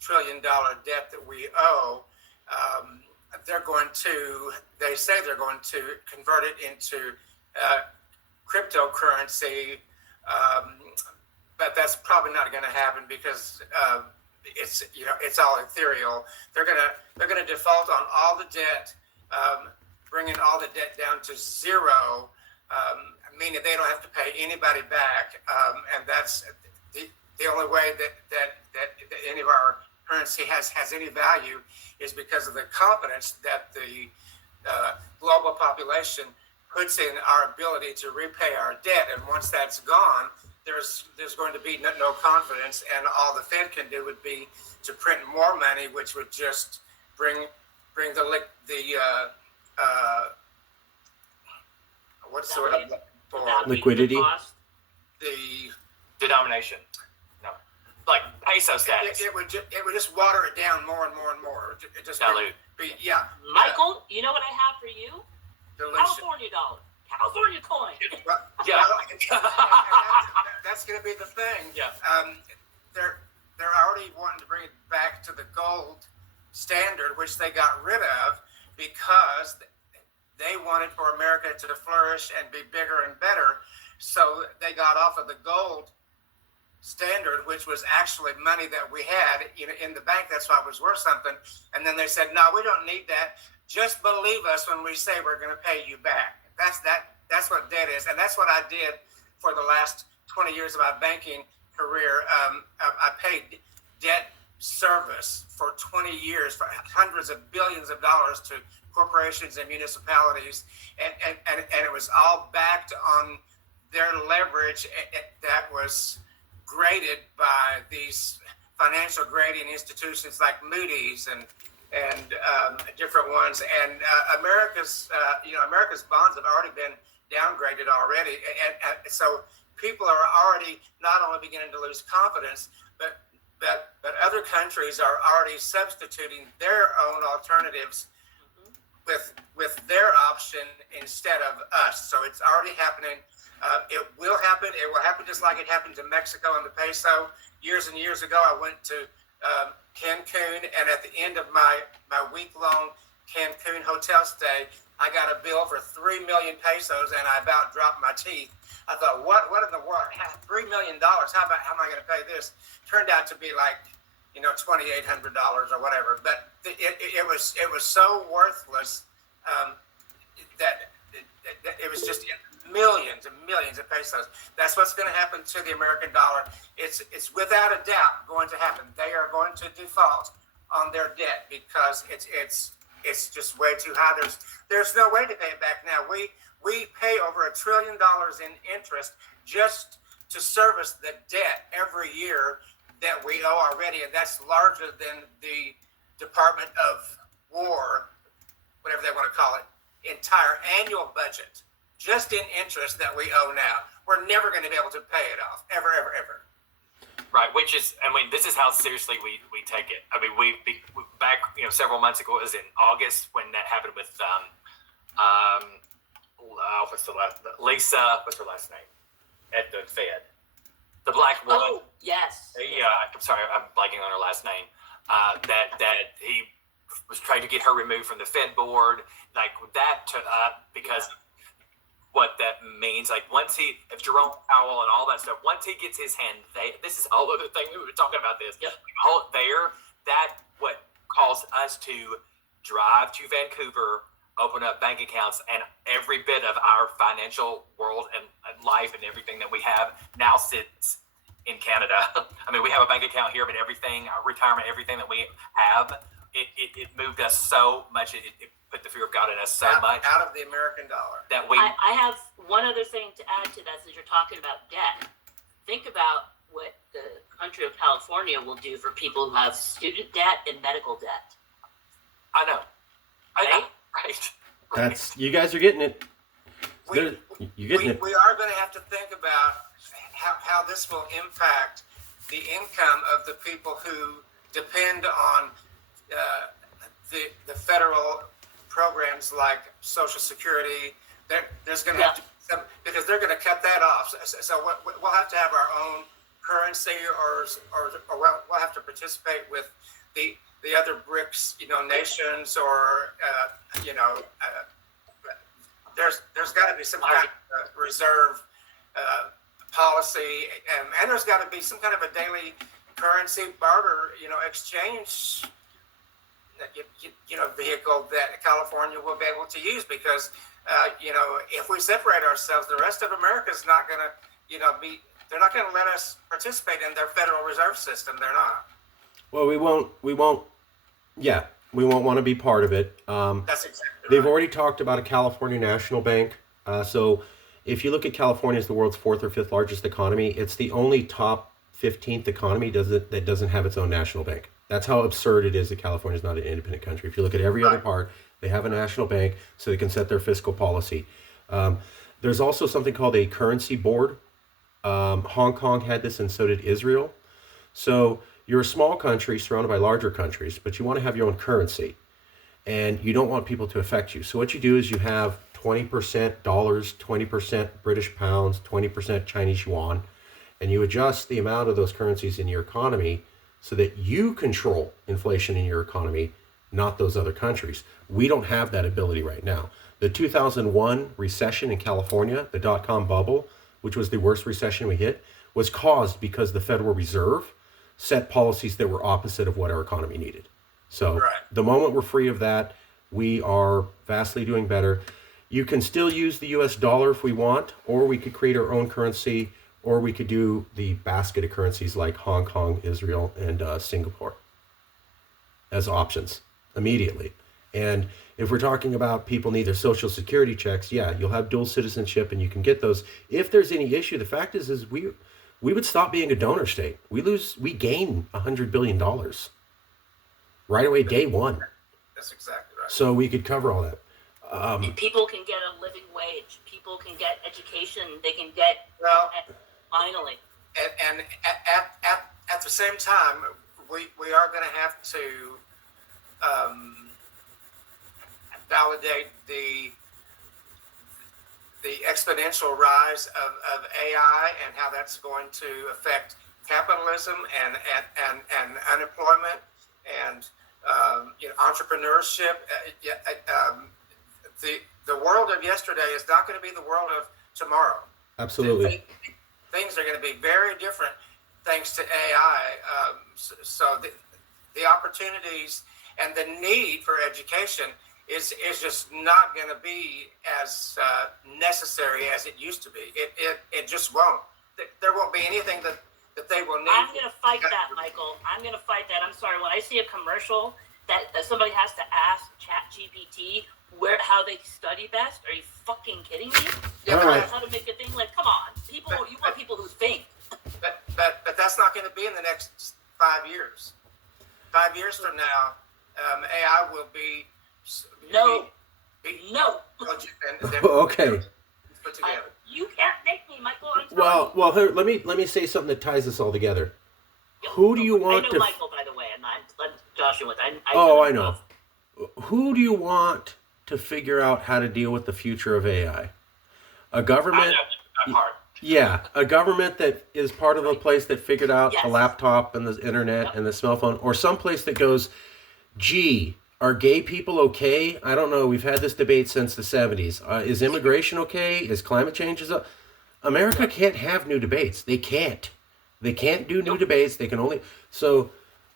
trillion debt that we owe. They say they're going to convert it into cryptocurrency, but that's probably not going to happen because it's all ethereal. They're gonna default on all the debt, bringing all the debt down to zero, meaning they don't have to pay anybody back, and that's the only way that any of our currency has any value is because of the confidence that the global population puts in our ability to repay our debt. And once that's gone, there's going to be no confidence, and all the Fed can do would be to print more money, which would just bring the what's the word for liquidity? The Denomination. No. Like peso status. It would just water it down more and more and more. It just Dilute. be Michael, you know what I have for you? dilution. California dollar, California coin. Yeah. That's going to be the thing. Yeah. They're already wanting to bring it back to the gold standard, which they got rid of because they wanted for America to flourish and be bigger and better. So they got off of the gold standard, which was actually money that we had in the bank. That's why it was worth something. And then they said, no, we don't need that. Just believe us when we say we're going to pay you back. That's what debt is. And that's what I did for the last 20 years of my banking career. I paid debt service for 20 years for hundreds of billions of dollars to corporations and municipalities. And it was all backed on their leverage that was graded by these financial grading institutions like Moody's and different ones. And America's bonds have already been downgraded already. And so people are already not only beginning to lose confidence, but other countries are already substituting their own alternatives with their option instead of us. So it's already happening. It will happen. It will happen just like it happened to Mexico and the peso. Years and years ago, I went to Cancun, and at the end of my week-long Cancun hotel stay, I got a bill for 3 million pesos, and I about dropped my teeth. I thought, what in the world? $3 million? How am I going to pay this? Turned out to be like, $2,800 or whatever. But it was so worthless that it was just millions and millions of pesos. That's what's going to happen to the American dollar. It's without a doubt going to happen. They are going to default on their debt because it's just way too high. There's no way to pay it back now. We pay over $1 trillion in interest just to service the debt every year that we owe already, and that's larger than the Department of War, whatever they want to call it, entire annual budget, just in interest that we owe now. We're never going to be able to pay it off, ever, ever, ever. Right, this is how seriously we take it. I mean, we back, several months ago, it was in August when that happened with Lisa, what's her last name, at the Fed. the black woman. Oh, yes. Yeah, I'm sorry, I'm blanking on her last name. That he was trying to get her removed from the Fed board. Like that took up because what that means. Like once if Jerome Powell and all that stuff, once he gets his hand, this is a whole other thing. We were talking about this. Yep. That what caused us to drive to Vancouver, open up bank accounts, and every bit of our financial world and life and everything that we have now sits in Canada. I mean, we have a bank account here, but everything, our retirement, everything that we have, it moved us so much. It put the fear of God in us so much out of the American dollar. that we. I have one other thing to add to that since you're talking about debt. Think about what the country of California will do for people who have student debt and medical debt. I know. Right? That's you guys are getting it. We, You're getting it. we are going to have to think about how this will impact the income of the people who depend on the federal programs like Social Security. There's going to have to be some, because they're going to cut that off. So we'll have to have our own currency, or we'll have to participate with the other BRICS, nations, or there's got to be some kind of reserve policy, and there's got to be some kind of a daily currency barter, exchange, vehicle that California will be able to use, because if we separate ourselves, the rest of America is not going to, they're not going to let us participate in their Federal Reserve System. They're not. Well, we won't. Yeah, we won't want to be part of it. That's exactly They've right. already talked about a California national bank. So if you look at California as the world's fourth or fifth largest economy, it's the only top 15th economy that doesn't have its own national bank. That's how absurd it is that California is not an independent country. If you look at every other part, they have a national bank so they can set their fiscal policy. There's also something called a currency board. Hong Kong had this, and so did Israel. So you're a small country surrounded by larger countries, but you want to have your own currency, and you don't want people to affect you. So what you do is you have 20% dollars, 20% British pounds, 20% Chinese yuan, and you adjust the amount of those currencies in your economy so that you control inflation in your economy, not those other countries. We don't have that ability right now. The 2001 recession in California, the dot-com bubble, which was the worst recession we hit, was caused because the Federal Reserve set policies that were opposite of what our economy needed. So the moment we're free of that, we are vastly doing better. You can still use the US dollar if we want, or we could create our own currency, or we could do the basket of currencies like Hong Kong, Israel, and Singapore as options immediately. And if we're talking about people need their social security checks, yeah, you'll have dual citizenship and you can get those. If there's any issue, the fact is we would stop being a donor state. We gain $100 billion right away, day one. That's exactly right. So we could cover all that. People can get a living wage. People can get education. They can get, finally. And at the same time, we are going to have to validate the exponential rise of AI and how that's going to affect capitalism and unemployment and entrepreneurship. The world of yesterday is not going to be the world of tomorrow. Absolutely. Things are going to be very different thanks to AI. So the opportunities and the need for education is just not going to be as necessary as it used to be. It just won't. There won't be anything that they will need. I'm going to fight that, Michael. I'm going to fight that. I'm sorry. When I see a commercial that somebody has to ask ChatGPT how they study best, are you fucking kidding me? Yeah, all right. How to make a thing? Like, come on. You want people who think. But that's not going to be in the next 5 years. 5 years from now, AI will be No. Okay. Put together. You can't make me, Michael. I'm sorry. Well, here, let me say something that ties this all together. Who do you want I know to? Michael, by the way, and I'm Joshua with. I know. Who do you want to figure out how to deal with the future of AI? A government? I know that part. Yeah, a government that is part of a place that figured out Yes. the laptop and the internet and the cell phone, or some place that goes, gee, are gay people okay? I don't know. We've had this debate since the 70s. Is immigration okay? Is climate change America can't have new debates. They can't. They can't do new debates. They can only so.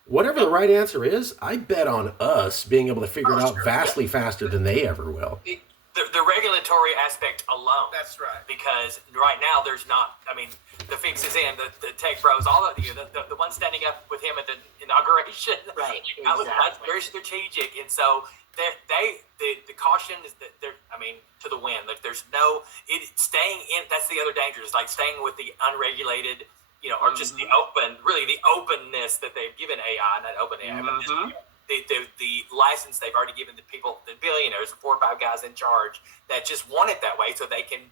Whatever the right answer is, I bet on us being able to figure it out vastly faster than they ever will. The regulatory aspect alone. That's right. Because right now there's not. I mean, the fix is in. The tech bros, all of you, the one standing up with him at the inauguration. Right. That's very strategic, and so the caution is that to the wind. Like there's no staying in. That's the other danger. Is like staying with the unregulated. Or just the openness that they've given AI, not open AI, but just the license they've already given the people, the billionaires, the 4 or 5 guys in charge that just want it that way, so they can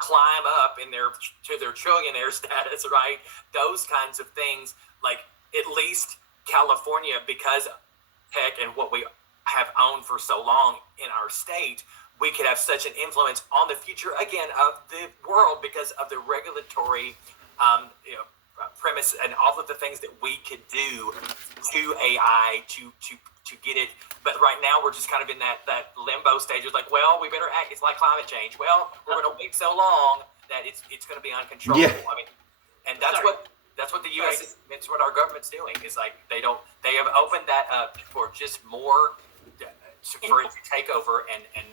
climb up to their trillionaire status, right? Those kinds of things, like at least California, because tech and what we have owned for so long in our state, we could have such an influence on the future again of the world because of the regulatory. Premise and all of the things that we could do to AI to get it, but right now we're just kind of in that limbo stage. It's like, well, we better act. It's like climate change. Well, we're going to wait so long that it's going to be uncontrollable. Yeah. I mean, and that's what the U.S. It's what our government's doing. Is like they have opened that up for just more for it to take over and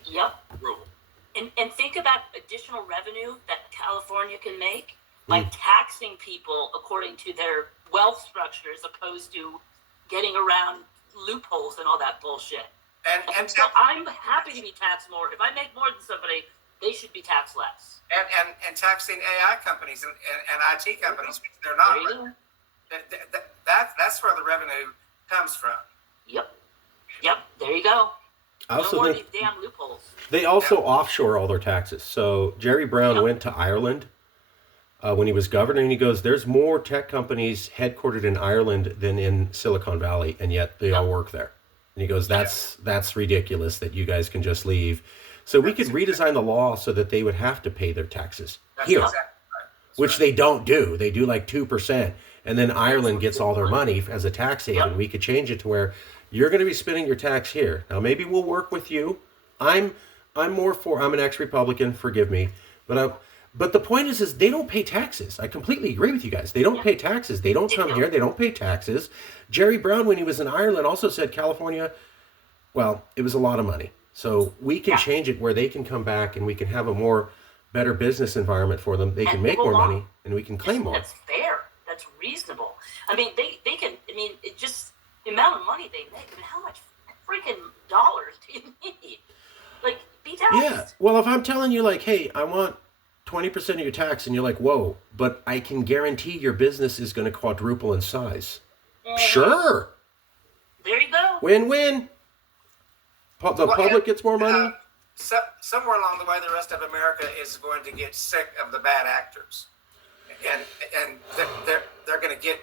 rule. And think about additional revenue that California can make by taxing people according to their wealth structure as opposed to getting around loopholes and all that bullshit. And so I'm happy to be taxed more. If I make more than somebody, they should be taxed less. And taxing AI companies and IT companies, they're not. That's where the revenue comes from. Yep. There you go. No more of these damn loopholes. They also offshore all their taxes. So Jerry Brown went to Ireland when he was governor, and he goes, there's more tech companies headquartered in Ireland than in Silicon Valley, and yet they all work there. And he goes, that's ridiculous that you guys can just leave. So we could redesign the law so that they would have to pay their taxes here, Exactly right. which they don't do. They do like 2%, and then Ireland gets all their money as a tax haven. We could change it to where you're going to be spending your tax here. Now, maybe we'll work with you. I'm an ex-Republican, forgive me, but the point is they don't pay taxes. I completely agree with you guys. They don't pay taxes. They don't come here. They don't pay taxes. Jerry Brown, when he was in Ireland, also said California, well, it was a lot of money. So we can change it where they can come back and we can have a better business environment for them. They can make more money and we can claim more. That's fair. That's reasonable. I mean, they can, it just, the amount of money they make, how much freaking dollars do you need? Like, be taxed. Yeah. Well, if I'm telling you, like, hey, I want 20% of your tax, and you're like, whoa, but I can guarantee your business is going to quadruple in size. Sure. There you go. Win-win. The public gets more money. Somewhere along the way, the rest of America is going to get sick of the bad actors, and they're going to get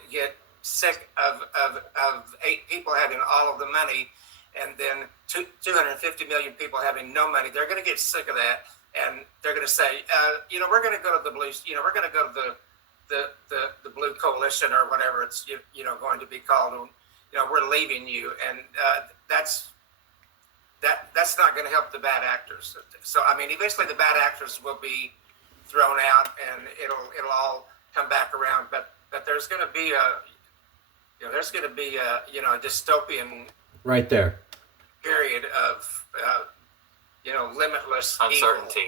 sick of 8 people having all of the money, and then 250 million people having no money. They're going to get sick of that. And they're going to say, we're going to go to the blue, we're going to go to the blue coalition or whatever it's, going to be called. And, we're leaving you. And that's not going to help the bad actors. So, eventually the bad actors will be thrown out and it'll all come back around. But there's going to be a dystopian right there period of, limitless uncertainty.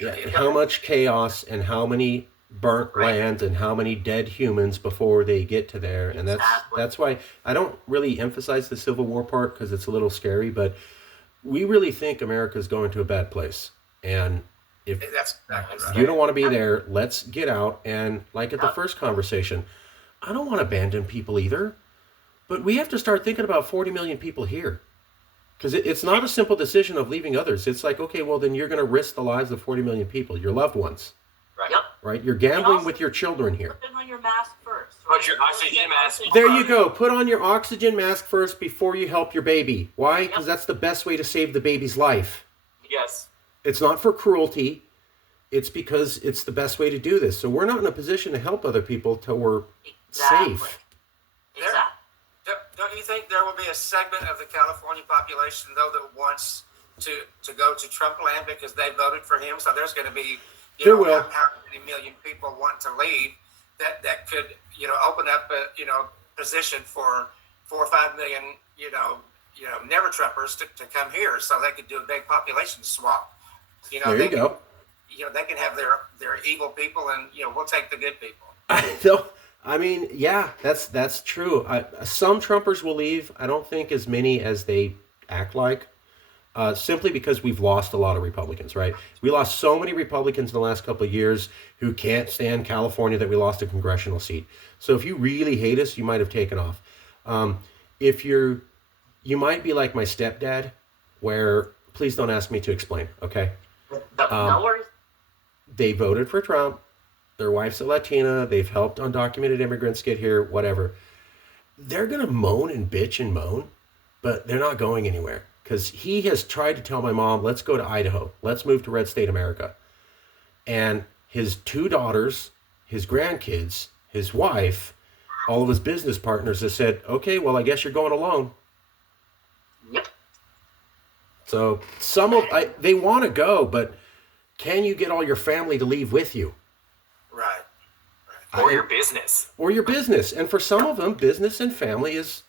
Evil, How much chaos and how many burnt lands and how many dead humans before they get to there. And that's why I don't really emphasize the Civil War part because it's a little scary, but we really think America's going to a bad place. And if that's exactly right. you don't want to be there, let's get out. And like at the first conversation, I don't want to abandon people either, but we have to start thinking about 40 million people here. Because it's not a simple decision of leaving others. It's like, okay, well, then you're going to risk the lives of 40 million people, your loved ones. Right. Yep. Right? You're gambling with your children here. Put on your mask first. Put your oxygen mask. There you go. Put on your oxygen mask first before you help your baby. Why? Because that's the best way to save the baby's life. Yes. It's not for cruelty. it's because it's the best way to do this. So we're not in a position to help other people till we're safe. Exactly. Don't you think there will be a segment of the California population, though, that wants to go to Trump land because they voted for him? So there's going to be, how many million people want to leave that could, open up a, position for 4 or 5 million, never Trumpers to come here, so they could do a big population swap. There you go. They can have their evil people, and we'll take the good people. I mean, yeah, that's true. Some Trumpers will leave. I don't think as many as they act like, simply because we've lost a lot of Republicans, right? We lost so many Republicans in the last couple of years who can't stand California that we lost a congressional seat. So if you really hate us, you might have taken off. If you might be like my stepdad, where, please don't ask me to explain, okay? No worries. They voted for Trump. Their wife's a Latina. They've helped undocumented immigrants get here, whatever. They're going to moan and bitch and moan, but they're not going anywhere. Because he has tried to tell my mom, let's go to Idaho. Let's move to Red State America. And his 2 daughters, his grandkids, his wife, all of his business partners have said, okay, well, I guess you're going alone. Yep. So they want to go, but can you get all your family to leave with you? Right. Or your business. Or your business. And for some of them, business and family is,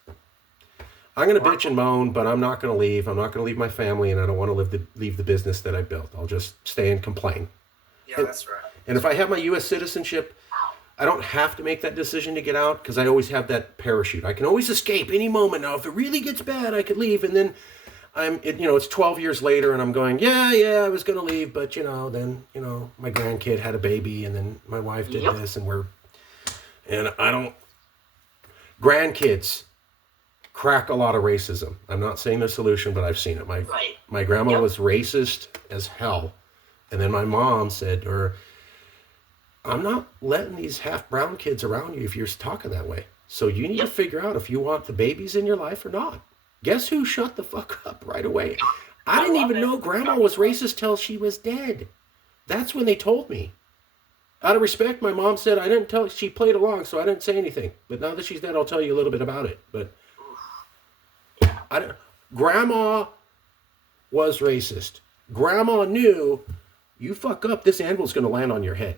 I'm going to bitch and moan, but I'm not going to leave. I'm not going to leave my family, and I don't want to leave the business that I built. I'll just stay and complain. Yeah, that's right. And if I have my U.S. citizenship, I don't have to make that decision to get out because I always have that parachute. I can always escape any moment. Now, if it really gets bad, I could leave, and then it's 12 years later, and I'm going, yeah, I was going to leave, but then my grandkid had a baby, and then my wife did this, and I don't. Grandkids crack a lot of racism. I'm not saying the solution, but I've seen it. My grandma was racist as hell, and then my mom said to her, I'm not letting these half brown kids around you if you're talking that way. So you need to figure out if you want the babies in your life or not. Guess who shut the fuck up right away? I didn't even know grandma was racist till she was dead. That's when they told me. Out of respect, my mom said I didn't tell. She played along, so I didn't say anything. But now that she's dead, I'll tell you a little bit about it. But grandma was racist. Grandma knew you fuck up, this anvil's going to land on your head.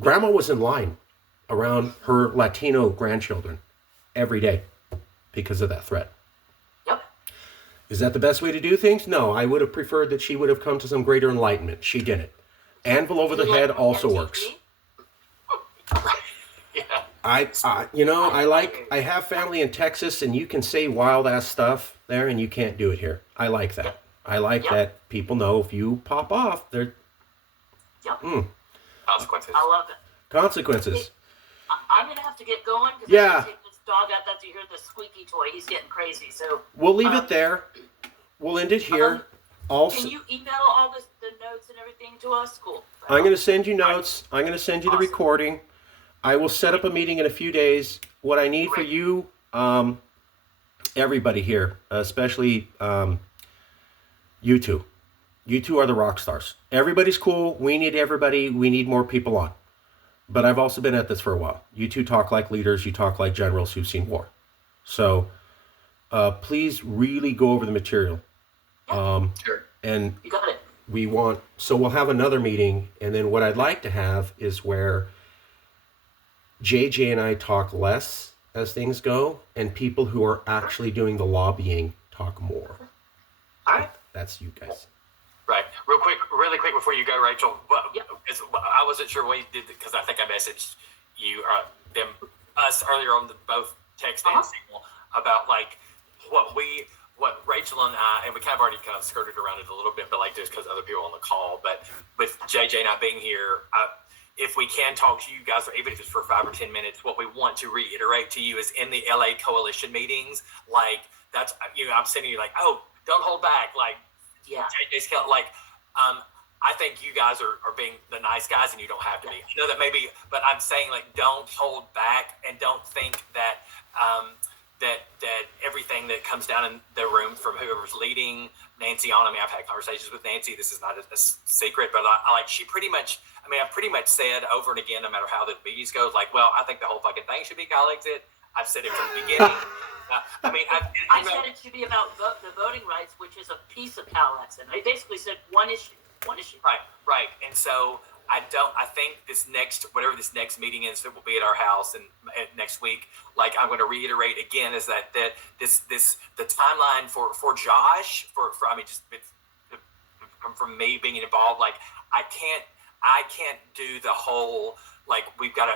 Grandma was in line around her Latino grandchildren every day because of that threat. Yep. Is that the best way to do things? No, I would have preferred that she would have come to some greater enlightenment. She didn't. Anvil over the head also works. Yeah. I have family in Texas, and you can say wild ass stuff there, and you can't do it here. I like that. Yep. I like that people know if you pop off, they're Consequences. I love it. consequences. I'm going to have to get going because Yeah. I have to take this dog out there to hear the squeaky toy. He's getting crazy. So We'll leave it there. We'll end it here. Also, can you email all the notes and everything to us? Cool. I'm going to send you notes. I'm going to send you the recording. I will set up a meeting in a few days. What I need for you, everybody here, especially you two. You two are the rock stars. Everybody's cool. We need everybody. We need more people on. But I've also been at this for a while. You two talk like leaders. You talk like generals who've seen war. So please really go over the material. Sure. And You got it. we'll have another meeting. And then what I'd like to have is where JJ and I talk less as things go, and people who are actually doing the lobbying talk more. All right. That's you guys. Right. Really quick before you go, Rachel. I wasn't sure what you did because I think I messaged you, us earlier on both text and signal about like what Rachel and I, and we kind of skirted around it a little bit, but like just because other people on the call, but with JJ and I being here, if we can talk to you guys, or even if it's for 5 or 10 minutes, what we want to reiterate to you is in the LA coalition meetings, like that's, I'm sending you like, oh, don't hold back. Like, JJ's like, I think you guys are being the nice guys and you don't have to be. I know that maybe, but I'm saying like, don't hold back and don't think that, that everything that comes down in the room from whoever's leading Nancy on. I mean, I've had conversations with Nancy. This is not a secret, but I like she pretty much. I mean, I've pretty much said over and again, no matter how the meetings go, like, well, I think the whole fucking thing should be Calexit. I've said it from the beginning. I mean, I said it should be about the voting rights, which is a piece of Calexit. I basically said one issue. Right. And so I think whatever this next meeting is, that will be at our house and next week. Like, I'm going to reiterate again is that the timeline for Josh I mean, just from me being involved, like I can't do the whole, like, we've got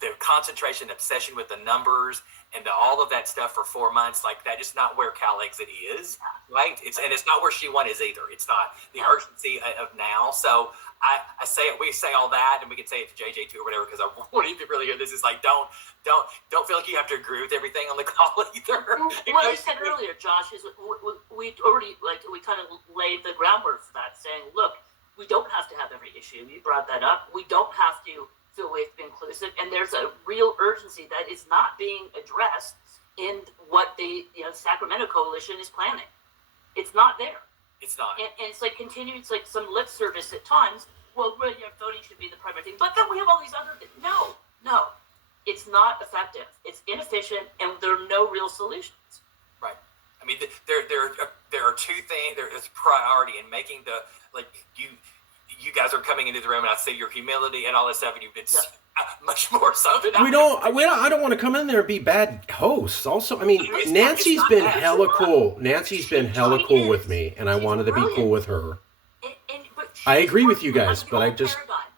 the concentration, obsession with the numbers and all of that stuff for 4 months. Like, that is not where Calexit is, right? It's not where she one is either. It's not the urgency of now. So we say all that, and we can say it to JJ too or whatever, because I want you to really hear this. Is like, don't feel like you have to agree with everything on the call either. What I said earlier, Josh, is we already, like, we kind of laid the groundwork for that, saying, look, we don't have to have every issue. You brought that up. We don't have to feel we have to be inclusive, and there's a real urgency that is not being addressed in what the Sacramento Coalition is planning. It's not there. It's not. And it's like continued, it's like some lip service at times. Well, voting should be the primary thing, but then we have all these other things. No, it's not effective. It's inefficient, and there are no real solutions. Right. I mean, there are two things. There is priority in making you guys are coming into the room, and I see your humility and all this stuff, and you've been much more so than I don't want to come in there and be bad hosts. Also, I mean, Nancy's been hella cool. Nancy's been hella cool with me, and I wanted to be cool with her. But I agree with you guys, but I just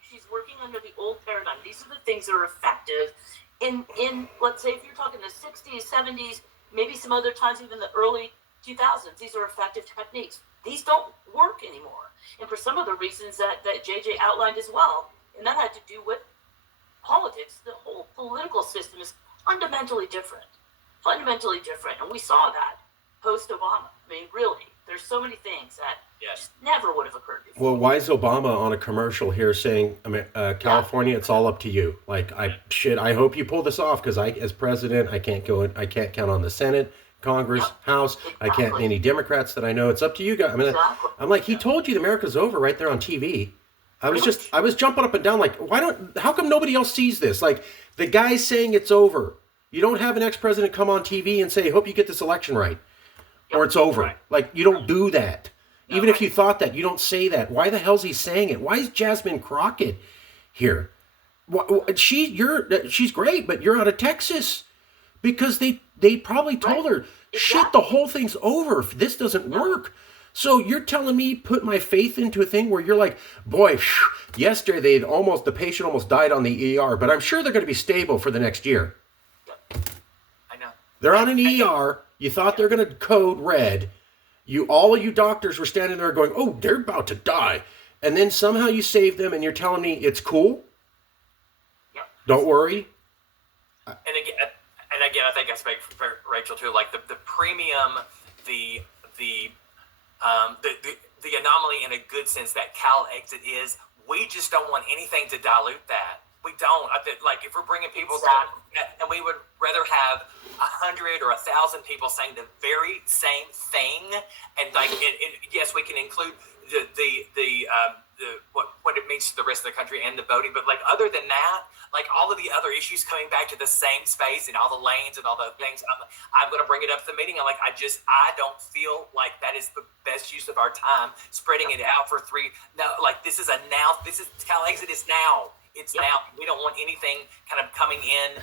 she's working under the old paradigm. These are the things that are effective in let's say if you're talking the 60s, 70s, maybe some other times even the early 2000s. These are effective techniques. These don't work anymore. And for some of the reasons that JJ outlined as well, and that had to do with politics. The whole political system is fundamentally different. And we saw that post-Obama. I mean, really, there's so many things that just never would have occurred before. Well, why is Obama on a commercial here saying, California, it's all up to you? Like, I hope you pull this off, because as president, I can't count on the Senate, Congress, House. I can't any Democrats that I know. It's up to you guys. I mean, I'm like, he told you America's over right there on TV. I was jumping up and down like, how come nobody else sees this? Like, the guy's saying it's over. You don't have an ex-president come on TV and say, hope you get this election right, or it's over. Right. Like, you don't do that. No, even if you thought that, you don't say that. Why the hell's he saying it? Why is Jasmine Crockett here? She's great, but you're out of Texas. Because they probably told her, shit, the whole thing's over. This doesn't work. So you're telling me put my faith into a thing where you're like, boy, yesterday the patient almost died on the ER, but I'm sure they're going to be stable for the next year. I know. They're on an ER. You thought they're going to code red. All of you doctors were standing there going, oh, they're about to die. And then somehow you saved them, and you're telling me it's cool? Yeah. Don't worry. And again, I think I speak for Rachel too. Like the premium, the anomaly in a good sense that Calexit is. We just don't want anything to dilute that. We don't. I think, like, if we're bringing people and we would rather have 100 or 1,000 people saying the very same thing, and like, yes, we can include what it means to the rest of the country and the voting, but like other than that, like all of the other issues coming back to the same space and all the lanes and all the things, I'm going to bring it up at the meeting. I'm like, I don't feel like that is the best use of our time, spreading it out for three. No, like this is Calexit is now. It's now. We don't want anything kind of coming in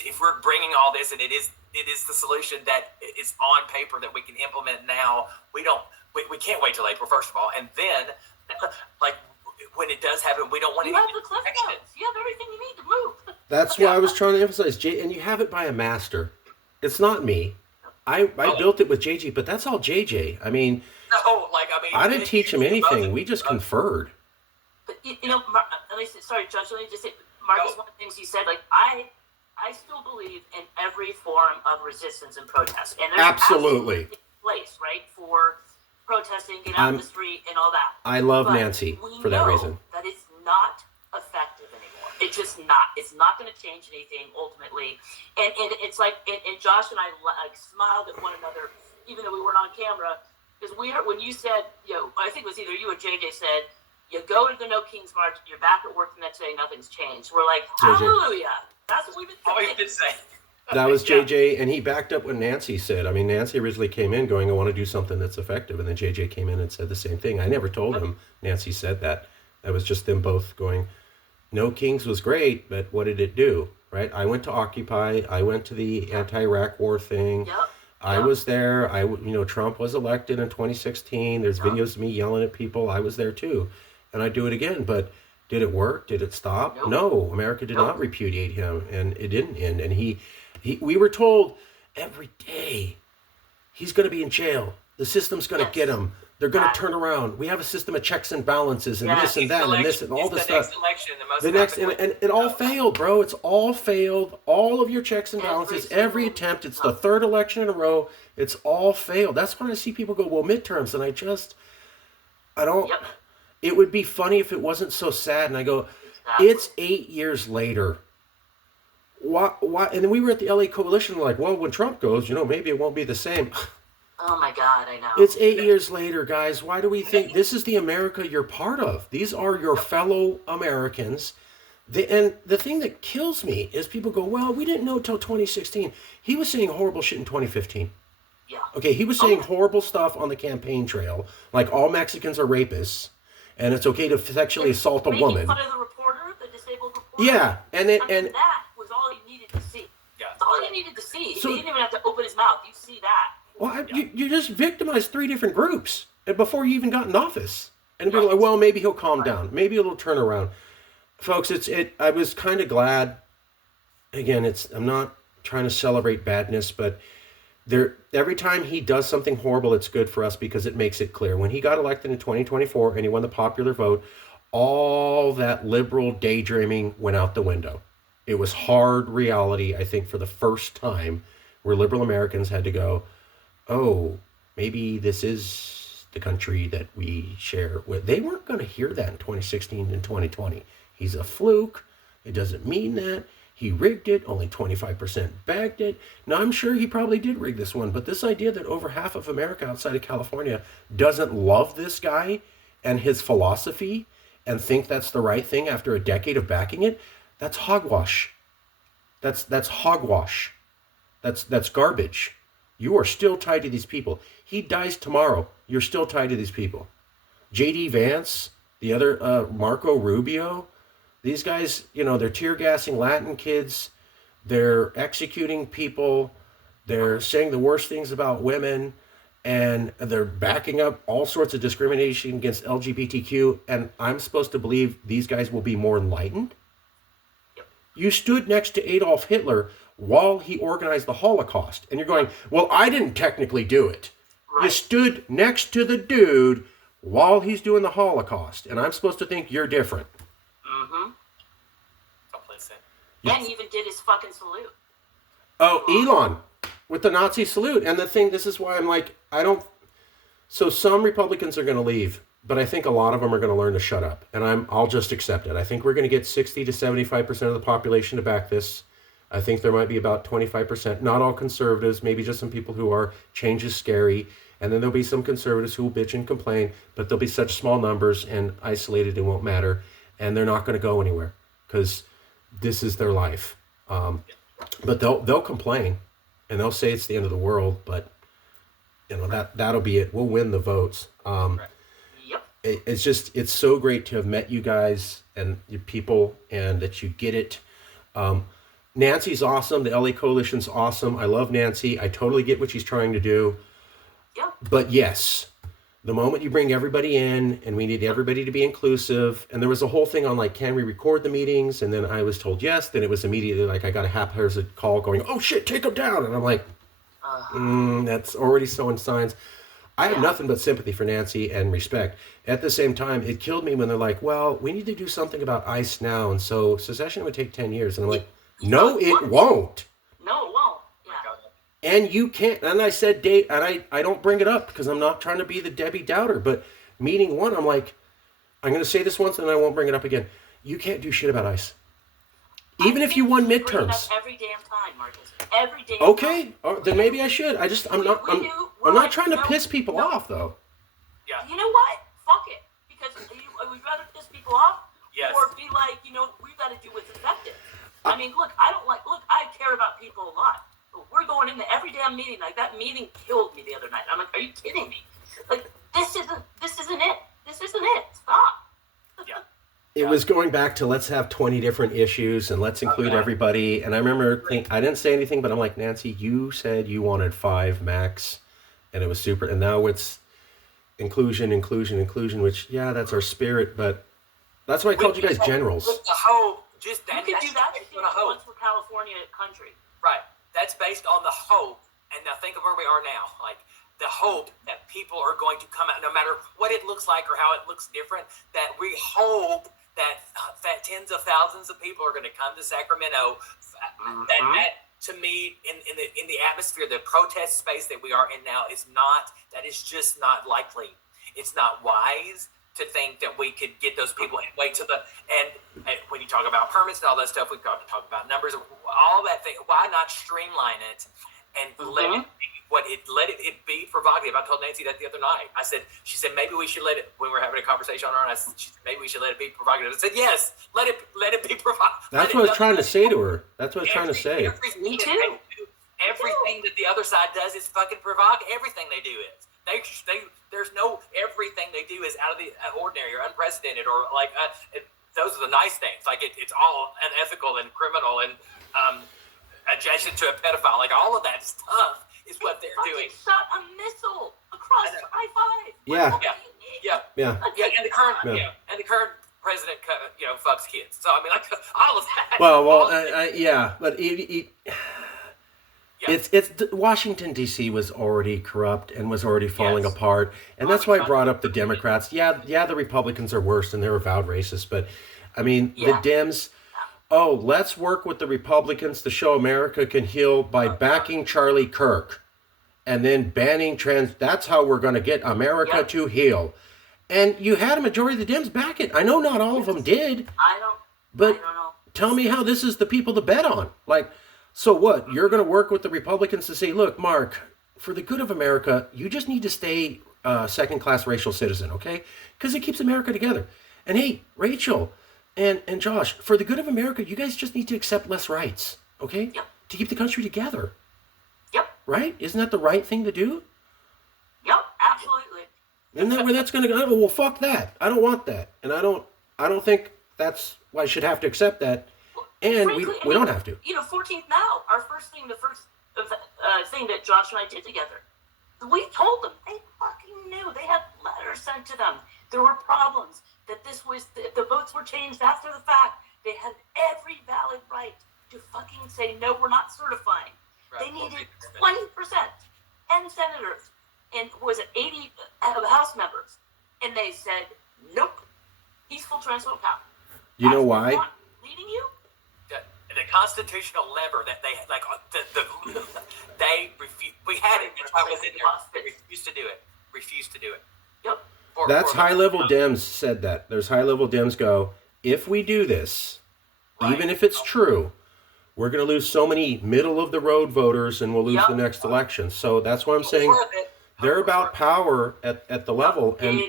if we're bringing all this, and it is the solution that is on paper that we can implement now. We can't wait till April, first of all, and then like when it does happen, we don't want you have the cliff notes. You have everything you need to move. That's why I was trying to emphasize, and you have it by a master. It's not me. I built it with JJ, but that's all JJ. I mean, I didn't teach him anything. We just conferred. But sorry, Judge. Let me just say, Marcus. One of the things you said, like I still believe in every form of resistance and protest, and there's absolutely a place, right, for protesting, get out of the street, and all that. I love Nancy for that reason. That it's not effective anymore. It's just not. It's not going to change anything ultimately. And it's like, and Josh and I like smiled at one another, even though we weren't on camera, because when you said, I think it was either you or JJ said, you go to the No Kings March, you're back at work the next day, nothing's changed. We're like, hallelujah. That's what we've been saying. All you did say. That was JJ, and he backed up what Nancy said. I mean, Nancy originally came in going, I want to do something that's effective. And then JJ came in and said the same thing. I never told him Nancy said that. That was just them both going, No Kings was great, but what did it do? Right? I went to Occupy. I went to the anti-Iraq war thing. Yep. I was there. Trump was elected in 2016. There's videos of me yelling at people. I was there too. And I'd do it again. But did it work? Did it stop? Nope. No. America did not repudiate him. And it didn't end. And we were told every day he's going to be in jail. The system's going to get him. They're going to turn around. We have a system of checks and balances and this and that and this and all this stuff. And it all failed, bro. It's all failed. All of your checks and balances, every attempt. It's the third election in a row. It's all failed. That's when I see people go, well, midterms. And I don't. Yep. It would be funny if it wasn't so sad. And I go, it's 8 years later. Why? And then we were at the LA Coalition, like, well, when Trump goes, maybe it won't be the same. Oh my God, I know. It's 8 years later, guys. Why do we think this is the America you're part of? These are your fellow Americans. And the thing that kills me is people go, well, we didn't know until 2016. He was saying horrible shit in 2015. Yeah. Okay, he was saying horrible stuff on the campaign trail, like all Mexicans are rapists, and it's okay to sexually assault a woman. Making fun of the reporter, the disabled reporter. Yeah, and that was all he needed to see. Yeah. That's all he needed to see. He didn't even have to open his mouth. You see that. Well, you just victimized 3 different groups before you even got in office. And people are like, well, maybe he'll calm down. Maybe it'll turn around. Folks, I was kind of glad. Again, I'm not trying to celebrate badness, but every time he does something horrible, it's good for us because it makes it clear. When he got elected in 2024 and he won the popular vote, all that liberal daydreaming went out the window. It was hard reality, I think, for the first time where liberal Americans had to go, oh, maybe this is the country that we share with. They weren't going to hear that in 2016 and 2020. He's a fluke. It doesn't mean that. He rigged it. Only 25% bagged it. Now, I'm sure he probably did rig this one, but this idea that over half of America outside of California doesn't love this guy and his philosophy and think that's the right thing after a decade of backing it, that's hogwash. That's hogwash. That's garbage. You are still tied to these people. He dies tomorrow. You're still tied to these people. J.D. Vance, the other Marco Rubio, these guys, they're tear gassing Latin kids. They're executing people. They're saying the worst things about women. And they're backing up all sorts of discrimination against LGBTQ. And I'm supposed to believe these guys will be more enlightened? You stood next to Adolf Hitler while he organized the Holocaust. And you're going, well, I didn't technically do it. Right. You stood next to the dude while he's doing the Holocaust. And I'm supposed to think you're different. Mm-hmm. Yes. And he even did his fucking salute. Oh, Elon with the Nazi salute. And the thing, this is why I'm like, so some Republicans are going to leave, but I think a lot of them are going to learn to shut up. And I'll just accept it. I think we're going to get 60 to 75% of the population to back this. I think there might be about 25%, not all conservatives, maybe just some people who are change is scary. And then there'll be some conservatives who will bitch and complain, but they'll be such small numbers and isolated, it won't matter. And they're not going to go anywhere because this is their life. But they'll complain and they'll say it's the end of the world, but that'll be it. We'll win the votes. It's so great to have met you guys and your people and that you get it. Nancy's awesome. The LA Coalition's awesome. I love Nancy. I totally get what she's trying to do. Yep. But yes, the moment you bring everybody in and we need everybody to be inclusive, and there was a whole thing on like, can we record the meetings? And then I was told yes. Then it was immediately like I got a haphazard call going, oh shit, take them down. And I'm like, that's already sowing signs. I have nothing but sympathy for Nancy and respect. At the same time, it killed me when they're like, well, we need to do something about ICE now. And so secession would take 10 years. And I'm like, no, it won't. No, it won't. Yeah. And you can't. And I said, Dave, and I don't bring it up because I'm not trying to be the Debbie Dowder. But meeting one, I'm like, I'm going to say this once and I won't bring it up again. You can't do shit about ICE. Even if you won bring it up midterms. every damn time, Marcus. Every damn Okay, time. then maybe I should. I'm not trying to piss people off though. Yeah. You know what? Fuck it. Because we'd rather piss people off Yes. or be like, we've got to do what's effective. I mean, look, I care about people a lot. But we're going into every damn meeting. Like, that meeting killed me the other night. I'm like, are you kidding me? Like, this isn't it. This isn't it. Stop. Yeah. It was going back to let's have 20 different issues and let's include everybody. And I remember I didn't say anything, but I'm like, Nancy, you said you wanted 5 max, and it was super. And now it's inclusion, which, yeah, that's our spirit, but that's why I called you guys generals. With the hope, just You that. could do that based on a hope. once for California country. Right. That's based on the hope. And now think of where we are now. Like, the hope that people are going to come out, no matter what it looks like or how it looks different, that we hope that tens of thousands of people are going to come to Sacramento. That to me, in the atmosphere, the protest space that we are in now is just not likely. It's not wise to think that we could get those people and wait till and when you talk about permits and all that stuff, we've got to talk about numbers, all that thing. Why not streamline it and let it be provocative? I told Nancy that the other night. She said maybe we should let it, when we're having a conversation on her, and she said maybe we should let it be provocative. I said yes, let it be provocative. That's what I was trying to say to her. That's what I was trying to say. Me too. Everything that the other side does is fucking provocative. Everything they do is. There's no, everything they do is out of the ordinary or unprecedented or like, those are the nice things. Like it's all unethical and criminal and adjacent to a pedophile. Like all of that stuff is what they're doing. Shot a missile across I-5. Yeah. And the current, and the current president, fucks kids. So I mean, like all of that. Well, but it's Washington D.C. was already corrupt and was already falling apart, and that's why I brought up the Democrats. Yeah, the Republicans are worse and they're avowed racist, but I mean the Dems. Oh, let's work with the Republicans to show America can heal by backing Charlie Kirk, and then banning trans. That's how we're going to get America to heal. And you had a majority of the Dems back it. I know not all of them did. I don't know. Tell me how this is the people to bet on. Like. So what? You're going to work with the Republicans to say, look, Mark, for the good of America, you just need to stay second-class racial citizen, okay? Because it keeps America together. And hey, Rachel and Josh, for the good of America, you guys just need to accept less rights, okay? Yep. To keep the country together. Yep. Right? Isn't that the right thing to do? Yep, absolutely. Isn't that where that's going to go? Well, fuck that. I don't want that. And I don't think that's why I should have to accept that. And frankly, we don't have to. 14th now, the first thing that Josh and I did together, we told them, they fucking knew. They had letters sent to them. There were problems, that the votes were changed after the fact. They had every valid right to fucking say, no, we're not certifying. Right. They needed 20%, 10 senators, and was it 80 House members? And they said, nope, peaceful transfer of power. You know why? Leading you? The constitutional lever that they like, they refused. We had it. I was in there. They refused to do it. Yep. That's high-level Dems said that. There's high-level Dems go, if we do this, even if it's true, we're going to lose so many middle-of-the-road voters and we'll lose the next election. So that's why I'm saying they're about power at the level. And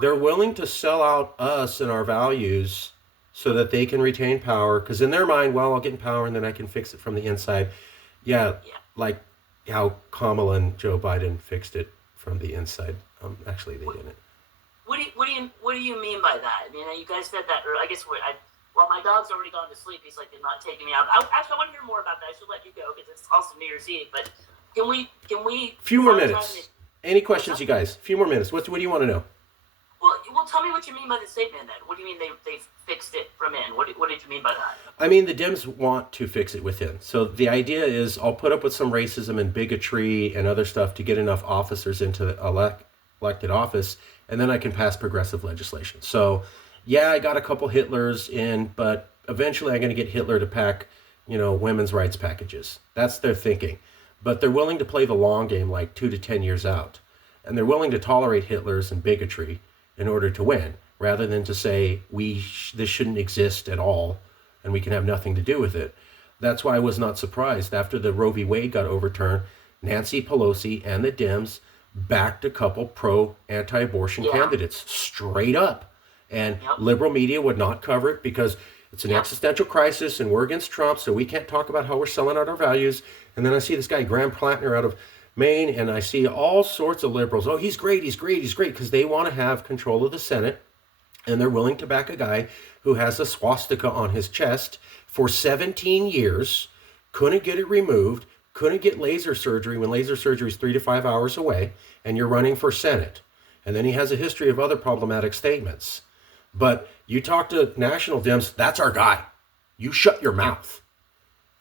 they're willing to sell out us and our values so that they can retain power, because in their mind, well, I'll get in power and then I can fix it from the inside. Like how Kamala and Joe Biden fixed it from the inside. Actually, they didn't. What do you mean by that? I mean, you guys said that, or I guess my dog's already gone to sleep. He's like, they're not taking me out. I want to hear more about that. I should let you go because it's also New Year's Eve. But can we? Few more minutes. Any questions, you guys? Few more minutes. What do you want to know? Well, tell me what you mean by the statement then. What do you mean they fixed it from in? What did you mean by that? I mean, the Dems want to fix it within. So the idea is I'll put up with some racism and bigotry and other stuff to get enough officers into elected office, and then I can pass progressive legislation. So, yeah, I got a couple Hitlers in, but eventually I'm going to get Hitler to pack, women's rights packages. That's their thinking. But they're willing to play the long game, like 2 to 10 years out. And they're willing to tolerate Hitlers and bigotry in order to win, rather than to say this shouldn't exist at all, and we can have nothing to do with it. That's why I was not surprised after the Roe v. Wade got overturned. Nancy Pelosi and the Dems backed a couple pro-anti-abortion candidates straight up. And liberal media would not cover it because it's an existential crisis and we're against Trump, so we can't talk about how we're selling out our values. And then I see this guy, Graham Plattner, out of Maine, and I see all sorts of liberals. Oh, he's great, because they want to have control of the Senate, and they're willing to back a guy who has a swastika on his chest for 17 years, couldn't get it removed, couldn't get laser surgery when laser surgery is 3 to 5 hours away, and you're running for Senate. And then he has a history of other problematic statements. But you talk to national Dems, that's our guy. You shut your mouth.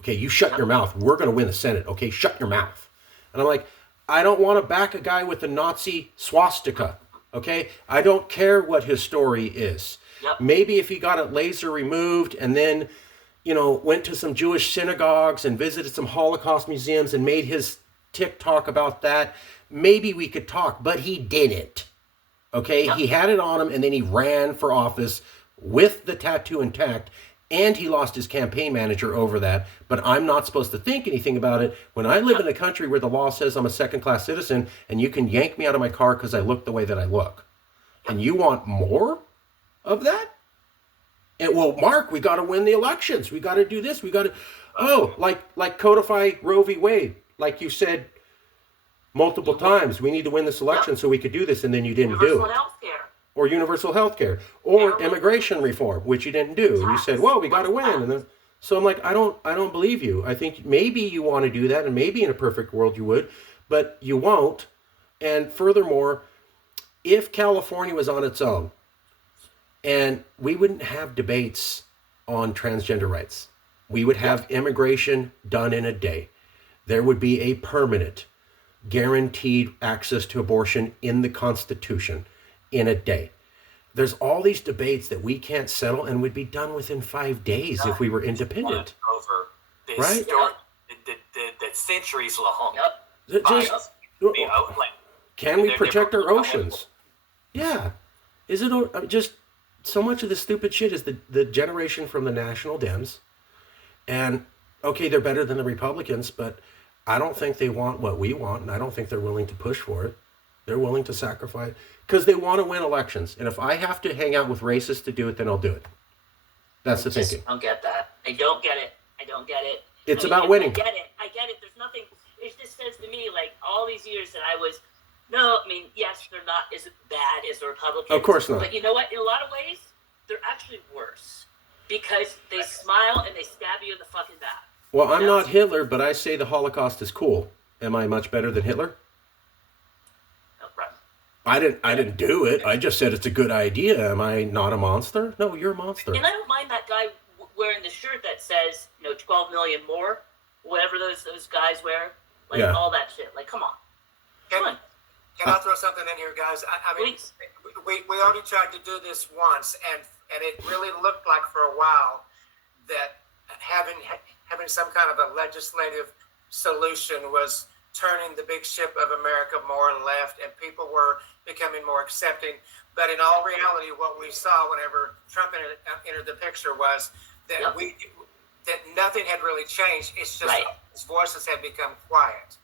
Okay, you shut your mouth. We're going to win the Senate. Okay, shut your mouth. And I'm like, I don't want to back a guy with a Nazi swastika. Okay, I don't care what his story is. Maybe if he got it laser removed and then, went to some Jewish synagogues and visited some Holocaust museums and made his TikTok about that, maybe we could talk, but he didn't. Okay, he had it on him and then he ran for office with the tattoo intact, and he lost his campaign manager over that. But I'm not supposed to think anything about it when I live in a country where the law says I'm a second-class citizen and you can yank me out of my car because I look the way that I look. And you want more of that? And well, Mark, we got to win the elections. We got to do this. We got to, like codify Roe v. Wade, like you said multiple times. We need to win this election so we could do this, and then you didn't do it. Or universal health care, or immigration reform, which you didn't do. And you said, well, we got to win. And then, so I'm like, I don't believe you. I think maybe you want to do that, and maybe in a perfect world you would, but you won't. And furthermore, if California was on its own, and we wouldn't have debates on transgender rights, we would have immigration done in a day. There would be a permanent, guaranteed access to abortion in the Constitution in a day. There's all these debates that we can't settle and would be done within 5 days if we were independent. Over this right? Story, the centuries long. Can we protect our oceans? Yeah. Is it just so much of this stupid shit is the generation from the national Dems. And okay, they're better than the Republicans, but I don't think they want what we want, and I don't think they're willing to push for it. They're willing to sacrifice because they want to win elections. And if I have to hang out with racists to do it, then I'll do it. That's the thinking. I don't get that. I don't get it. It's about winning. I get it. There's nothing. It just says to me, like, all these years that I was, yes, they're not as bad as the Republicans. Of course not. But you know what? In a lot of ways, they're actually worse because they smile and they stab you in the fucking back. Well, I'm not Hitler, but I say the Holocaust is cool. Am I much better than Hitler? I didn't do it. I just said it's a good idea. Am I not a monster? No, you're a monster. And I don't mind that guy wearing the shirt that says, 12 million more, whatever those guys wear, all that shit. Like, come on. Can I throw something in here, guys? I mean, we already tried to do this once, and it really looked like for a while that having some kind of a legislative solution was turning the big ship of America more left, and people were becoming more accepting. But in all reality, what we saw whenever Trump entered the picture was that that nothing had really changed. It's just his voices had become quiet.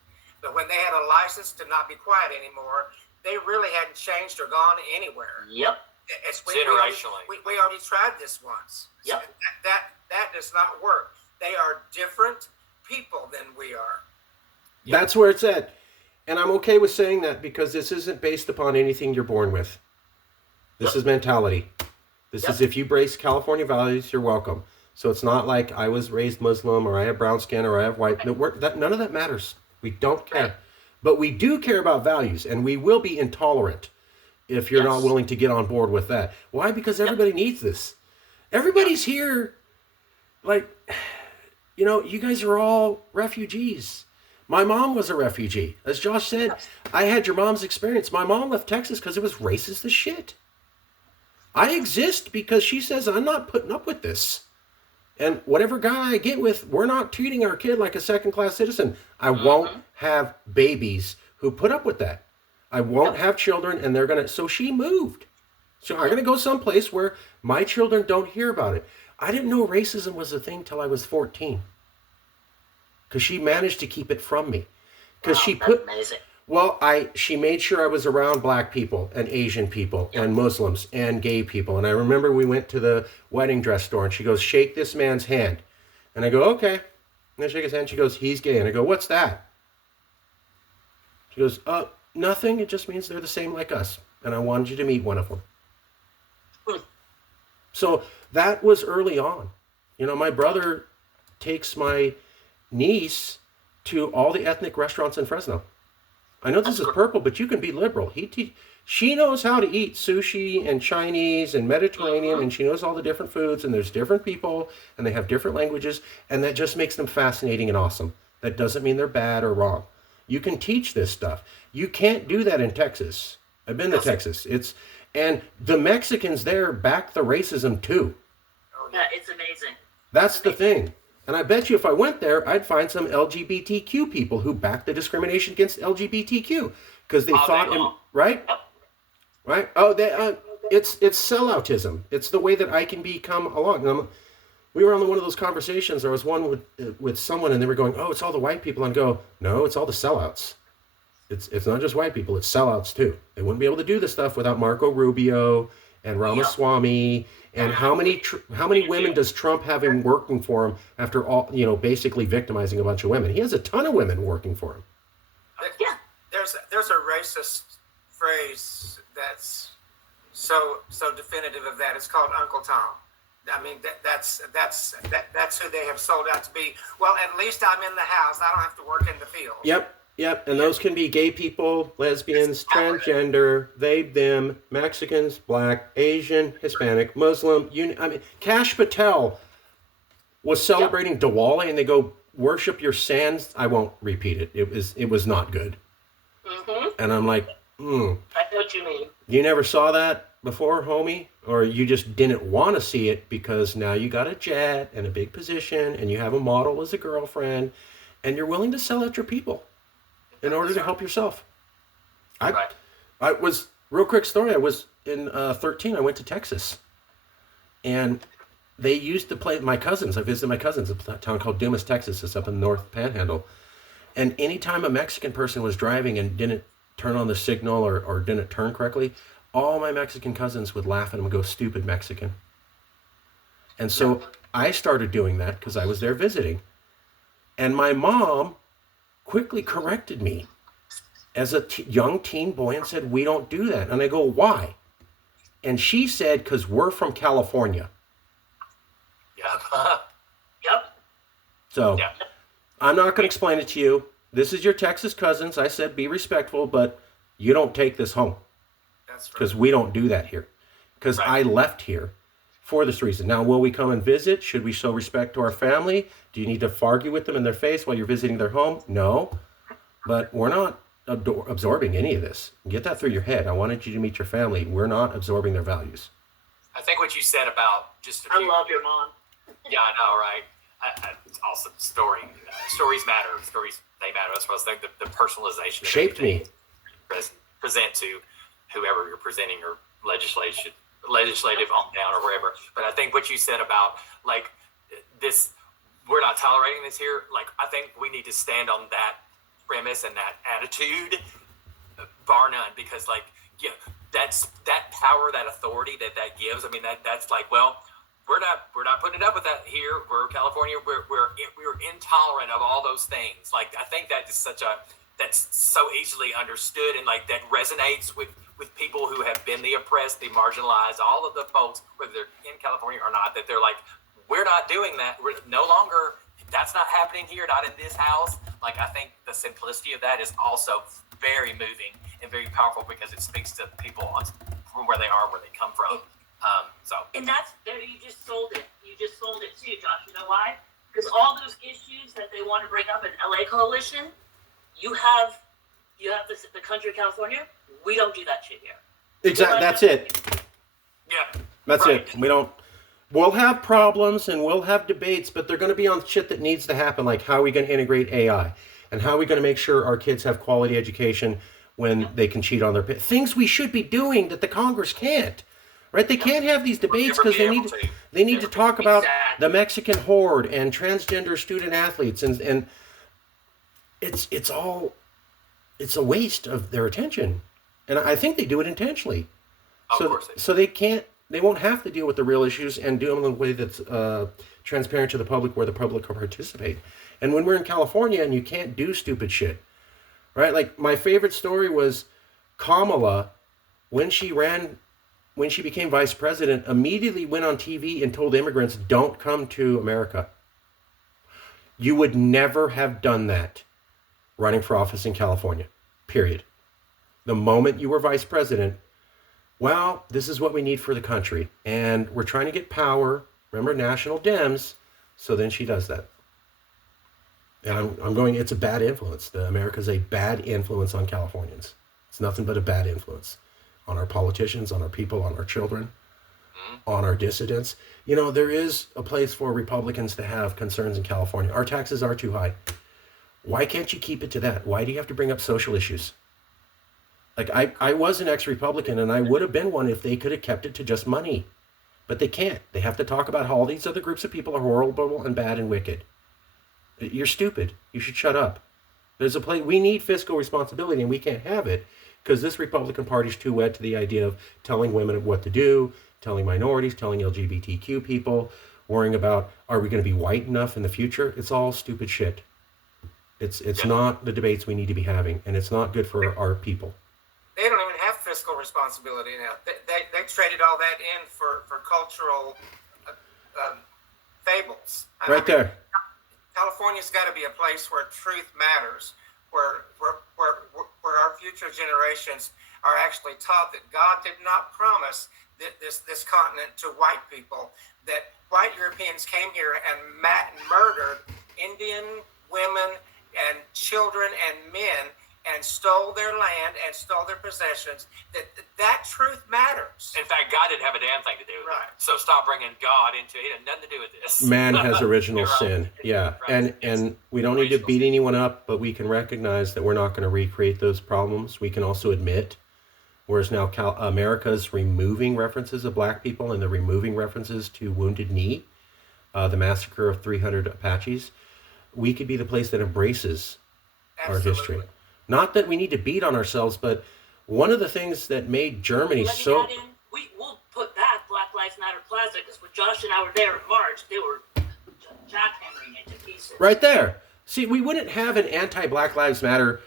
But when they had a license to not be quiet anymore, they really hadn't changed or gone anywhere. Yep. Generationally. We already tried this once. Yep. So that does not work. They are different people than we are. That's where it's at. And I'm okay with saying that because this isn't based upon anything you're born with. This is mentality. This is if you embrace California values, you're welcome. So it's not like I was raised Muslim or I have brown skin or I have white. None of that matters. We don't care. But we do care about values, and we will be intolerant if you're not willing to get on board with that. Why? Because everybody needs this. Everybody's here. Like, you guys are all refugees. My mom was a refugee. As Josh said, I had your mom's experience. My mom left Texas because it was racist as shit. I exist because she says I'm not putting up with this. And whatever guy I get with, we're not treating our kid like a second-class citizen. I won't have babies who put up with that. I won't have children, and they're going to... So she moved. So I'm going to go someplace where my children don't hear about it. I didn't know racism was a thing till I was 14. Because she managed to keep it from me. Because she That's put, amazing. well, she made sure I was around black people and Asian people and Muslims and gay people. And I remember we went to the wedding dress store and she goes, shake this man's hand. And I go, okay. And I shake his hand. She goes, he's gay. And I go, what's that? She goes, nothing. It just means they're the same like us. And I wanted you to meet one of them. So that was early on. You know, my brother takes my niece to all the ethnic restaurants in Fresno. I know this is purple, but you can be liberal. She knows how to eat sushi and Chinese and Mediterranean, and she knows all the different foods, and there's different people, and they have different languages, and that just makes them fascinating and awesome. That doesn't mean they're bad or wrong. You can teach this stuff. You can't do that in Texas. I've been to Texas. And the Mexicans there back the racism too. Yeah, it's amazing. That's the thing. And I bet you if I went there, I'd find some LGBTQ people who back the discrimination against LGBTQ because they thought, right? Yep. Right? Oh, it's selloutism. It's the way that I can become along. We were on one of those conversations. There was one with someone, and they were going, "Oh, it's all the white people," and I go, "No, it's all the sellouts. It's not just white people. It's sellouts too. They wouldn't be able to do this stuff without Marco Rubio and Ramaswamy." And how many women does Trump have him working for him after all, basically victimizing a bunch of women? He has a ton of women working for him. Yeah. There's a racist phrase that's so definitive of that. It's called Uncle Tom. I mean, that's who they have sold out to be. Well, at least I'm in the house. I don't have to work in the field. Yep. And those can be gay people, lesbians, transgender, they, them, Mexicans, black, Asian, Hispanic, Muslim. Kash Patel was celebrating Diwali, and they go, worship your sands. I won't repeat it. It was not good. Mm-hmm. And I'm like, I know what you mean. You never saw that before, homie? Or you just didn't want to see it because now you got a jet and a big position and you have a model as a girlfriend and you're willing to sell out your people in order to help yourself. I was, real quick story, I was in 13, I went to Texas. And they used to play, I visited my cousins, a town called Dumas, Texas. It's up in the North Panhandle. And anytime a Mexican person was driving and didn't turn on the signal or didn't turn correctly, all my Mexican cousins would laugh at him and go, stupid Mexican. And so I started doing that because I was there visiting. And my mom quickly corrected me as a young teen boy and said, we don't do that. And I go, why? And she said, because we're from California. Yep. So I'm not going to explain it to you. This is your Texas cousins. I said, be respectful, but you don't take this home. That's right. Because we don't do that here. Because I left here for this reason. Now, will we come and visit? Should we show respect to our family? Do you need to argue with them in their face while you're visiting their home? No. But we're not absorbing any of this. Get that through your head. I wanted you to meet your family. We're not absorbing their values. I think what you said about just I love your mom. Yeah, I know, right? It's awesome. Stories matter. Stories, they matter. That's what I was thinking. The personalization Shaped me. Present to whoever you're presenting or legislative on down or wherever. But I think what you said about like this, we're not tolerating this here. Like I think we need to stand on that premise and that attitude, bar none, because like that's that power, that authority that gives. I mean that's like, well, we're not putting it up with that here. We're California. We're intolerant of all those things. Like I think that is that's so easily understood and like that resonates with people who have been the oppressed, the marginalized, all of the folks, whether they're in California or not, that they're like, we're not doing that. We're no longer, that's not happening here, not in this house. Like, I think the simplicity of that is also very moving and very powerful because it speaks to people from where they are, where they come from. And that's, you just sold it. You just sold it too, Josh. You know why? Because all those issues that they want to bring up in LA Coalition, you have the country of California. We don't do that shit here. Exactly. That's it. Yeah. That's it. We'll have problems and we'll have debates, but they're going to be on shit that needs to happen. Like how are we going to integrate AI and how are we going to make sure our kids have quality education when they can cheat on their things we should be doing that the Congress can't, right? They can't have these debates because They need to talk about Exactly. the Mexican horde and transgender student athletes, and it's a waste of their attention, and I think they do it intentionally. Of So course so they won't have to deal with the real issues and do them in a way that's transparent to the public, where the public can participate. And when we're in California and you can't do stupid shit, right? Like my favorite story was Kamala, when she became vice president, immediately went on TV and told immigrants, don't come to America. You would never have done that running for office in California, period. The moment you were vice president, well, this is what we need for the country. And we're trying to get power. Remember, national Dems. So then she does that. And I'm going, it's a bad influence. America's a bad influence on Californians. It's nothing but a bad influence on our politicians, on our people, on our children, on our dissidents. You know, there is a place for Republicans to have concerns in California. Our taxes are too high. Why can't you keep it to that? Why do you have to bring up social issues? Like, I was an ex-Republican, and I would have been one if they could have kept it to just money. But they can't. They have to talk about how all these other groups of people are horrible and bad and wicked. You're stupid. You should shut up. There's a place. We need fiscal responsibility, and we can't have it because this Republican Party is too wed to the idea of telling women what to do, telling minorities, telling LGBTQ people, worrying about, are we going to be white enough in the future? It's all stupid shit. It's not the debates we need to be having, and it's not good for our people. They don't even have fiscal responsibility now. They traded all that in for cultural fables. Right there. California's got to be a place where truth matters, where our future generations are actually taught that God did not promise this continent to white people, that white Europeans came here and murdered Indian women and children and men and stole their land and stole their possessions, that truth matters. In fact, God didn't have a damn thing to do with it. So stop bringing God into it. It had nothing to do with this. Man has original sin. Yeah. And we don't need to beat anyone up, but we can recognize that we're not going to recreate those problems. We can also admit, whereas now America's removing references of black people and they're removing references to Wounded Knee, the massacre of 300 Apaches, we could be the place that embraces our history. Not that we need to beat on ourselves, but one of the things that made Germany so... We'll put back Black Lives Matter Plaza, because when Josh and I were there in March, they were jackhammering it to pieces. Right there. See, we wouldn't have an anti-Black Lives Matter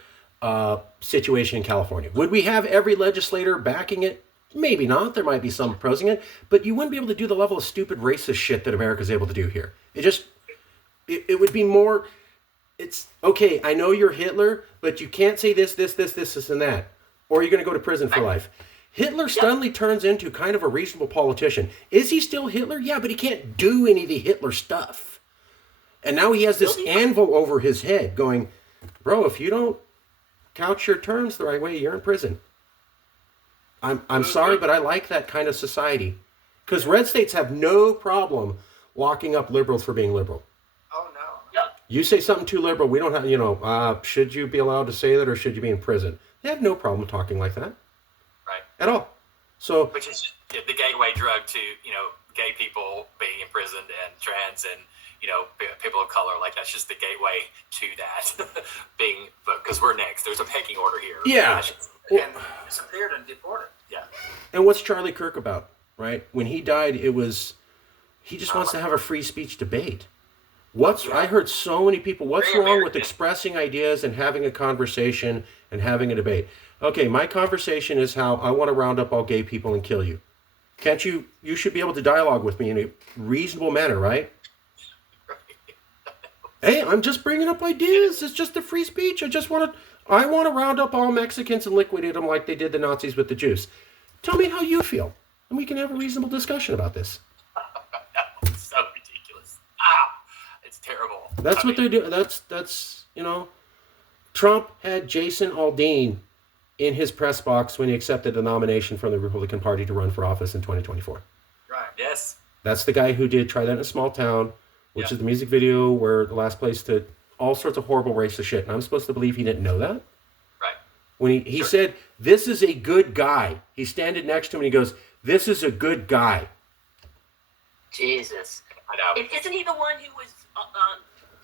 situation in California. Would we have every legislator backing it? Maybe not. There might be some opposing it, but you wouldn't be able to do the level of stupid racist shit that America's able to do here. It would be more... It's, okay, I know you're Hitler, but you can't say this, and that. Or you're going to go to prison for life. Hitler suddenly turns into kind of a reasonable politician. Is he still Hitler? Yeah, but he can't do any of the Hitler stuff. And now he has this anvil over his head going, bro, if you don't couch your terms the right way, you're in prison. I'm sorry, but I like that kind of society. Because red states have no problem locking up liberals for being liberal. Oh, no. You say something too liberal, we don't have, should you be allowed to say that or should you be in prison? They have no problem talking like that. Right. At all. So, which is the gateway drug to, gay people being imprisoned and trans and, people of color. Like, that's just the gateway to that because we're next. There's a pecking order here. Yeah. And disappeared and deported. Yeah. And what's Charlie Kirk about, right? When he died, he just wants to have a free speech debate. I heard so many people, what's wrong with expressing ideas and having a conversation and having a debate? Okay, my conversation is how I want to round up all gay people and kill you. Can't you should be able to dialogue with me in a reasonable manner, right? Hey, I'm just bringing up ideas. It's just a free speech. I want to round up all Mexicans and liquidate them like they did the Nazis with the Jews. Tell me how you feel, and we can have a reasonable discussion about this. It's so ridiculous. It's terrible. That's what they're doing. That's Trump had Jason Aldean in his press box when he accepted the nomination from the Republican Party to run for office in 2024. Right. Yes. That's the guy who did Try That in a Small Town, which is the music video where the last place to all sorts of horrible racist shit. And I'm supposed to believe he didn't know that? Right. When he said, this is a good guy. He standing next to him and he goes, this is a good guy. Jesus. I know. Isn't he the one who was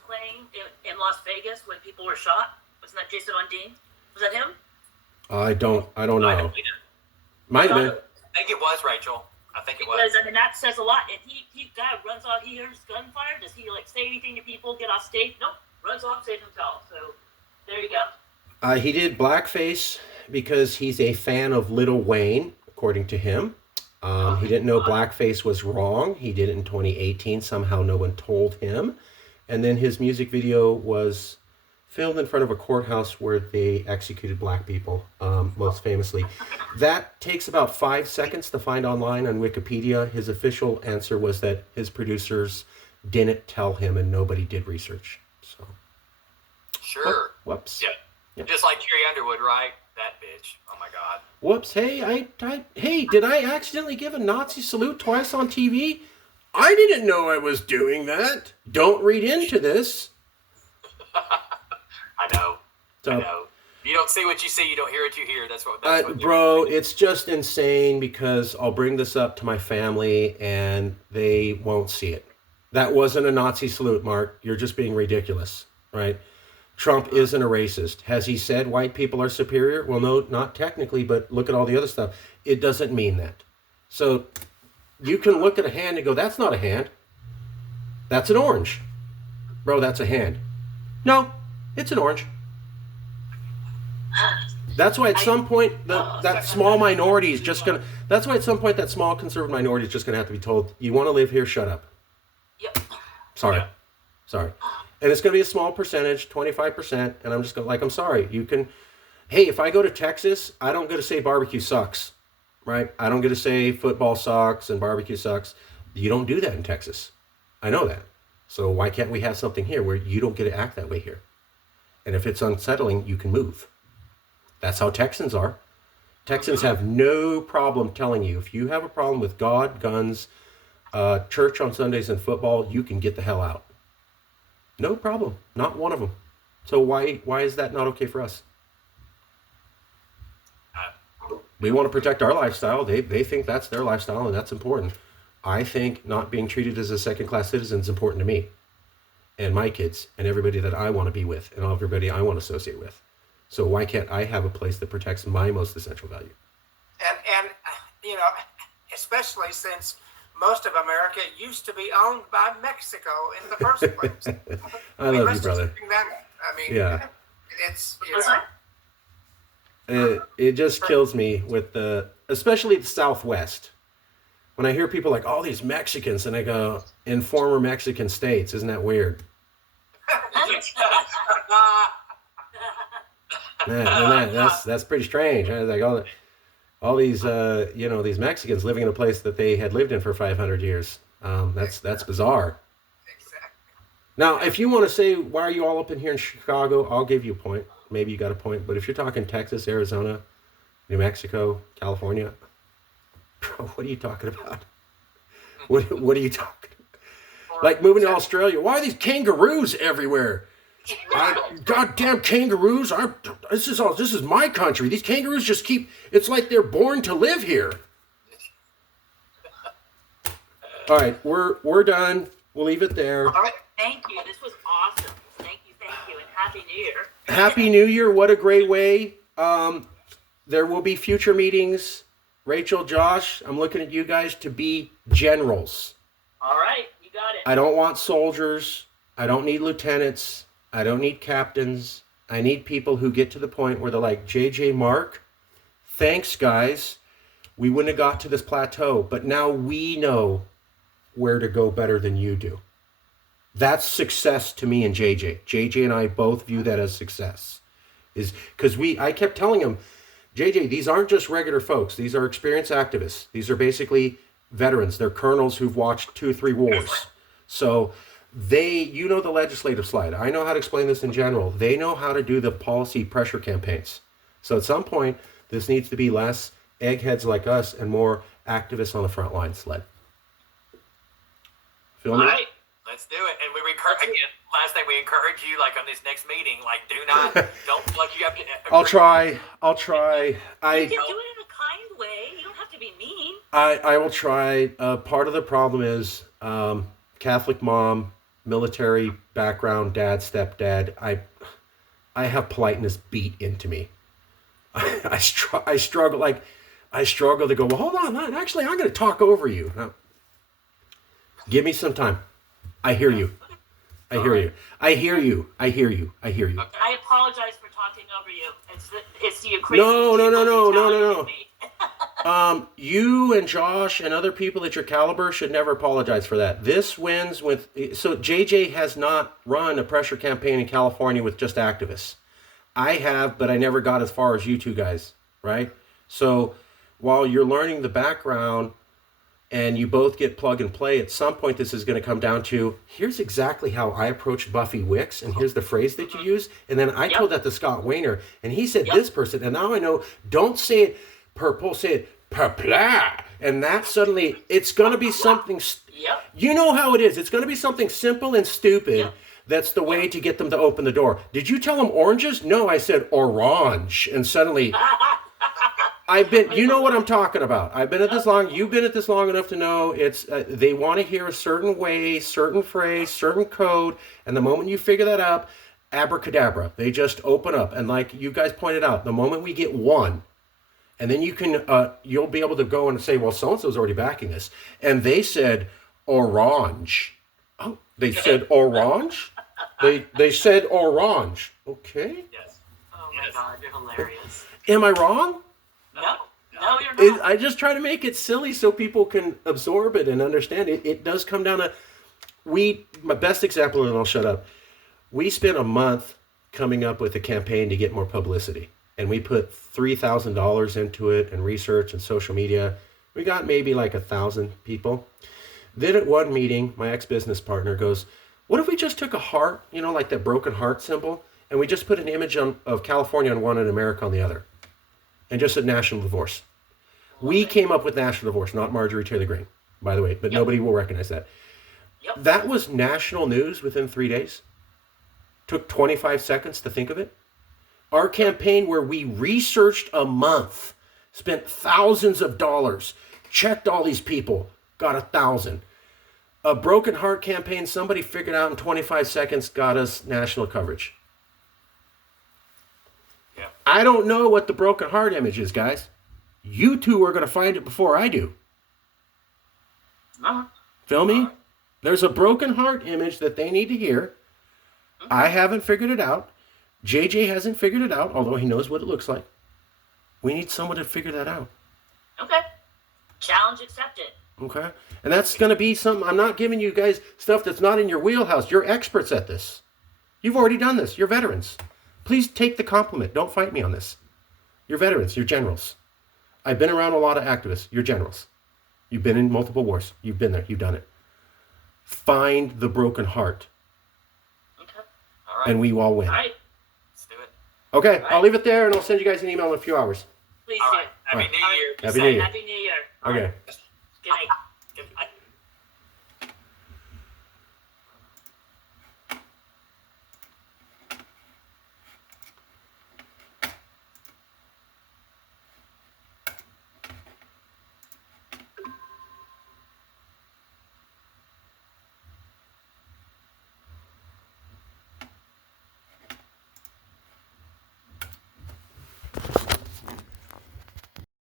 playing in Las Vegas when people were shot? Wasn't that Jason Dean? Was that him? I don't know. Might have been. I think it was Rachel. I think it was. Because I mean that says a lot. And he guy runs off. He hears gunfire. Does he like say anything to people? Get off stage? Nope. Runs off, saves himself. So there you go. He did blackface because he's a fan of Lil Wayne, according to him. He didn't know blackface was wrong. He did it in 2018. Somehow no one told him. And then his music video was filmed in front of a courthouse where they executed black people, most famously. That takes about 5 seconds to find online on Wikipedia. His official answer was that his producers didn't tell him and nobody did research. So, Sure. Whoops. Yeah. Just like Carrie Underwood, right? That bitch. Oh my God. Whoops. Hey, hey, did I accidentally give a Nazi salute twice on TV? I didn't know I was doing that. Don't read into this. I know. I know. You don't see what you see. You don't hear what you hear. That's what. Bro, it's just insane because I'll bring this up to my family and they won't see it. That wasn't a Nazi salute, Mark. You're just being ridiculous, right? Trump isn't a racist. Has he said white people are superior? Well, no, not technically, but look at all the other stuff. It doesn't mean that. So you can look at a hand and go, that's not a hand. That's an orange. Bro, that's a hand. No, it's an orange. That's why at some point that small minority is just going to, that's why at some point that small conservative minority is just going to have to be told, you want to live here, shut up. Yep. Sorry. And it's going to be a small percentage, 25%. And I'm just going to, I'm sorry. You can, hey, if I go to Texas, I don't get to say barbecue sucks, right? I don't get to say football sucks and barbecue sucks. You don't do that in Texas. I know that. So why can't we have something here where you don't get to act that way here? And if it's unsettling, you can move. That's how Texans are. Texans have no problem telling you, if you have a problem with God, guns, church on Sundays and football, you can get the hell out. No problem. Not one of them. So why is that not okay for us? We want to protect our lifestyle. They think that's their lifestyle and that's important. I think not being treated as a second-class citizen is important to me and my kids and everybody that I want to be with and everybody I want to associate with. So why can't I have a place that protects my most essential value? And especially since most of America used to be owned by Mexico in the first place. I love you, brother. Yeah. It's it just kills me with especially the Southwest. When I hear people like, all these Mexicans, and I go, in former Mexican states, isn't that weird? That's pretty strange. I was like, all these these Mexicans living in a place that they had lived in for 500 years. That's bizarre. Exactly. Now, if you want to say, why are you all up in here in Chicago, I'll give you a point. Maybe you got a point. But if you're talking Texas, Arizona, New Mexico, California, bro, what are you talking about? What are you talking about? Like moving to Australia. Why are these kangaroos everywhere? Goddamn kangaroos! This is my country. These kangaroos just keep. It's like they're born to live here. All right, we're done. We'll leave it there. All right, thank you. This was awesome. Thank you, and Happy New Year. Happy New Year! What a great way. There will be future meetings. Rachel, Josh, I'm looking at you guys to be generals. All right, you got it. I don't want soldiers. I don't need lieutenants. I don't need captains. I need people who get to the point where they're like, JJ, Mark, thanks, guys. We wouldn't have got to this plateau, but now we know where to go better than you do. That's success to me and JJ. JJ and I both view that as success. Is because I kept telling him, JJ, these aren't just regular folks. These are experienced activists. These are basically veterans. They're colonels who've watched 2 or 3 wars. So the legislative slide. I know how to explain this in general. They know how to do the policy pressure campaigns. So at some point, this needs to be less eggheads like us and more activists on the front lines led. Feel me? All right, let's do it. And we encourage again. Last thing, we encourage you, like on this next meeting, like don't like you have to. I'll try. You can do it in a kind way. You don't have to be mean. I will try. Part of the problem is Catholic mom, military background, dad, stepdad. I have politeness beat into me. I struggle. Like, I struggle to go, well, hold on. Actually, I'm going to talk over you. Now, give me some time. I hear you. I hear you. I hear you. I hear you. I hear you. I apologize for talking over you. It's the Ukrainian. No. You and Josh and other people at your caliber should never apologize for that. This wins with... So JJ has not run a pressure campaign in California with just activists. I have, but I never got as far as you two guys, right? So while you're learning the background and you both get plug and play, at some point this is going to come down to, here's exactly how I approached Buffy Wicks, and here's the phrase that you use. And then I told that to Scott Wayner, and he said this person, and now I know, don't say it purple, say it purpla. And that suddenly, it's going to be something, you know how it is. It's going to be something simple and stupid. That's the way to get them to open the door. Did you tell them oranges? No, I said orange. And suddenly, you know what I'm talking about. I've been at this long. You've been at this long enough to know it's, they want to hear a certain way, certain phrase, certain code. And the moment you figure that out, abracadabra, they just open up. And like you guys pointed out, the moment we get one, and then you can, you'll be able to go and say, well, so-and-so's already backing us. And they said orange. Oh, they said orange? They said orange. Okay. Yes. Oh my God, you're hilarious. Am I wrong? No, you're not. I just try to make it silly so people can absorb it and understand it. It does come down to, my best example, and I'll shut up. We spent a month coming up with a campaign to get more publicity. And we put $3,000 into it and research and social media. We got maybe like 1,000 people. Then at one meeting, my ex-business partner goes, what if we just took a heart, you know, like that broken heart symbol, and we just put an image of California on one and America on the other, and just said national divorce. We came up with national divorce, not Marjorie Taylor Greene, by the way, but nobody will recognize that. That was national news within 3 days. Took 25 seconds to think of it. Our campaign, where we researched a month, spent thousands of dollars, checked all these people, got 1,000. A broken heart campaign, somebody figured out in 25 seconds, got us national coverage. Yeah. I don't know what the broken heart image is, guys. You two are going to find it before I do. Feel me? There's a broken heart image that they need to hear. I haven't figured it out. JJ hasn't figured it out, although he knows what it looks like. We need someone to figure that out. Okay. Challenge accepted. Okay? And that's going to be something. I'm not giving you guys stuff that's not in your wheelhouse. You're experts at this. You've already done this. You're veterans. Please take the compliment. Don't fight me on this. You're veterans. You're generals. I've been around a lot of activists. You're generals. You've been in multiple wars. You've been there. You've done it. Find the broken heart. Okay. All right. And we all win. All right. Let's do it. Okay, All I'll right. leave it there, and I'll send you guys an email in a few hours. Please All do. right. Happy New Year. Happy New Year. Happy New Year. Okay. Good night.